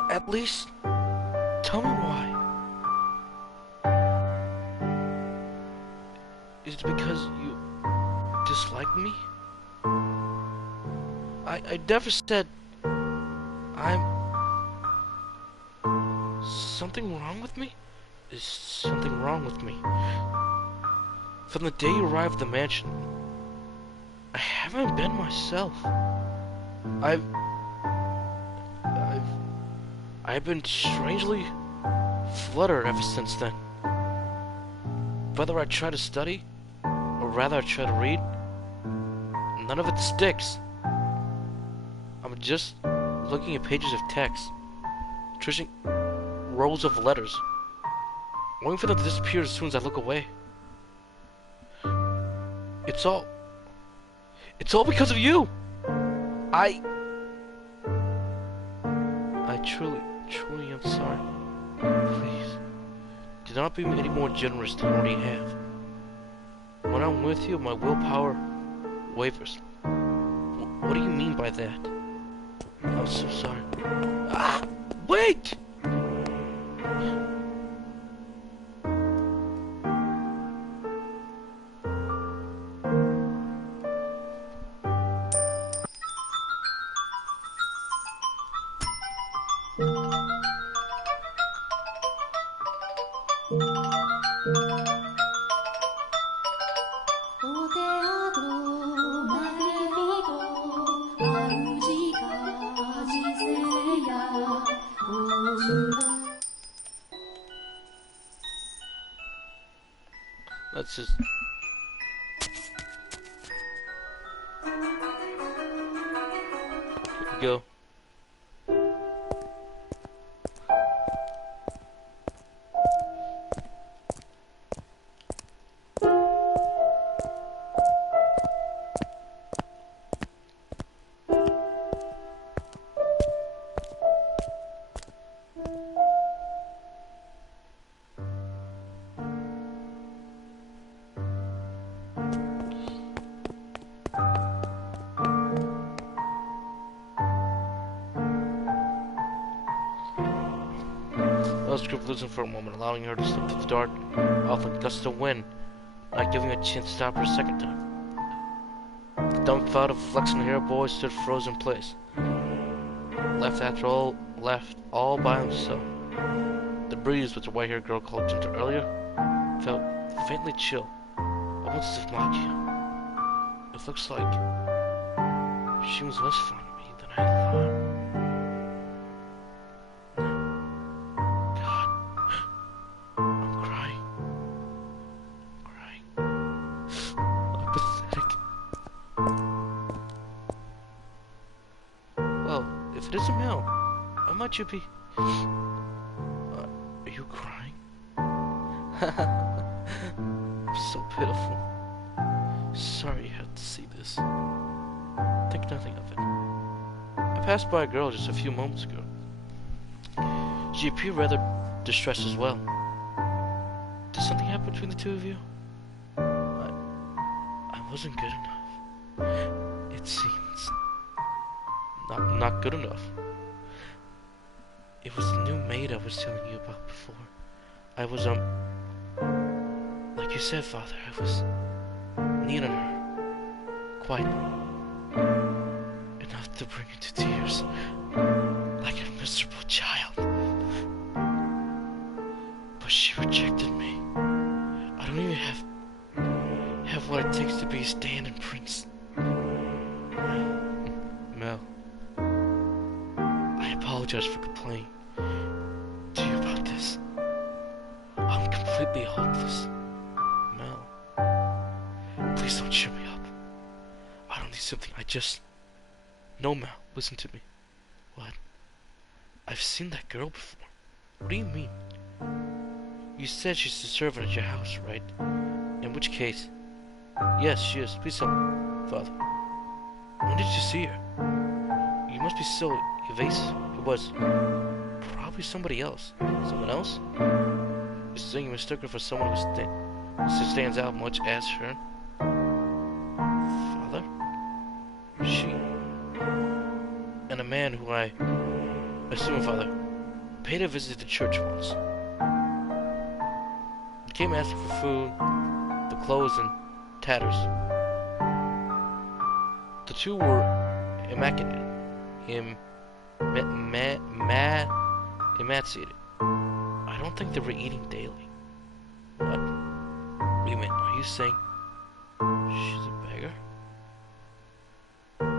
At least, tell me why. Is it because you dislike me? I never said I'm... Something wrong with me? Is something wrong with me? From the day you arrived at the mansion, I haven't been myself. I've been strangely fluttered ever since then. Whether I try to study, or rather I try to read, none of it sticks. I'm just looking at pages of text, tracing rows of letters, waiting for them to disappear as soon as I look away. It's all because of you! I truly am sorry. Please, do not be any more generous than you already have. When I'm with you, my willpower wavers. What do you mean by that? I'm so sorry. Ah! Wait! Let's just... Here we go. Group losing for a moment, allowing her to slip through the dark off like gusts of wind, not giving her a chance to stop her a second time. The dumb thought of flexing hair boy stood frozen in place, left all by himself. The breeze, which the white-haired girl called gentle earlier, felt faintly chill, almost as if magic. It looks like she was less fond of me than I thought. You be? Are you crying? So pitiful. Sorry you had to see this. Think nothing of it. I passed by a girl just a few moments ago. She appeared rather distressed as well. Did something happen between the two of you? I wasn't good enough. It seems. Not good enough. It was the new maid I was telling you about before. I was, like you said, Father, I was needing her. Quite enough to bring you to tears. Like a miserable child. But she rejected me. I don't even have what it takes to be a standing prince. Mel, I apologize for complaining to you about this. I'm completely hopeless. Mel, please don't cheer me up. I don't need something, No, Mel, listen to me. What? I've seen that girl before. What do you mean? You said she's a servant at your house, right? In which case... Yes, she is. Please tell me, Father. When did you see her? You must be so evasive. It was... probably somebody else. Someone else? You're saying you mistook her for someone who stands out much as her? Father? She... and a man who I assume, Father, paid a visit to church once. He came asking for food, the clothes, and tatters. The two were immaculate, emaciated. I don't think they were eating daily. What? Wait a minute, are you saying she's a beggar?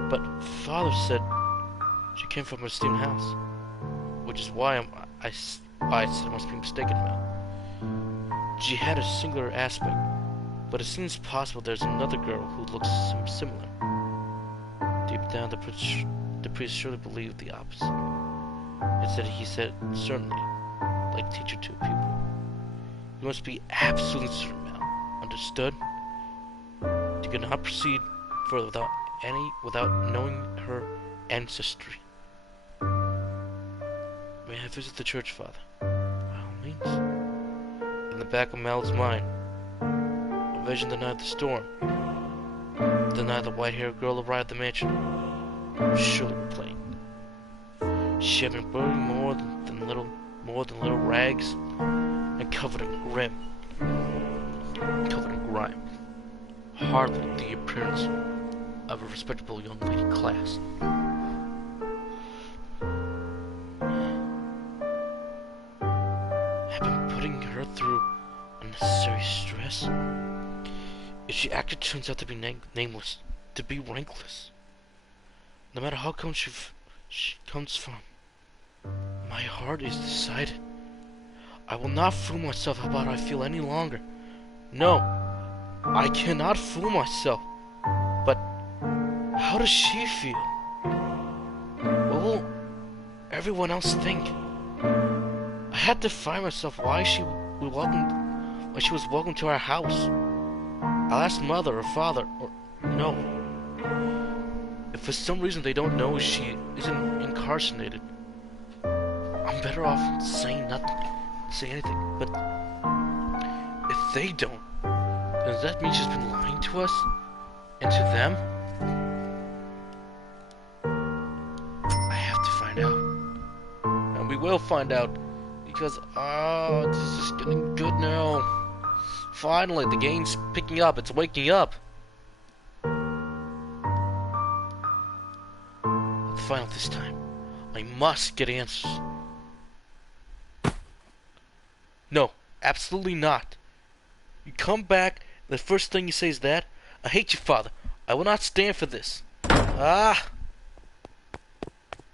But Father said she came from an esteemed house, which is why I said I must be mistaken, Mel. She had a singular aspect, but it seems possible there's another girl who looks similar. Deep down, the priest surely believed the opposite. Instead, he said, certainly, like teacher to a pupil. You must be absolutely certain, Mel. Understood? You cannot proceed further without knowing her ancestry. May I visit the church, Father? By all means. In the back of Mel's mind, a vision the night of the storm. The night the white-haired girl arrived at the mansion. Surely were playing. She had been burning more than little rags, and covered in grime. Hardly the appearance of a respectable young lady class. Had been putting her through unnecessary stress. If she actually turns out to be nameless, to be rankless, no matter how come she comes from, my heart is decided. I will not fool myself about how I feel any longer. No, I cannot fool myself. But how does she feel? What will everyone else think? I had to find myself why she was welcome to our house. I'll ask mother or father, or no. If for some reason they don't know she isn't incarcerated, I'm better off saying nothing, saying anything. But if they don't, does that mean she's been lying to us? And to them? I have to find out. And we will find out. Because, this is getting good now. Finally, the game's picking up. It's waking up. But finally this time, I must get answers. No, absolutely not. You come back, and the first thing you say is that, I hate you, Father. I will not stand for this. Ah!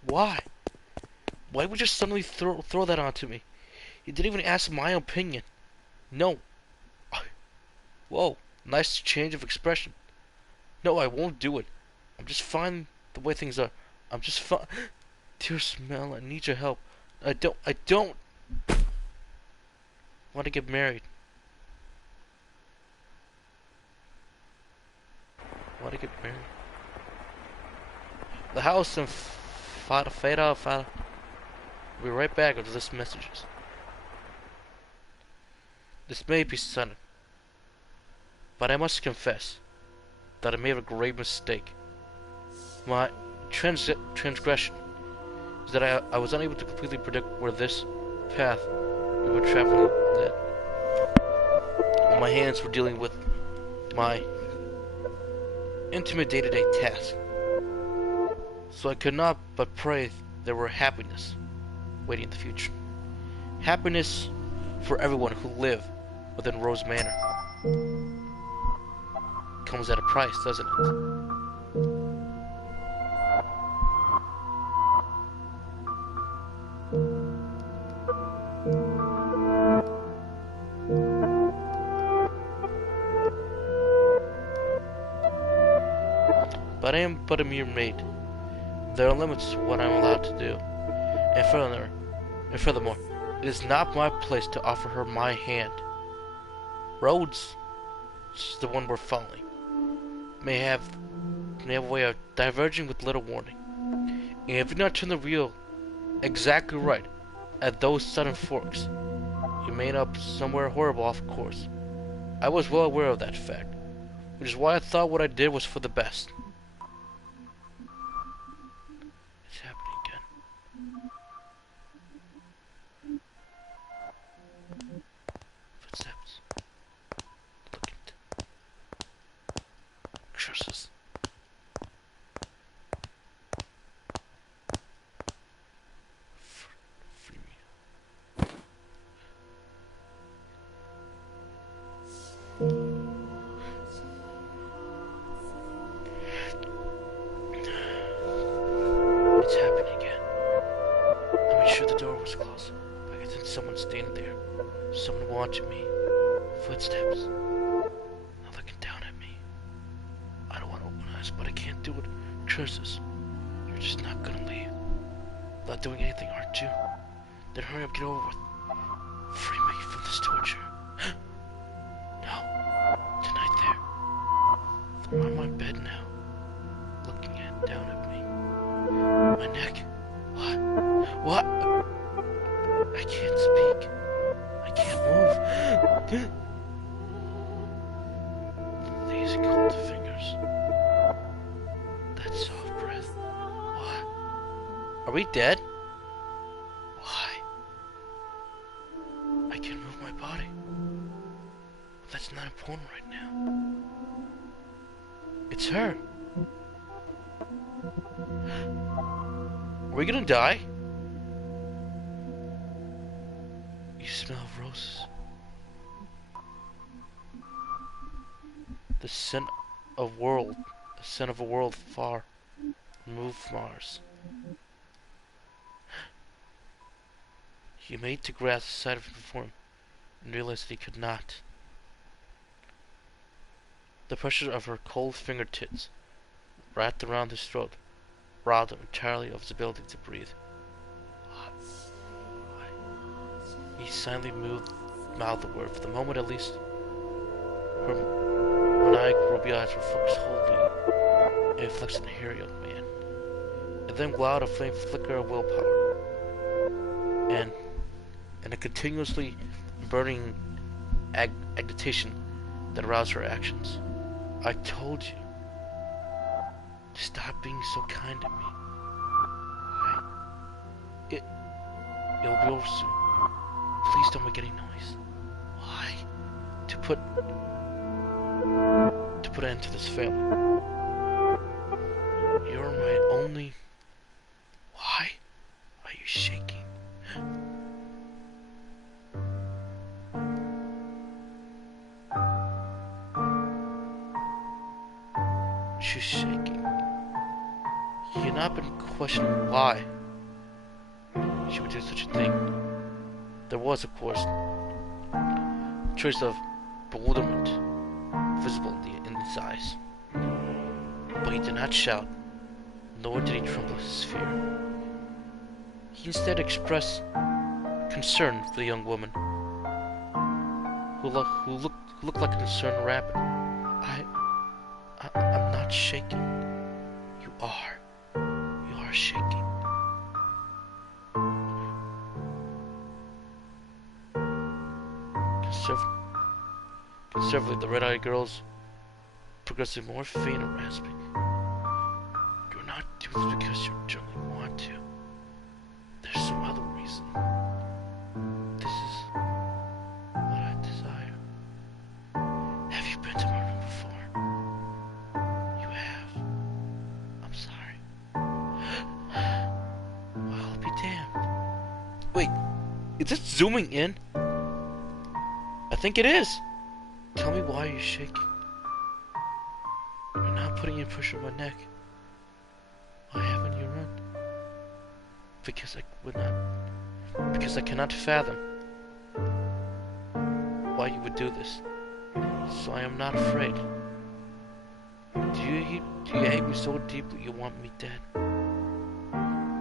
Why? Why would you suddenly throw that onto me? You didn't even ask my opinion. No. Whoa, nice change of expression. No, I won't do it. I'm just fine the way things are. I'm just fine. Dear Mel, I need your help. I don't want to get married. Want to get married. The House in Fata Morgana. We'll be right back with this messages. This may be sudden, but I must confess that I made a grave mistake. My transgression is that I was unable to completely predict where this path we were traveling led. My hands were dealing with my intimate day-to-day task, so I could not but pray there were happiness waiting in the future. Happiness for everyone who live within Rose Manor. Comes at a price, doesn't it? But I am but a mere maid. There are limits to what I am allowed to do. And furthermore, it is not my place to offer her my hand. Roads, such as the one we're following, may have a way of diverging with little warning. And if you do not turn the wheel exactly right at those sudden forks, you may end up somewhere horrible off course. I was well aware of that fact, which is why I thought what I did was for the best. It's happening again. Footsteps. Looking. Curses. Free me. It's happening again. I made sure the door was closed. I get to sensed someone standing there. Someone watching me. Footsteps. Now looking down at me. I don't want to open eyes, but I can't do it. Curses. You're just not gonna leave. Not doing anything, aren't you? Then hurry up, get over with. Free me from this torture. No. Tonight there. They're on my bed now. Looking down at me. My neck. What? What? I can't speak. I can't move. These cold fingers. That soft breath. What? Are we dead? Why? I can move my body. That's not important right now. It's her. Are we gonna die? You smell of roses. The scent of a world far removed from ours. He made to grasp the side of him before him and realized that he could not. The pressure of her cold fingertips wrapped around his throat robbed him entirely of his ability to breathe. He silently mouthed the word. For the moment at least, her maniacal ruby eyes were focused wholly and reflected in the hairy young man. And then glowed a flame flicker of willpower. And a continuously burning agitation that aroused her actions. I told you to stop being so kind to me. It'll be over soon. Please don't make any noise. Why? To put an end to this family. You're my only... Why are you shaking? She's shaking. He had not been questioning why she would do such a thing. There was, of course, a trace of bewilderment visible in his eyes. But he did not shout, nor did he tremble his fear. He instead expressed concern for the young woman, who looked like a concerned rabbit. I'm not shaking. You are. You are shaking. Conservatively, the red-eyed girls progressing more faint and rasping. You're not doing this because you generally want to. There's some other reason. This is what I desire. Have you been to my room before? You have. I'm sorry. Well, I'll be damned. Wait, is this zooming in? I think it is. Tell me why you're shaking. You're not putting any pressure on my neck. Why haven't you run? Because I cannot fathom why you would do this. So I am not afraid. Do you hate me so deeply you want me dead?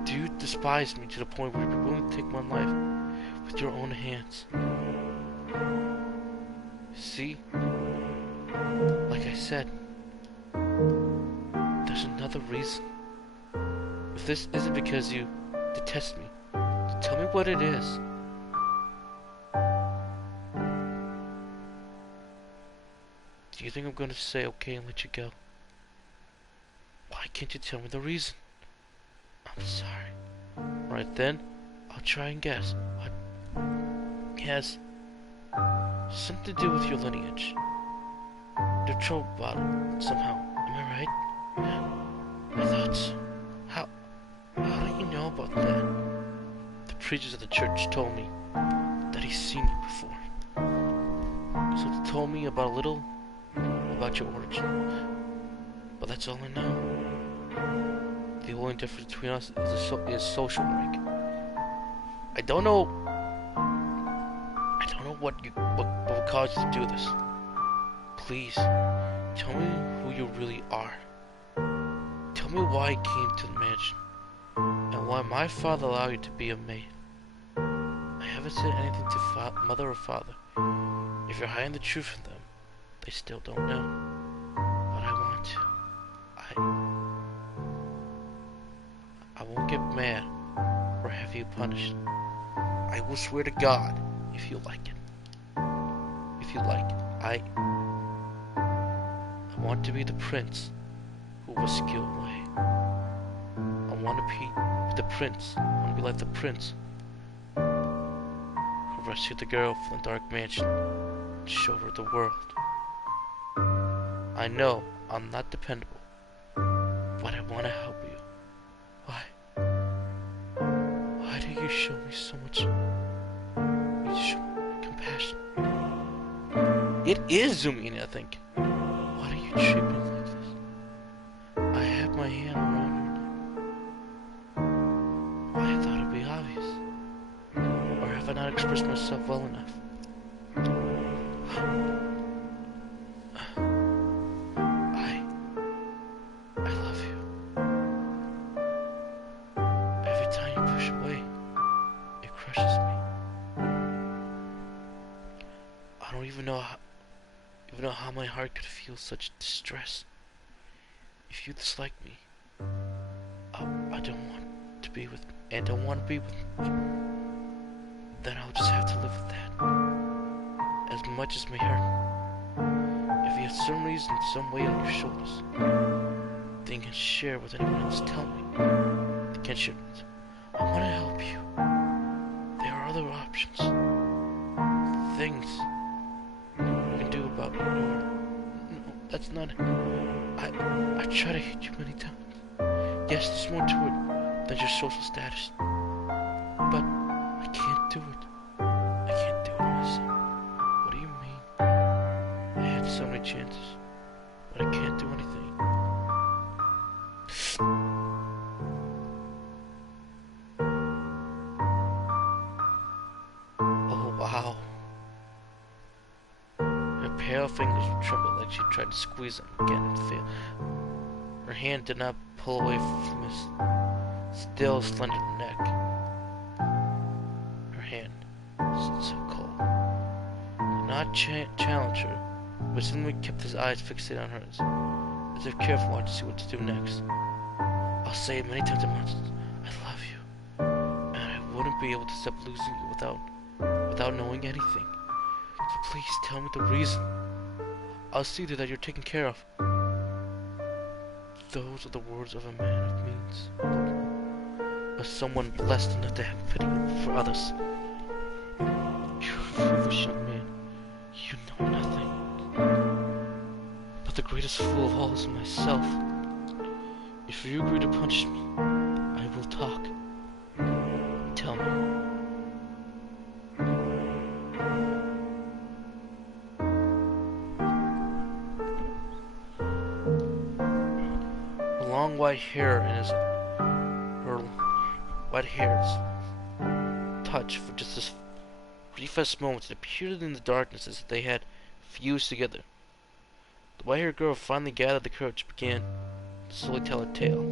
Do you despise me to the point where you're willing to take my life with your own hands? See? Like I said, there's another reason. If this isn't because you detest me, tell me what it is. Do you think I'm going to say okay and let you go? Why can't you tell me the reason? I'm sorry. Right then, I'll try and guess. What? Yes. Something to do with your lineage. You're troubled about it somehow. Am I right? My thoughts. How do you know about that? The preachers of the church told me that he's seen you before. So they told me about a little about your origin. But that's all I know. The only difference between us is social rank. I don't know what caused you to do this. Please, tell me who you really are. Tell me why you came to the mansion, and why my father allowed you to be a maid. I haven't said anything to mother or father. If you're hiding the truth from them, they still don't know. But I want to. I won't get mad or have you punished. I will swear to God, if you like it. If you like it, I want to be the prince who was skilled away. I want to be the prince. I want to be like the prince who rescued the girl from the dark mansion and showed her the world. I know I'm not dependable, but I want to help you. Why? Why do you show me so much? You show me compassion. It is zooming, I think. Why do you treat me like this? I have my hand around you now. Why, I thought it'd be obvious. Or have I not expressed myself well enough? I love you. Every time you push away, it crushes me. I don't even know how my heart could feel such distress. If you dislike me, I don't want to be with you, then I'll just have to live with that. As much as may hurt. If you have some reason, some weight on your shoulders, then you can share with anyone else. Tell me. You can't share it. I want to help you. There are other options. Things you can do about your... No, that's not it. I've tried to hit you many times. Yes, there's more to it than your social status. But I can't do it. I can't do it myself. What do you mean? I had so many chances, but I can't do anything. Oh, wow. Her pale fingers would tremble like she tried to squeeze them again and failed. Her hand did not pull away from his still slender neck. Her hand stood so cold. He did not challenge her, but suddenly kept his eyes fixated on hers, as if careful watching to see what to do next. I'll say it many times at once. I love you, and I wouldn't be able to stop losing you without knowing anything. So please tell me the reason. I'll see to that you're taken care of. Those are the words of a man of means, of someone blessed enough to have pity for others. You're a foolish young man. You know nothing. But the greatest fool of all is myself. If you agree to punish me, I will talk. Tell me. Her long white hair and her white hair's touch for just this briefest moment, it appeared in the darkness as if they had fused together. The white-haired girl finally gathered the courage and began to slowly tell her tale.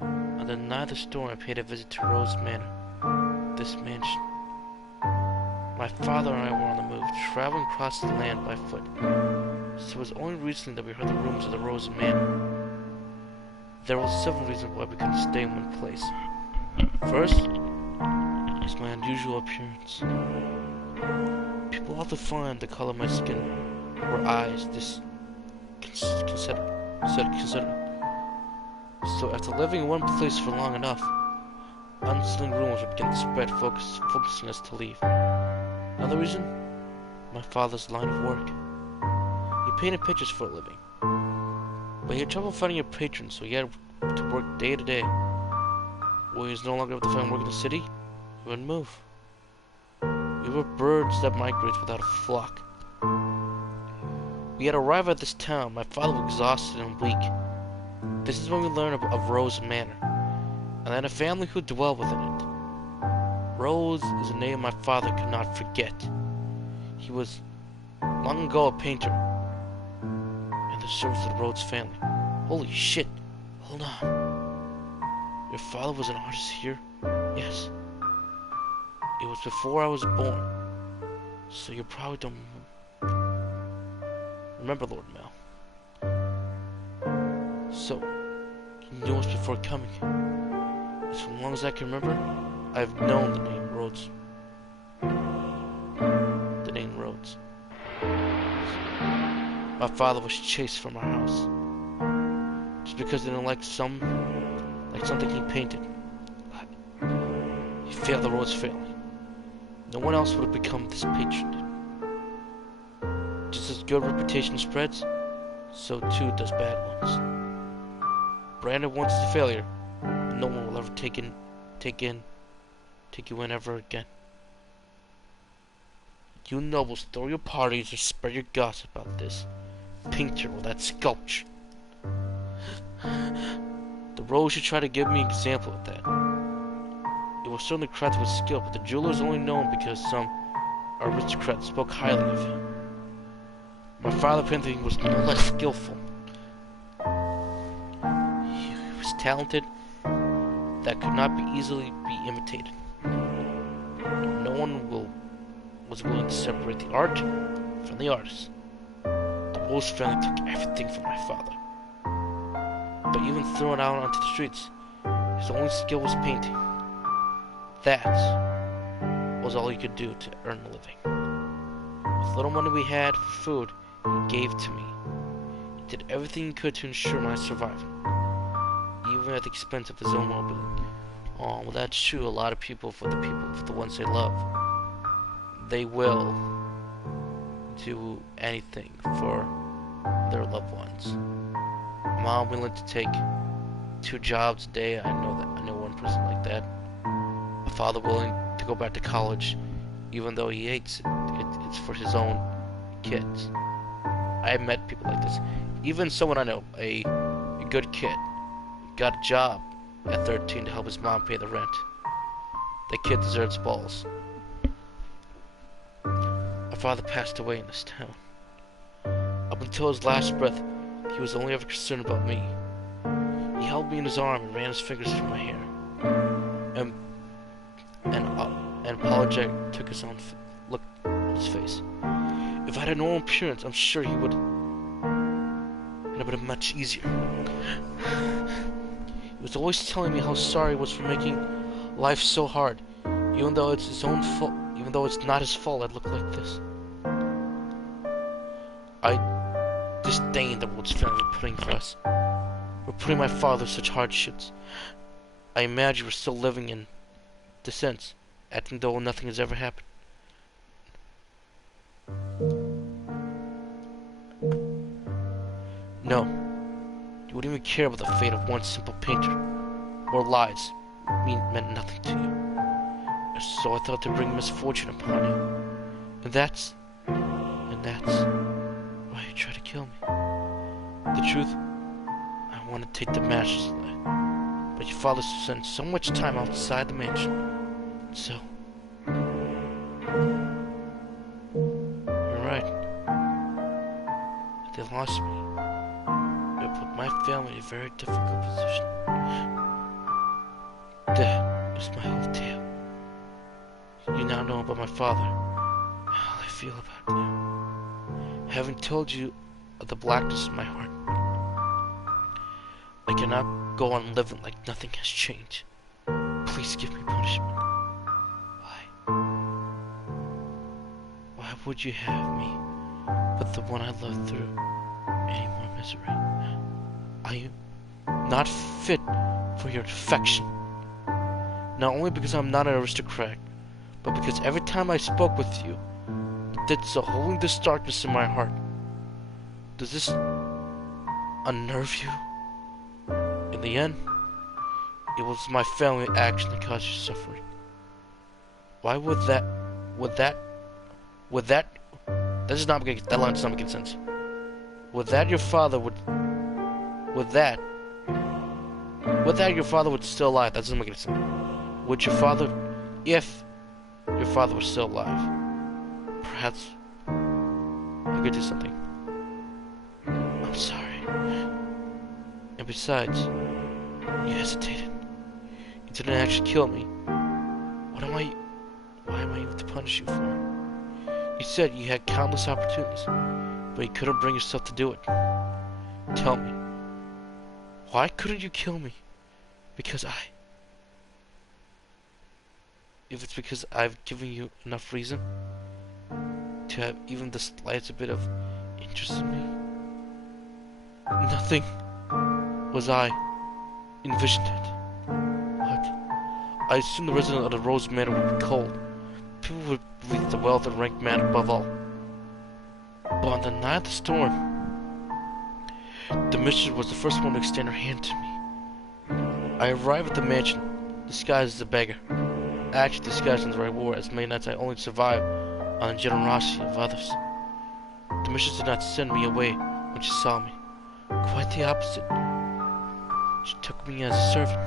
On the night of the storm, I paid a visit to Rose Manor, this mansion. My father and I were on the move, traveling across the land by foot, so it was only recently that we heard the rumors of the Rose Manor. There were several reasons why we couldn't stay in one place. First, was my unusual appearance. People often find the color of my skin or eyes disconcerting. So after living in one place for long enough, unsettling rumors would begin to spread, focusing us to leave. Another reason? My father's line of work. He painted pictures for a living, but he had trouble finding a patron, so he had to work day to day. When he was no longer able to find work in the city, we would move. We were birds that migrate without a flock. We had arrived at this town. My father was exhausted and weak. This is when we learned of Rose Manor, and then a family who dwelled within it. Rhodes is a name my father could not forget. He was long ago a painter in the service of the Rhodes family. Holy shit. Hold on. Your father was an artist here? Yes. It was before I was born. So you probably don't remember Lord Mel. So, you knew us before coming. As long as I can remember, I've known the name Rhodes. The name Rhodes. My father was chased from our house just because he didn't like something he painted. He failed the Rhodes family. No one else would have become this patron. Just as good reputation spreads, so too does bad ones. Brandon once is a failure. No one will ever take you in ever again. You nobles throw your parties or spread your gossip about this painter or that sculpture. The Rose should try to give me an example of that. It was certainly crafted with skill, but the jeweler is only known because some aristocrat spoke highly of him. My father painting was no less skillful. He was talented that could not be easily be imitated. No one was willing to separate the art from the artist. The Rose family took everything from my father. But even thrown out onto the streets, his only skill was painting. That was all he could do to earn a living. With little money we had for food, he gave to me. He did everything he could to ensure my survival, even at the expense of his own well-being. Oh, well, that's true. A lot of people, for the ones they love, they will do anything for their loved ones. Mom willing to take 2 jobs a day. I know one person like that. A father willing to go back to college, even though he hates it. It's for his own kids. I have met people like this. Even someone I know, a good kid, got a job at 13 to help his mom pay the rent. That kid deserves balls. My father passed away in this town. Up until his last breath, he was only ever concerned about me. He held me in his arm and ran his fingers through my hair. And apologetic took his own look on his face. If I had a normal appearance, I'm sure he would. It would have been much easier. He was always telling me how sorry he was for making life so hard, even though it's his own fault. Even though it's not his fault, I'd look like this. I disdain the Rhodes family for putting my father through such hardships. I imagine we're still living in the sense, acting though nothing has ever happened. No, you wouldn't even care about the fate of one simple painter. Or lies meant nothing to you. So I thought to bring misfortune upon you. And that's why you tried to kill me. The truth, I want to take the master's life. But your father spent so much time outside the mansion. So, you're right. If they lost me, it would put my family in a very difficult position. That is my whole tale. You now know about my father, how I feel about you. Having told you of the blackness in my heart, I cannot go on living like nothing has changed. Please give me punishment. Why would you have me put the one I loved through any more misery? I am not fit for your affection. Not only because I'm not an aristocrat, but because every time I spoke with you, it did so holding this darkness in my heart. Does this unnerve you? In the end, it was my family action that caused your suffering. Why would that line does not make sense. Would that your father would your father would still alive? That doesn't make any sense. Would your father, if your father was still alive. Perhaps I could do something. I'm sorry. And besides, you hesitated. You didn't actually kill me. Why am I even to punish you for? You said you had countless opportunities, but you couldn't bring yourself to do it. Tell me, why couldn't you kill me? If it's because I've given you enough reason to have even the slightest bit of interest in me? Nothing was I envisioned it. What? I assumed the resident of the Rose Manor would be cold. People would believe the wealth and rank man above all. But on the night of the storm, the mistress was the first one to extend her hand to me. I arrived at the mansion, disguised as a beggar. Actually disguised in the right war, as many nights I only survived on the generosity of others. The mistress did not send me away when she saw me. Quite the opposite. She took me as a servant.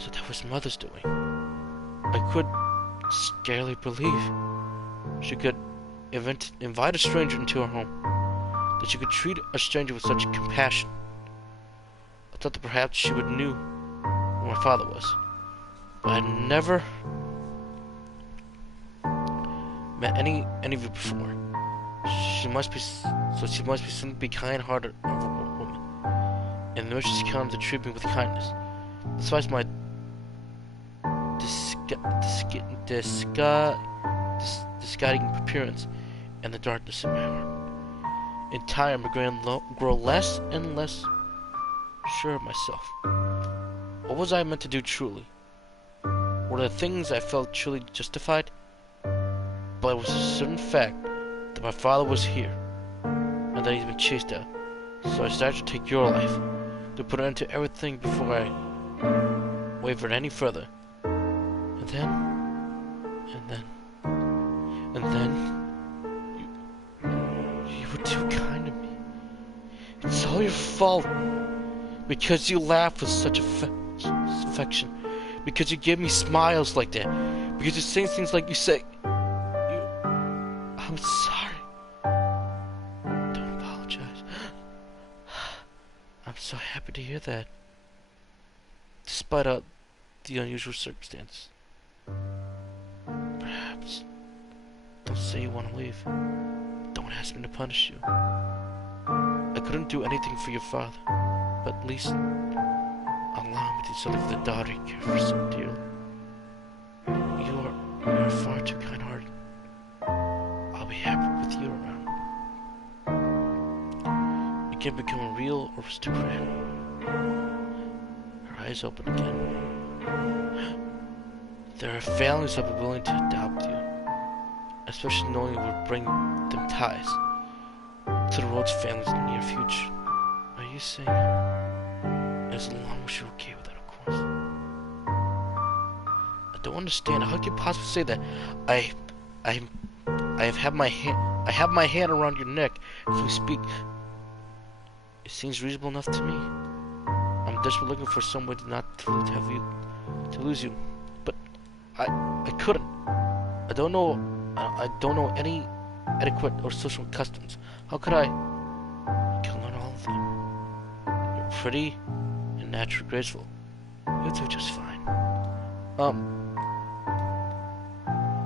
So that was Mother's doing. I could scarcely believe she could invite a stranger into her home, that she could treat a stranger with such compassion. I thought that perhaps she would knew who my father was, but I had never met any of you before. She must be simply kind-hearted of a woman, and the mistress counted to treat me with kindness, despite my disguising appearance and the darkness in my heart. In time, I began to grow less and less sure of myself. What was I meant to do truly? Were the things I felt truly justified? But it was a certain fact that my father was here, and that he's been chased out. So I started to take your life, to put an end to everything before I wavered any further. And then, you were too kind to me. It's all your fault, because you laughed with such affection, because you gave me smiles like that, because you say things like you say, I'm sorry. Don't apologize. I'm so happy to hear that, despite the unusual circumstances. Perhaps. Don't say you want to leave. Don't ask me to punish you. I couldn't do anything for your father, but at least allow me to do something for the daughter you care for so dearly. You are far too kind-hearted. I'll be happy with you around. You can become a real aristocrat. Her eyes open again. There are families that would be willing to adopt you, especially knowing it would bring them ties to the Rhodes families in the near future. Are you saying, as long as you're okay with that, of course? I don't understand. How could you possibly say that? I have my hand around your neck as we speak. It seems reasonable enough to me. I'm desperately looking for some way not to lose you, but I couldn't. I don't know any etiquette or social customs. How could I? I can learn all of them. You're pretty and naturally graceful. You'll do just fine.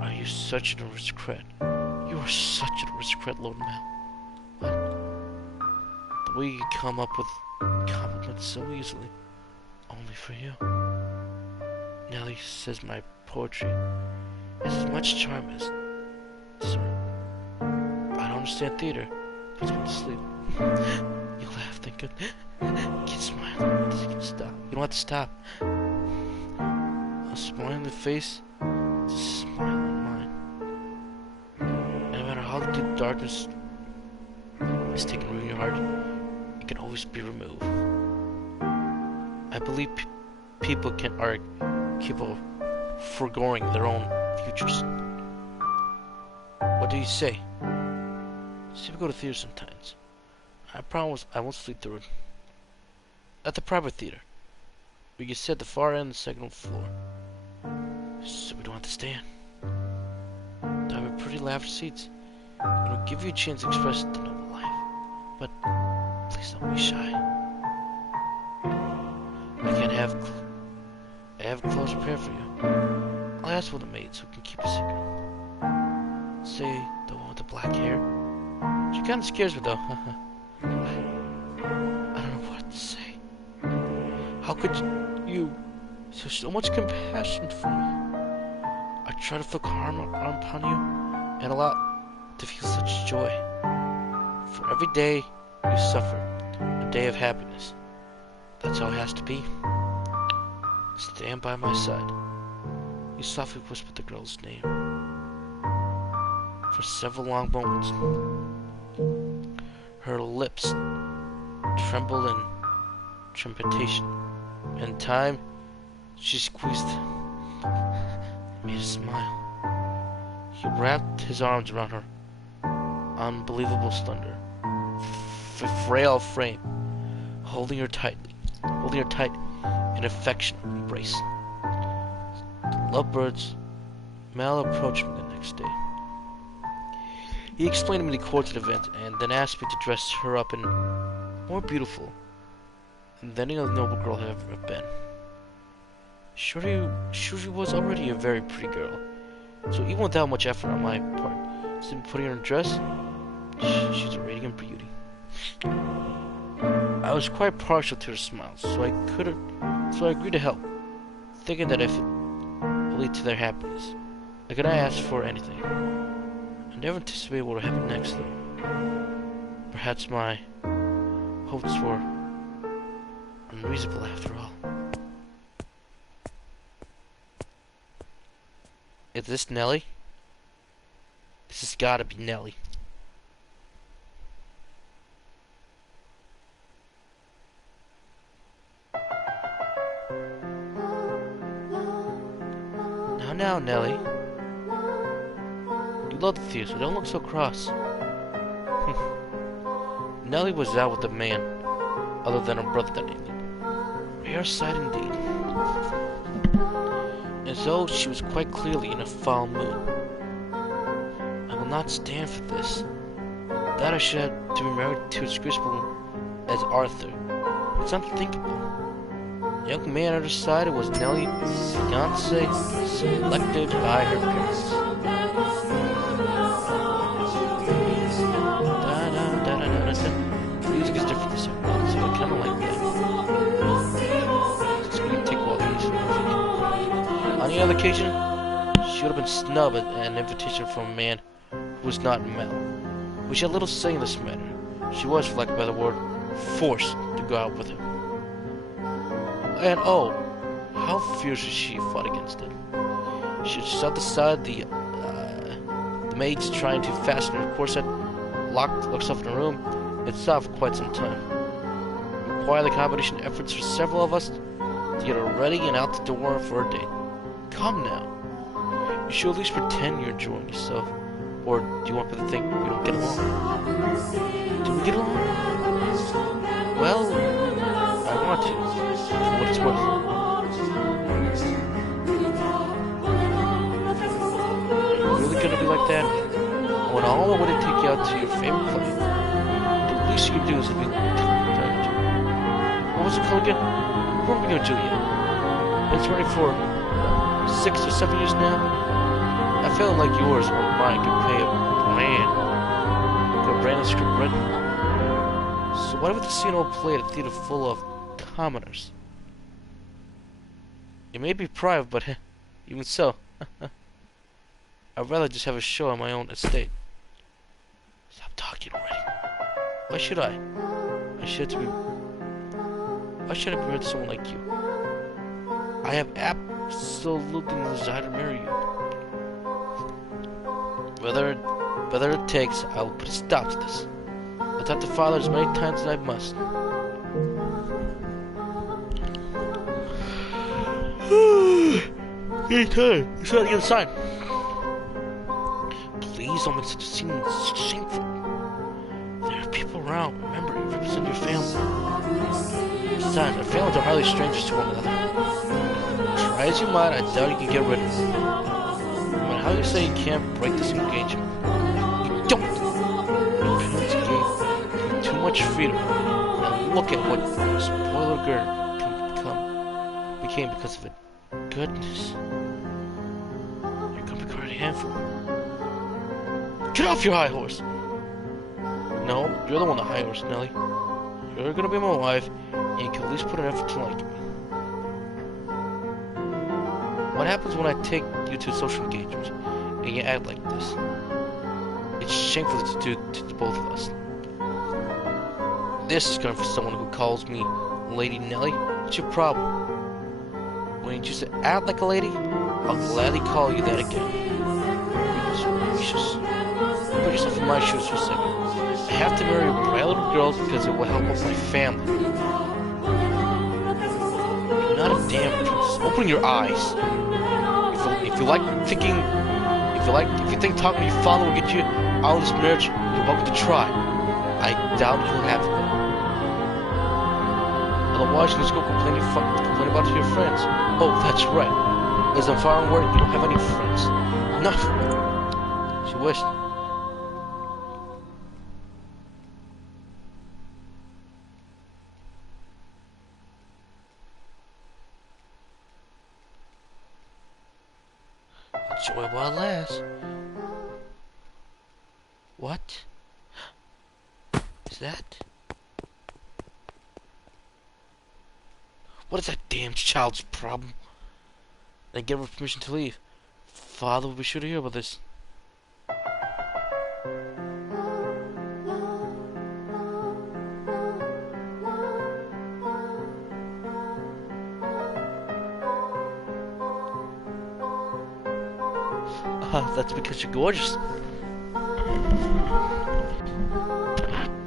Are you such an aristocrat? You are such an aristocrat, Lord Mel. What? The way you come up with compliments so easily, only for you. Nellie says my poetry has as much charm as... Sorry. I don't understand theater. I just want to sleep. You laugh, thinking. Keep smiling. You can stop. You don't have to stop. A smile on the face is a smile on mine. And no matter how deep darkness is taken root in your heart, it can always be removed. I believe people are capable of foregoing their own futures. What do you say? See, we go to theater sometimes. I promise I won't sleep through it. At the private theater. We can sit at the far end of the second floor. So we don't have to stand. lavish seats, and will give you a chance to express the noble life. But please don't be shy. I have clothes prepared for you. I'll ask one of the maids who can keep a secret. Say the one with the black hair. She kinda scares me though. I don't know what to say. How could you show so much compassion for me? I try to feel harm upon you and allow to feel such joy. For every day you suffer, a day of happiness. That's how it has to be. Stand by my side. He softly whispered the girl's name. For several long moments, her lips trembled in trepidation. In time, she squeezed him and made a smile. He wrapped his arms around her unbelievable slender, frail frame, holding her tight in affectionate embrace. The lovebirds, Mel approached me the next day. He explained to me the courtship event and then asked me to dress her up in more beautiful than any other noble girl had ever been. Sure she was already a very pretty girl, so even without much effort on my part, simply putting her in a dress, she's a radiant beauty. I was quite partial to her smiles, so I agreed to help, thinking that if it would lead to their happiness, I could not ask for anything. I never anticipated what would happen next, though. Perhaps my hopes were unreasonable after all. Is this Nellie? This has gotta be Nellie. Now, Nellie. You love the theater, so don't look so cross. Nellie was out with a man, other than her brother that evening. Rare sight indeed. As though she was quite clearly in a foul mood. I will not stand for this. That I should have to be married to a disgraceful as Arthur. It's unthinkable. The young man at her side was Nellie's fiancé, selected by her parents. The music is different this evening, so I kind of like that. It's going to take all these. On the other occasion, she would have been snubbed at an invitation from a man who was not Mel. We had little say in this matter. She was, reflected by the word, forced to go out with him. And oh, how fiercely she fought against it. She shoved aside the maids trying to fasten her corset, locked herself in a room, and sat for quite some time. It required the combination efforts for several of us to get her ready and out the door for a date. Come now. You should at least pretend you're enjoying yourself. Or do you want people to think we don't get along? Do we get along? Well, I want to. For what it's worth. Are you really gonna be like that? I went all the way to take you out to your favorite play. The least you can do is be what was it called again? Romeo and Juliet. It's running for 6 or 7 years now. I felt like yours or mine could pay a brand of script written. So why would the see an old play at a theater full of commoners? It may be private, but even so, I'd rather just have a show on my own estate. Stop talking already. Why should I? Why should I be married to someone like you? I have absolutely no desire to marry you. Whether it takes, I will put a stop to this. I'll talk to father as many times as I must. Anytime. It's not the other side. Please don't make such a scene. It's shameful. There are people around. Remember, you represent your family. Besides, our families are hardly strangers to one another. Try as you might, I doubt you can get rid of it. No matter how you say you can't break this engagement. much freedom. And look at what a spoiler girl became because of it. Goodness. You're gonna be quite a handful. Get off your high horse! No, you're the one on the high horse, Nelly. You're gonna be my wife, and you can at least put an effort to like me. What happens when I take you to social engagement, and you act like this? It's shameful to do to both of us. This is coming from someone who calls me Lady Nelly. What's your problem? When you choose to act like a lady, I'll gladly call you that again. Goodness gracious. Put yourself in my shoes for a second. I have to marry a bright little girl because it will help out my family. You're not a damn princess. Open your eyes. If you think talking to your father will get you out of this marriage, you're welcome to try. I doubt you'll have it. Otherwise, you just go complain about it to your friends. Oh, that's right. As I'm far away, you don't have any friends. Nothing. She wished. Enjoy while it lasts. What? Is that? What is that damn child's problem? Then give her permission to leave. Father will be sure to hear about this. That's because you're gorgeous.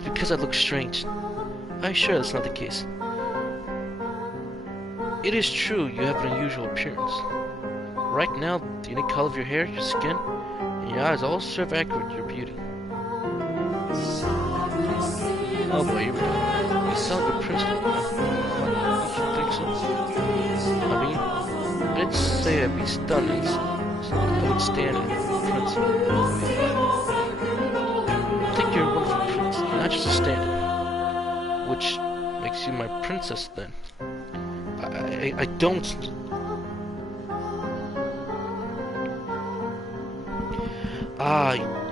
Because I look strange. Are you sure that's not the case? It is true you have an unusual appearance. Right now, the unique color of your hair, your skin, and your eyes all serve accurate to your beauty. Oh boy, you sound like a prince. You think so? I mean, I didn't say I'd be stunning. I would stand in a prince. I think you're a wonderful prince, not just a stand-in. Which makes you my princess then. I don't.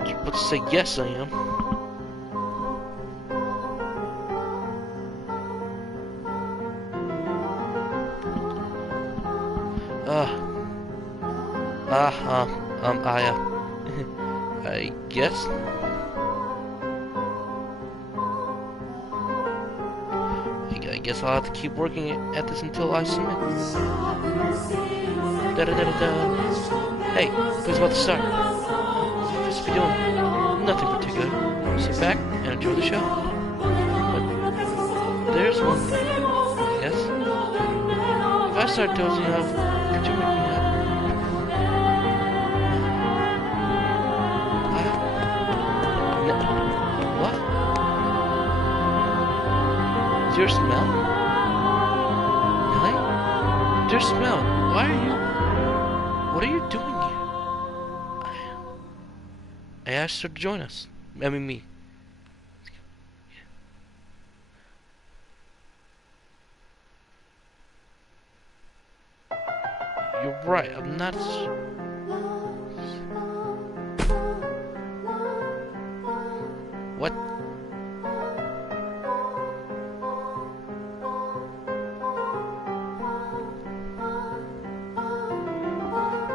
You're about to say yes, I am. I guess. I guess I'll have to keep working at this until I submit. Da-da-da-da-da. Hey, please about to start. What's we doing? Nothing particular. Sit back and enjoy the show. But there's one thing. Yes? If I start dozing off, could you make me happy? What? Is your smell? Really? Your smell? Why are you... What are you doing here? I asked her to join us. I mean, me. You're right, I'm not... What?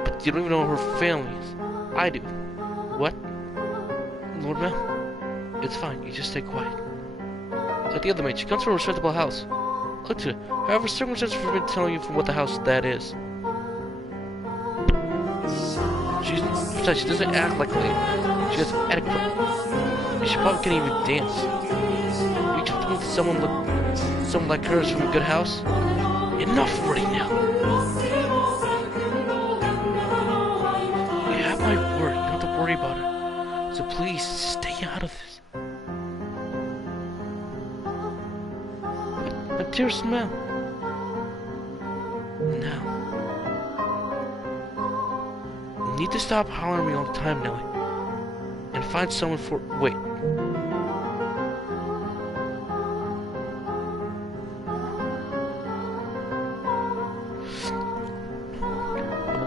But you don't even know who her family is. I do. What? Lord Mel? It's fine, you just stay quiet. Like the other maid, she comes from a respectable house. Look to it. However, circumstances forbid telling you from what the house that is. Besides, she doesn't act like a lady. She has etiquette. She probably can't even dance. You expect to meet someone like her is from a good house? Enough already now. You have my word. You don't have to worry about it. So please, stay out of this. A dear smell. Now. You need to stop hollering at me all the time, Nelly. And find someone for... Wait.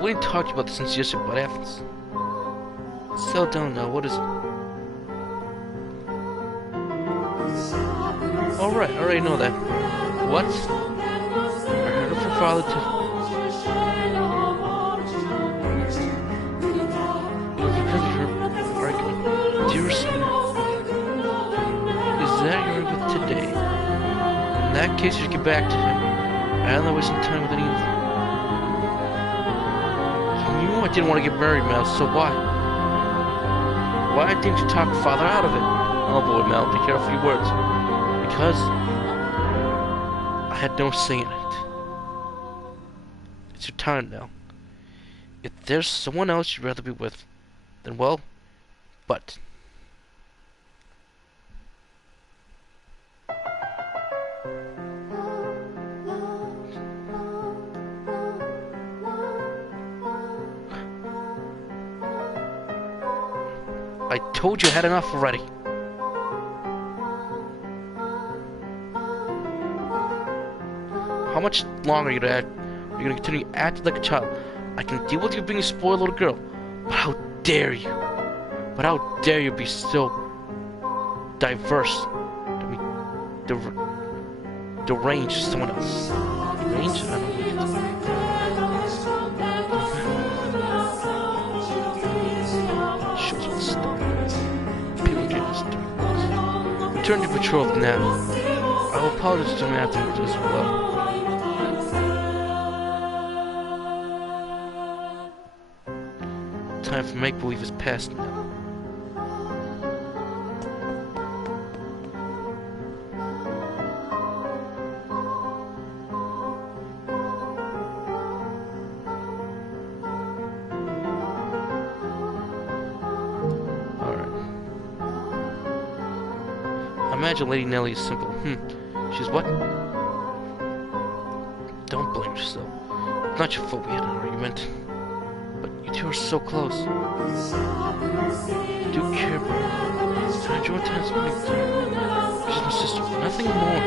I've been talking about this since yesterday, but I haven't. Still don't know. What is it? Alright, I already know that. What? I heard it from father too. It was because of her argument. Dear son, is that you're with today? In that case, you should get back to him. I don't know wasting time with any of them. You knew I didn't want to get married, Mel, so why? Why didn't you talk father out of it? Oh boy, Mel, be careful with your words. Because I had no say in it. It's your time now. If there's someone else you'd rather be with, then well, but... I told you I had enough already. How much longer are you gonna continue acting like a child? I can deal with you being a spoiled little girl, but how dare you? But how dare you be so diverse? I mean, deranged to someone else. Deranged? I don't know. Return to betrothed now. I will apologize to him afterwards as well. Time for make-believe is past now. Imagine Lady Nellie is simple. She's what? Don't blame yourself. It's not your fault we had an argument. But you two are so close. You do care about her. I enjoy time spending with her. She's my sister, nothing more.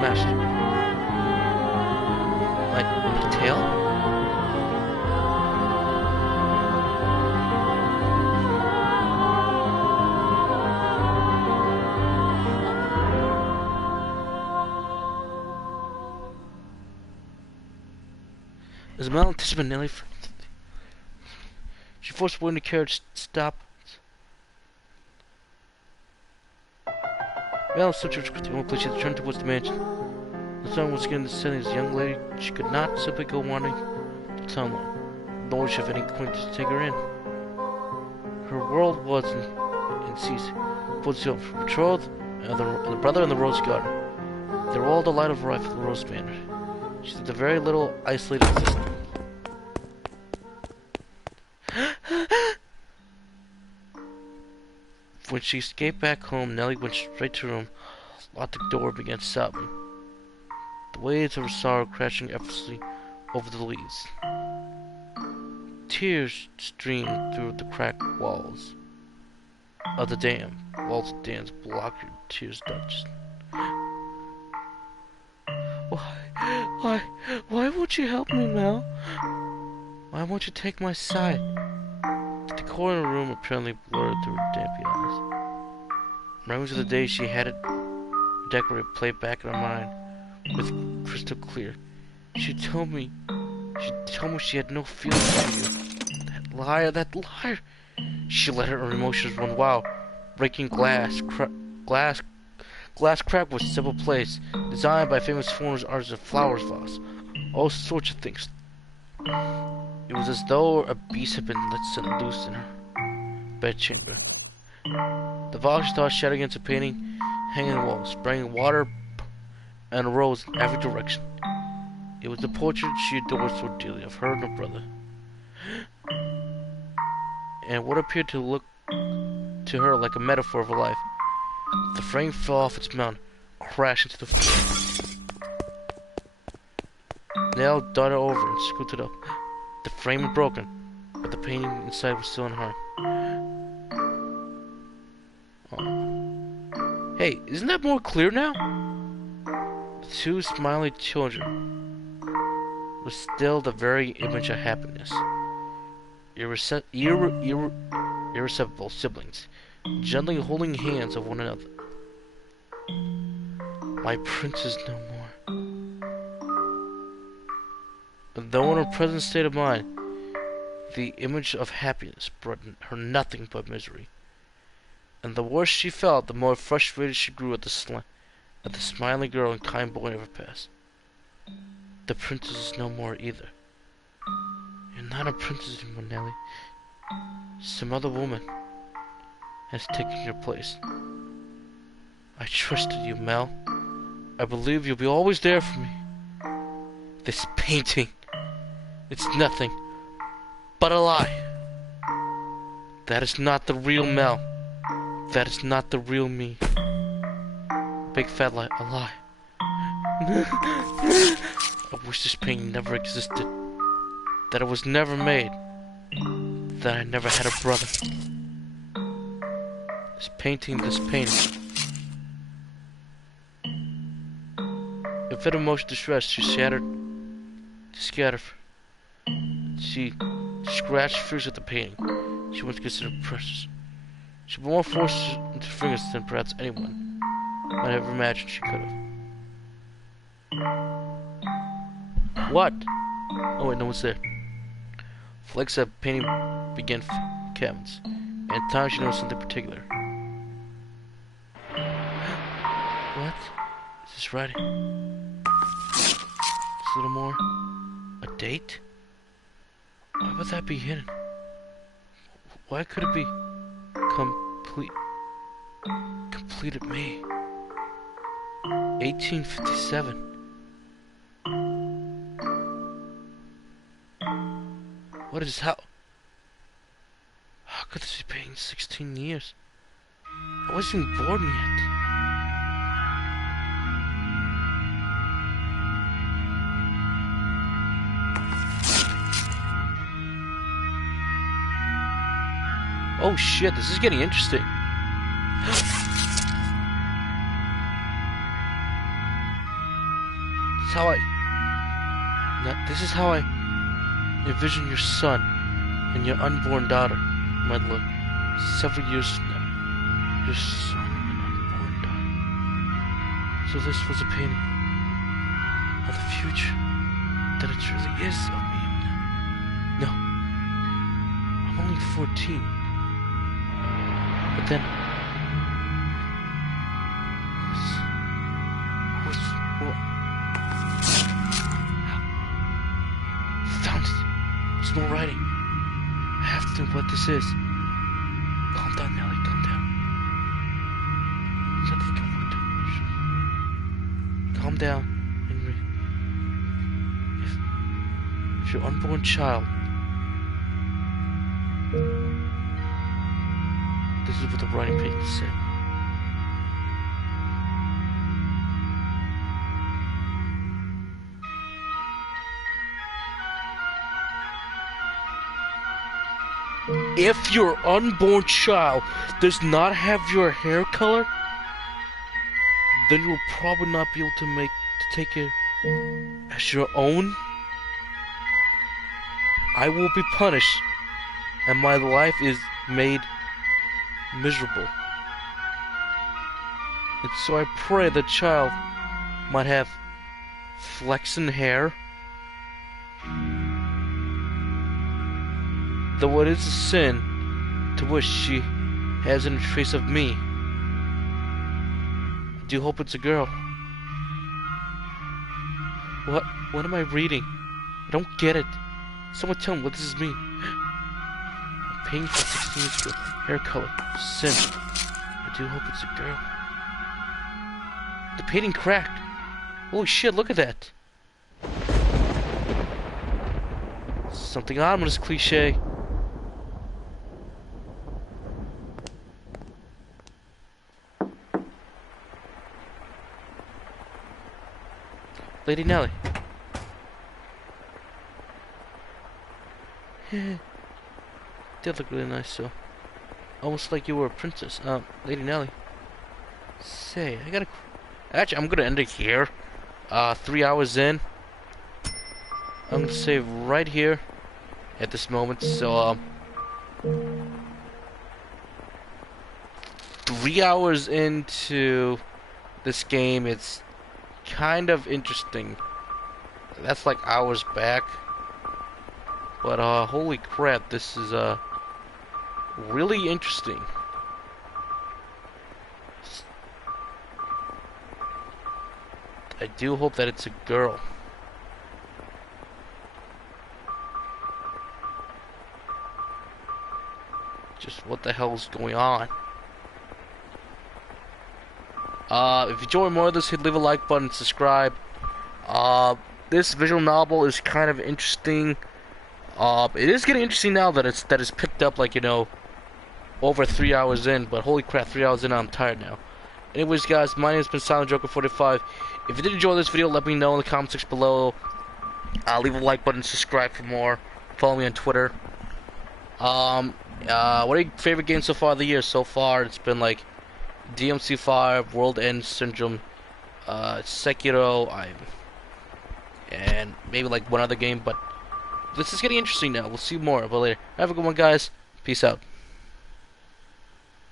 Master. My tail? As Mellok anticipated Nellie, she forced William the carriage to stop. Mellok searched for the only place she had turned towards the mansion. The sun was getting descending as a young lady. She could not simply go wandering to town alone, nor did she have any acquaintance to take her in. Her world was in ceasing. Both her betrothed and the brother in the rose garden. They were all the light of life of the rose banner. She lived a very little isolated existence. When she escaped back home, Nellie went straight to her room, locked the door, and began sobbing. The waves of her sorrow crashing effortlessly over the leaves. Tears streamed through the cracked walls of the dam. Walls of dams blocked her tears ducts. Why won't you help me, Mel? Why won't you take my side? The corner of the room apparently blurred through her dampy eyes. Memories of the day she had it decorated played back in her mind with crystal clear. She told me she had no feelings for you. That liar. She let her emotions run wild, breaking glass cracked with several plates, designed by famous foreigners artists of flowers vase, all sorts of things. It was as though a beast had been let loose in her bedchamber. The vase started shattering against a painting hanging on the wall, spraying water and a rose in every direction. It was the portrait she adored so dearly of her and her brother, and what appeared to look to her like a metaphor of her life. The frame fell off its mount, crashed into the floor. Nell darted over and scooped it up. The frame was broken, but the painting inside was still unharmed. Hey, isn't that more clear now? The two smiling children were still the very image of happiness. Irreceptible siblings, gently holding hands of one another. My prince is no more. And though in her present state of mind, the image of happiness brought her nothing but misery. And the worse she felt, the more frustrated she grew at the smiling girl and kind boy of her past. The princess is no more either. You're not a princess anymore, Nellie. Some other woman has taken your place. I trusted you, Mel. I believe you'll be always there for me. This painting, it's nothing but a lie. That is not the real Mel. That is not the real me. Big fat lie, a lie. I wish this painting never existed. That it was never made. That I never had a brother. This painting. In fit of emotional distress, she scattered. She scratched fiercely at the painting. She once considered precious. She put more force into her fingers than perhaps anyone might have imagined she could have. What? Oh wait, no one's there. Flakes of painting began cabins, and at times she noticed something particular. What? Is this writing? Just a little more. A date? Why would that be hidden? Why could it be completed me? 1857. What is how could this be paying 16 years? I wasn't even born yet. Oh shit, this is getting interesting. This is how I envision your son and your unborn daughter might look several years from now. Your son and unborn daughter. So this was a painting of the future that it truly is of me now. No, I'm only 14. But then, found it. There's no writing. I have to know what this is. Calm down, Nellie. Calm down. Something can work down. Calm down and read. If your unborn child. This is what the writing paper said. If your unborn child does not have your hair color, then you will probably not be able to take it as your own. I will be punished, and my life is made miserable. And so I pray the child might have flaxen hair. Though it is a sin to wish she has any trace of me. I do hope it's a girl. What am I reading? I don't get it. Someone tell me what this means. I'm paying for 16 years ago. Hair color. Sin. I do hope it's a girl. The painting cracked. Holy shit, look at that. Something ominous cliche. Lady Nellie. You did look really nice, so. Almost like you were a princess. Lady Nellie. Say, I gotta. Actually, I'm gonna end it here. 3 hours in. I'm gonna save right here at this moment. So, 3 hours into this game, it's kind of interesting. That's like hours back. But, holy crap, this is, really interesting. I do hope that it's a girl. Just what the hell is going on? If you enjoy more of this, hit leave a like button, subscribe. This visual novel is kind of interesting. It is getting interesting now that it's picked up, like, you know, over 3 hours in. But holy crap, 3 hours in, I'm tired now. Anyways, guys, my name has been Silent Joker 45. If you did enjoy this video, let me know in the comment section below. Leave a like button, subscribe for more. Follow me on Twitter. What are your favorite games so far of the year? So far, it's been like DMC5, World End Syndrome, Sekiro, and maybe like one other game. But this is getting interesting now. We'll see more about later. Have a good one, guys. Peace out.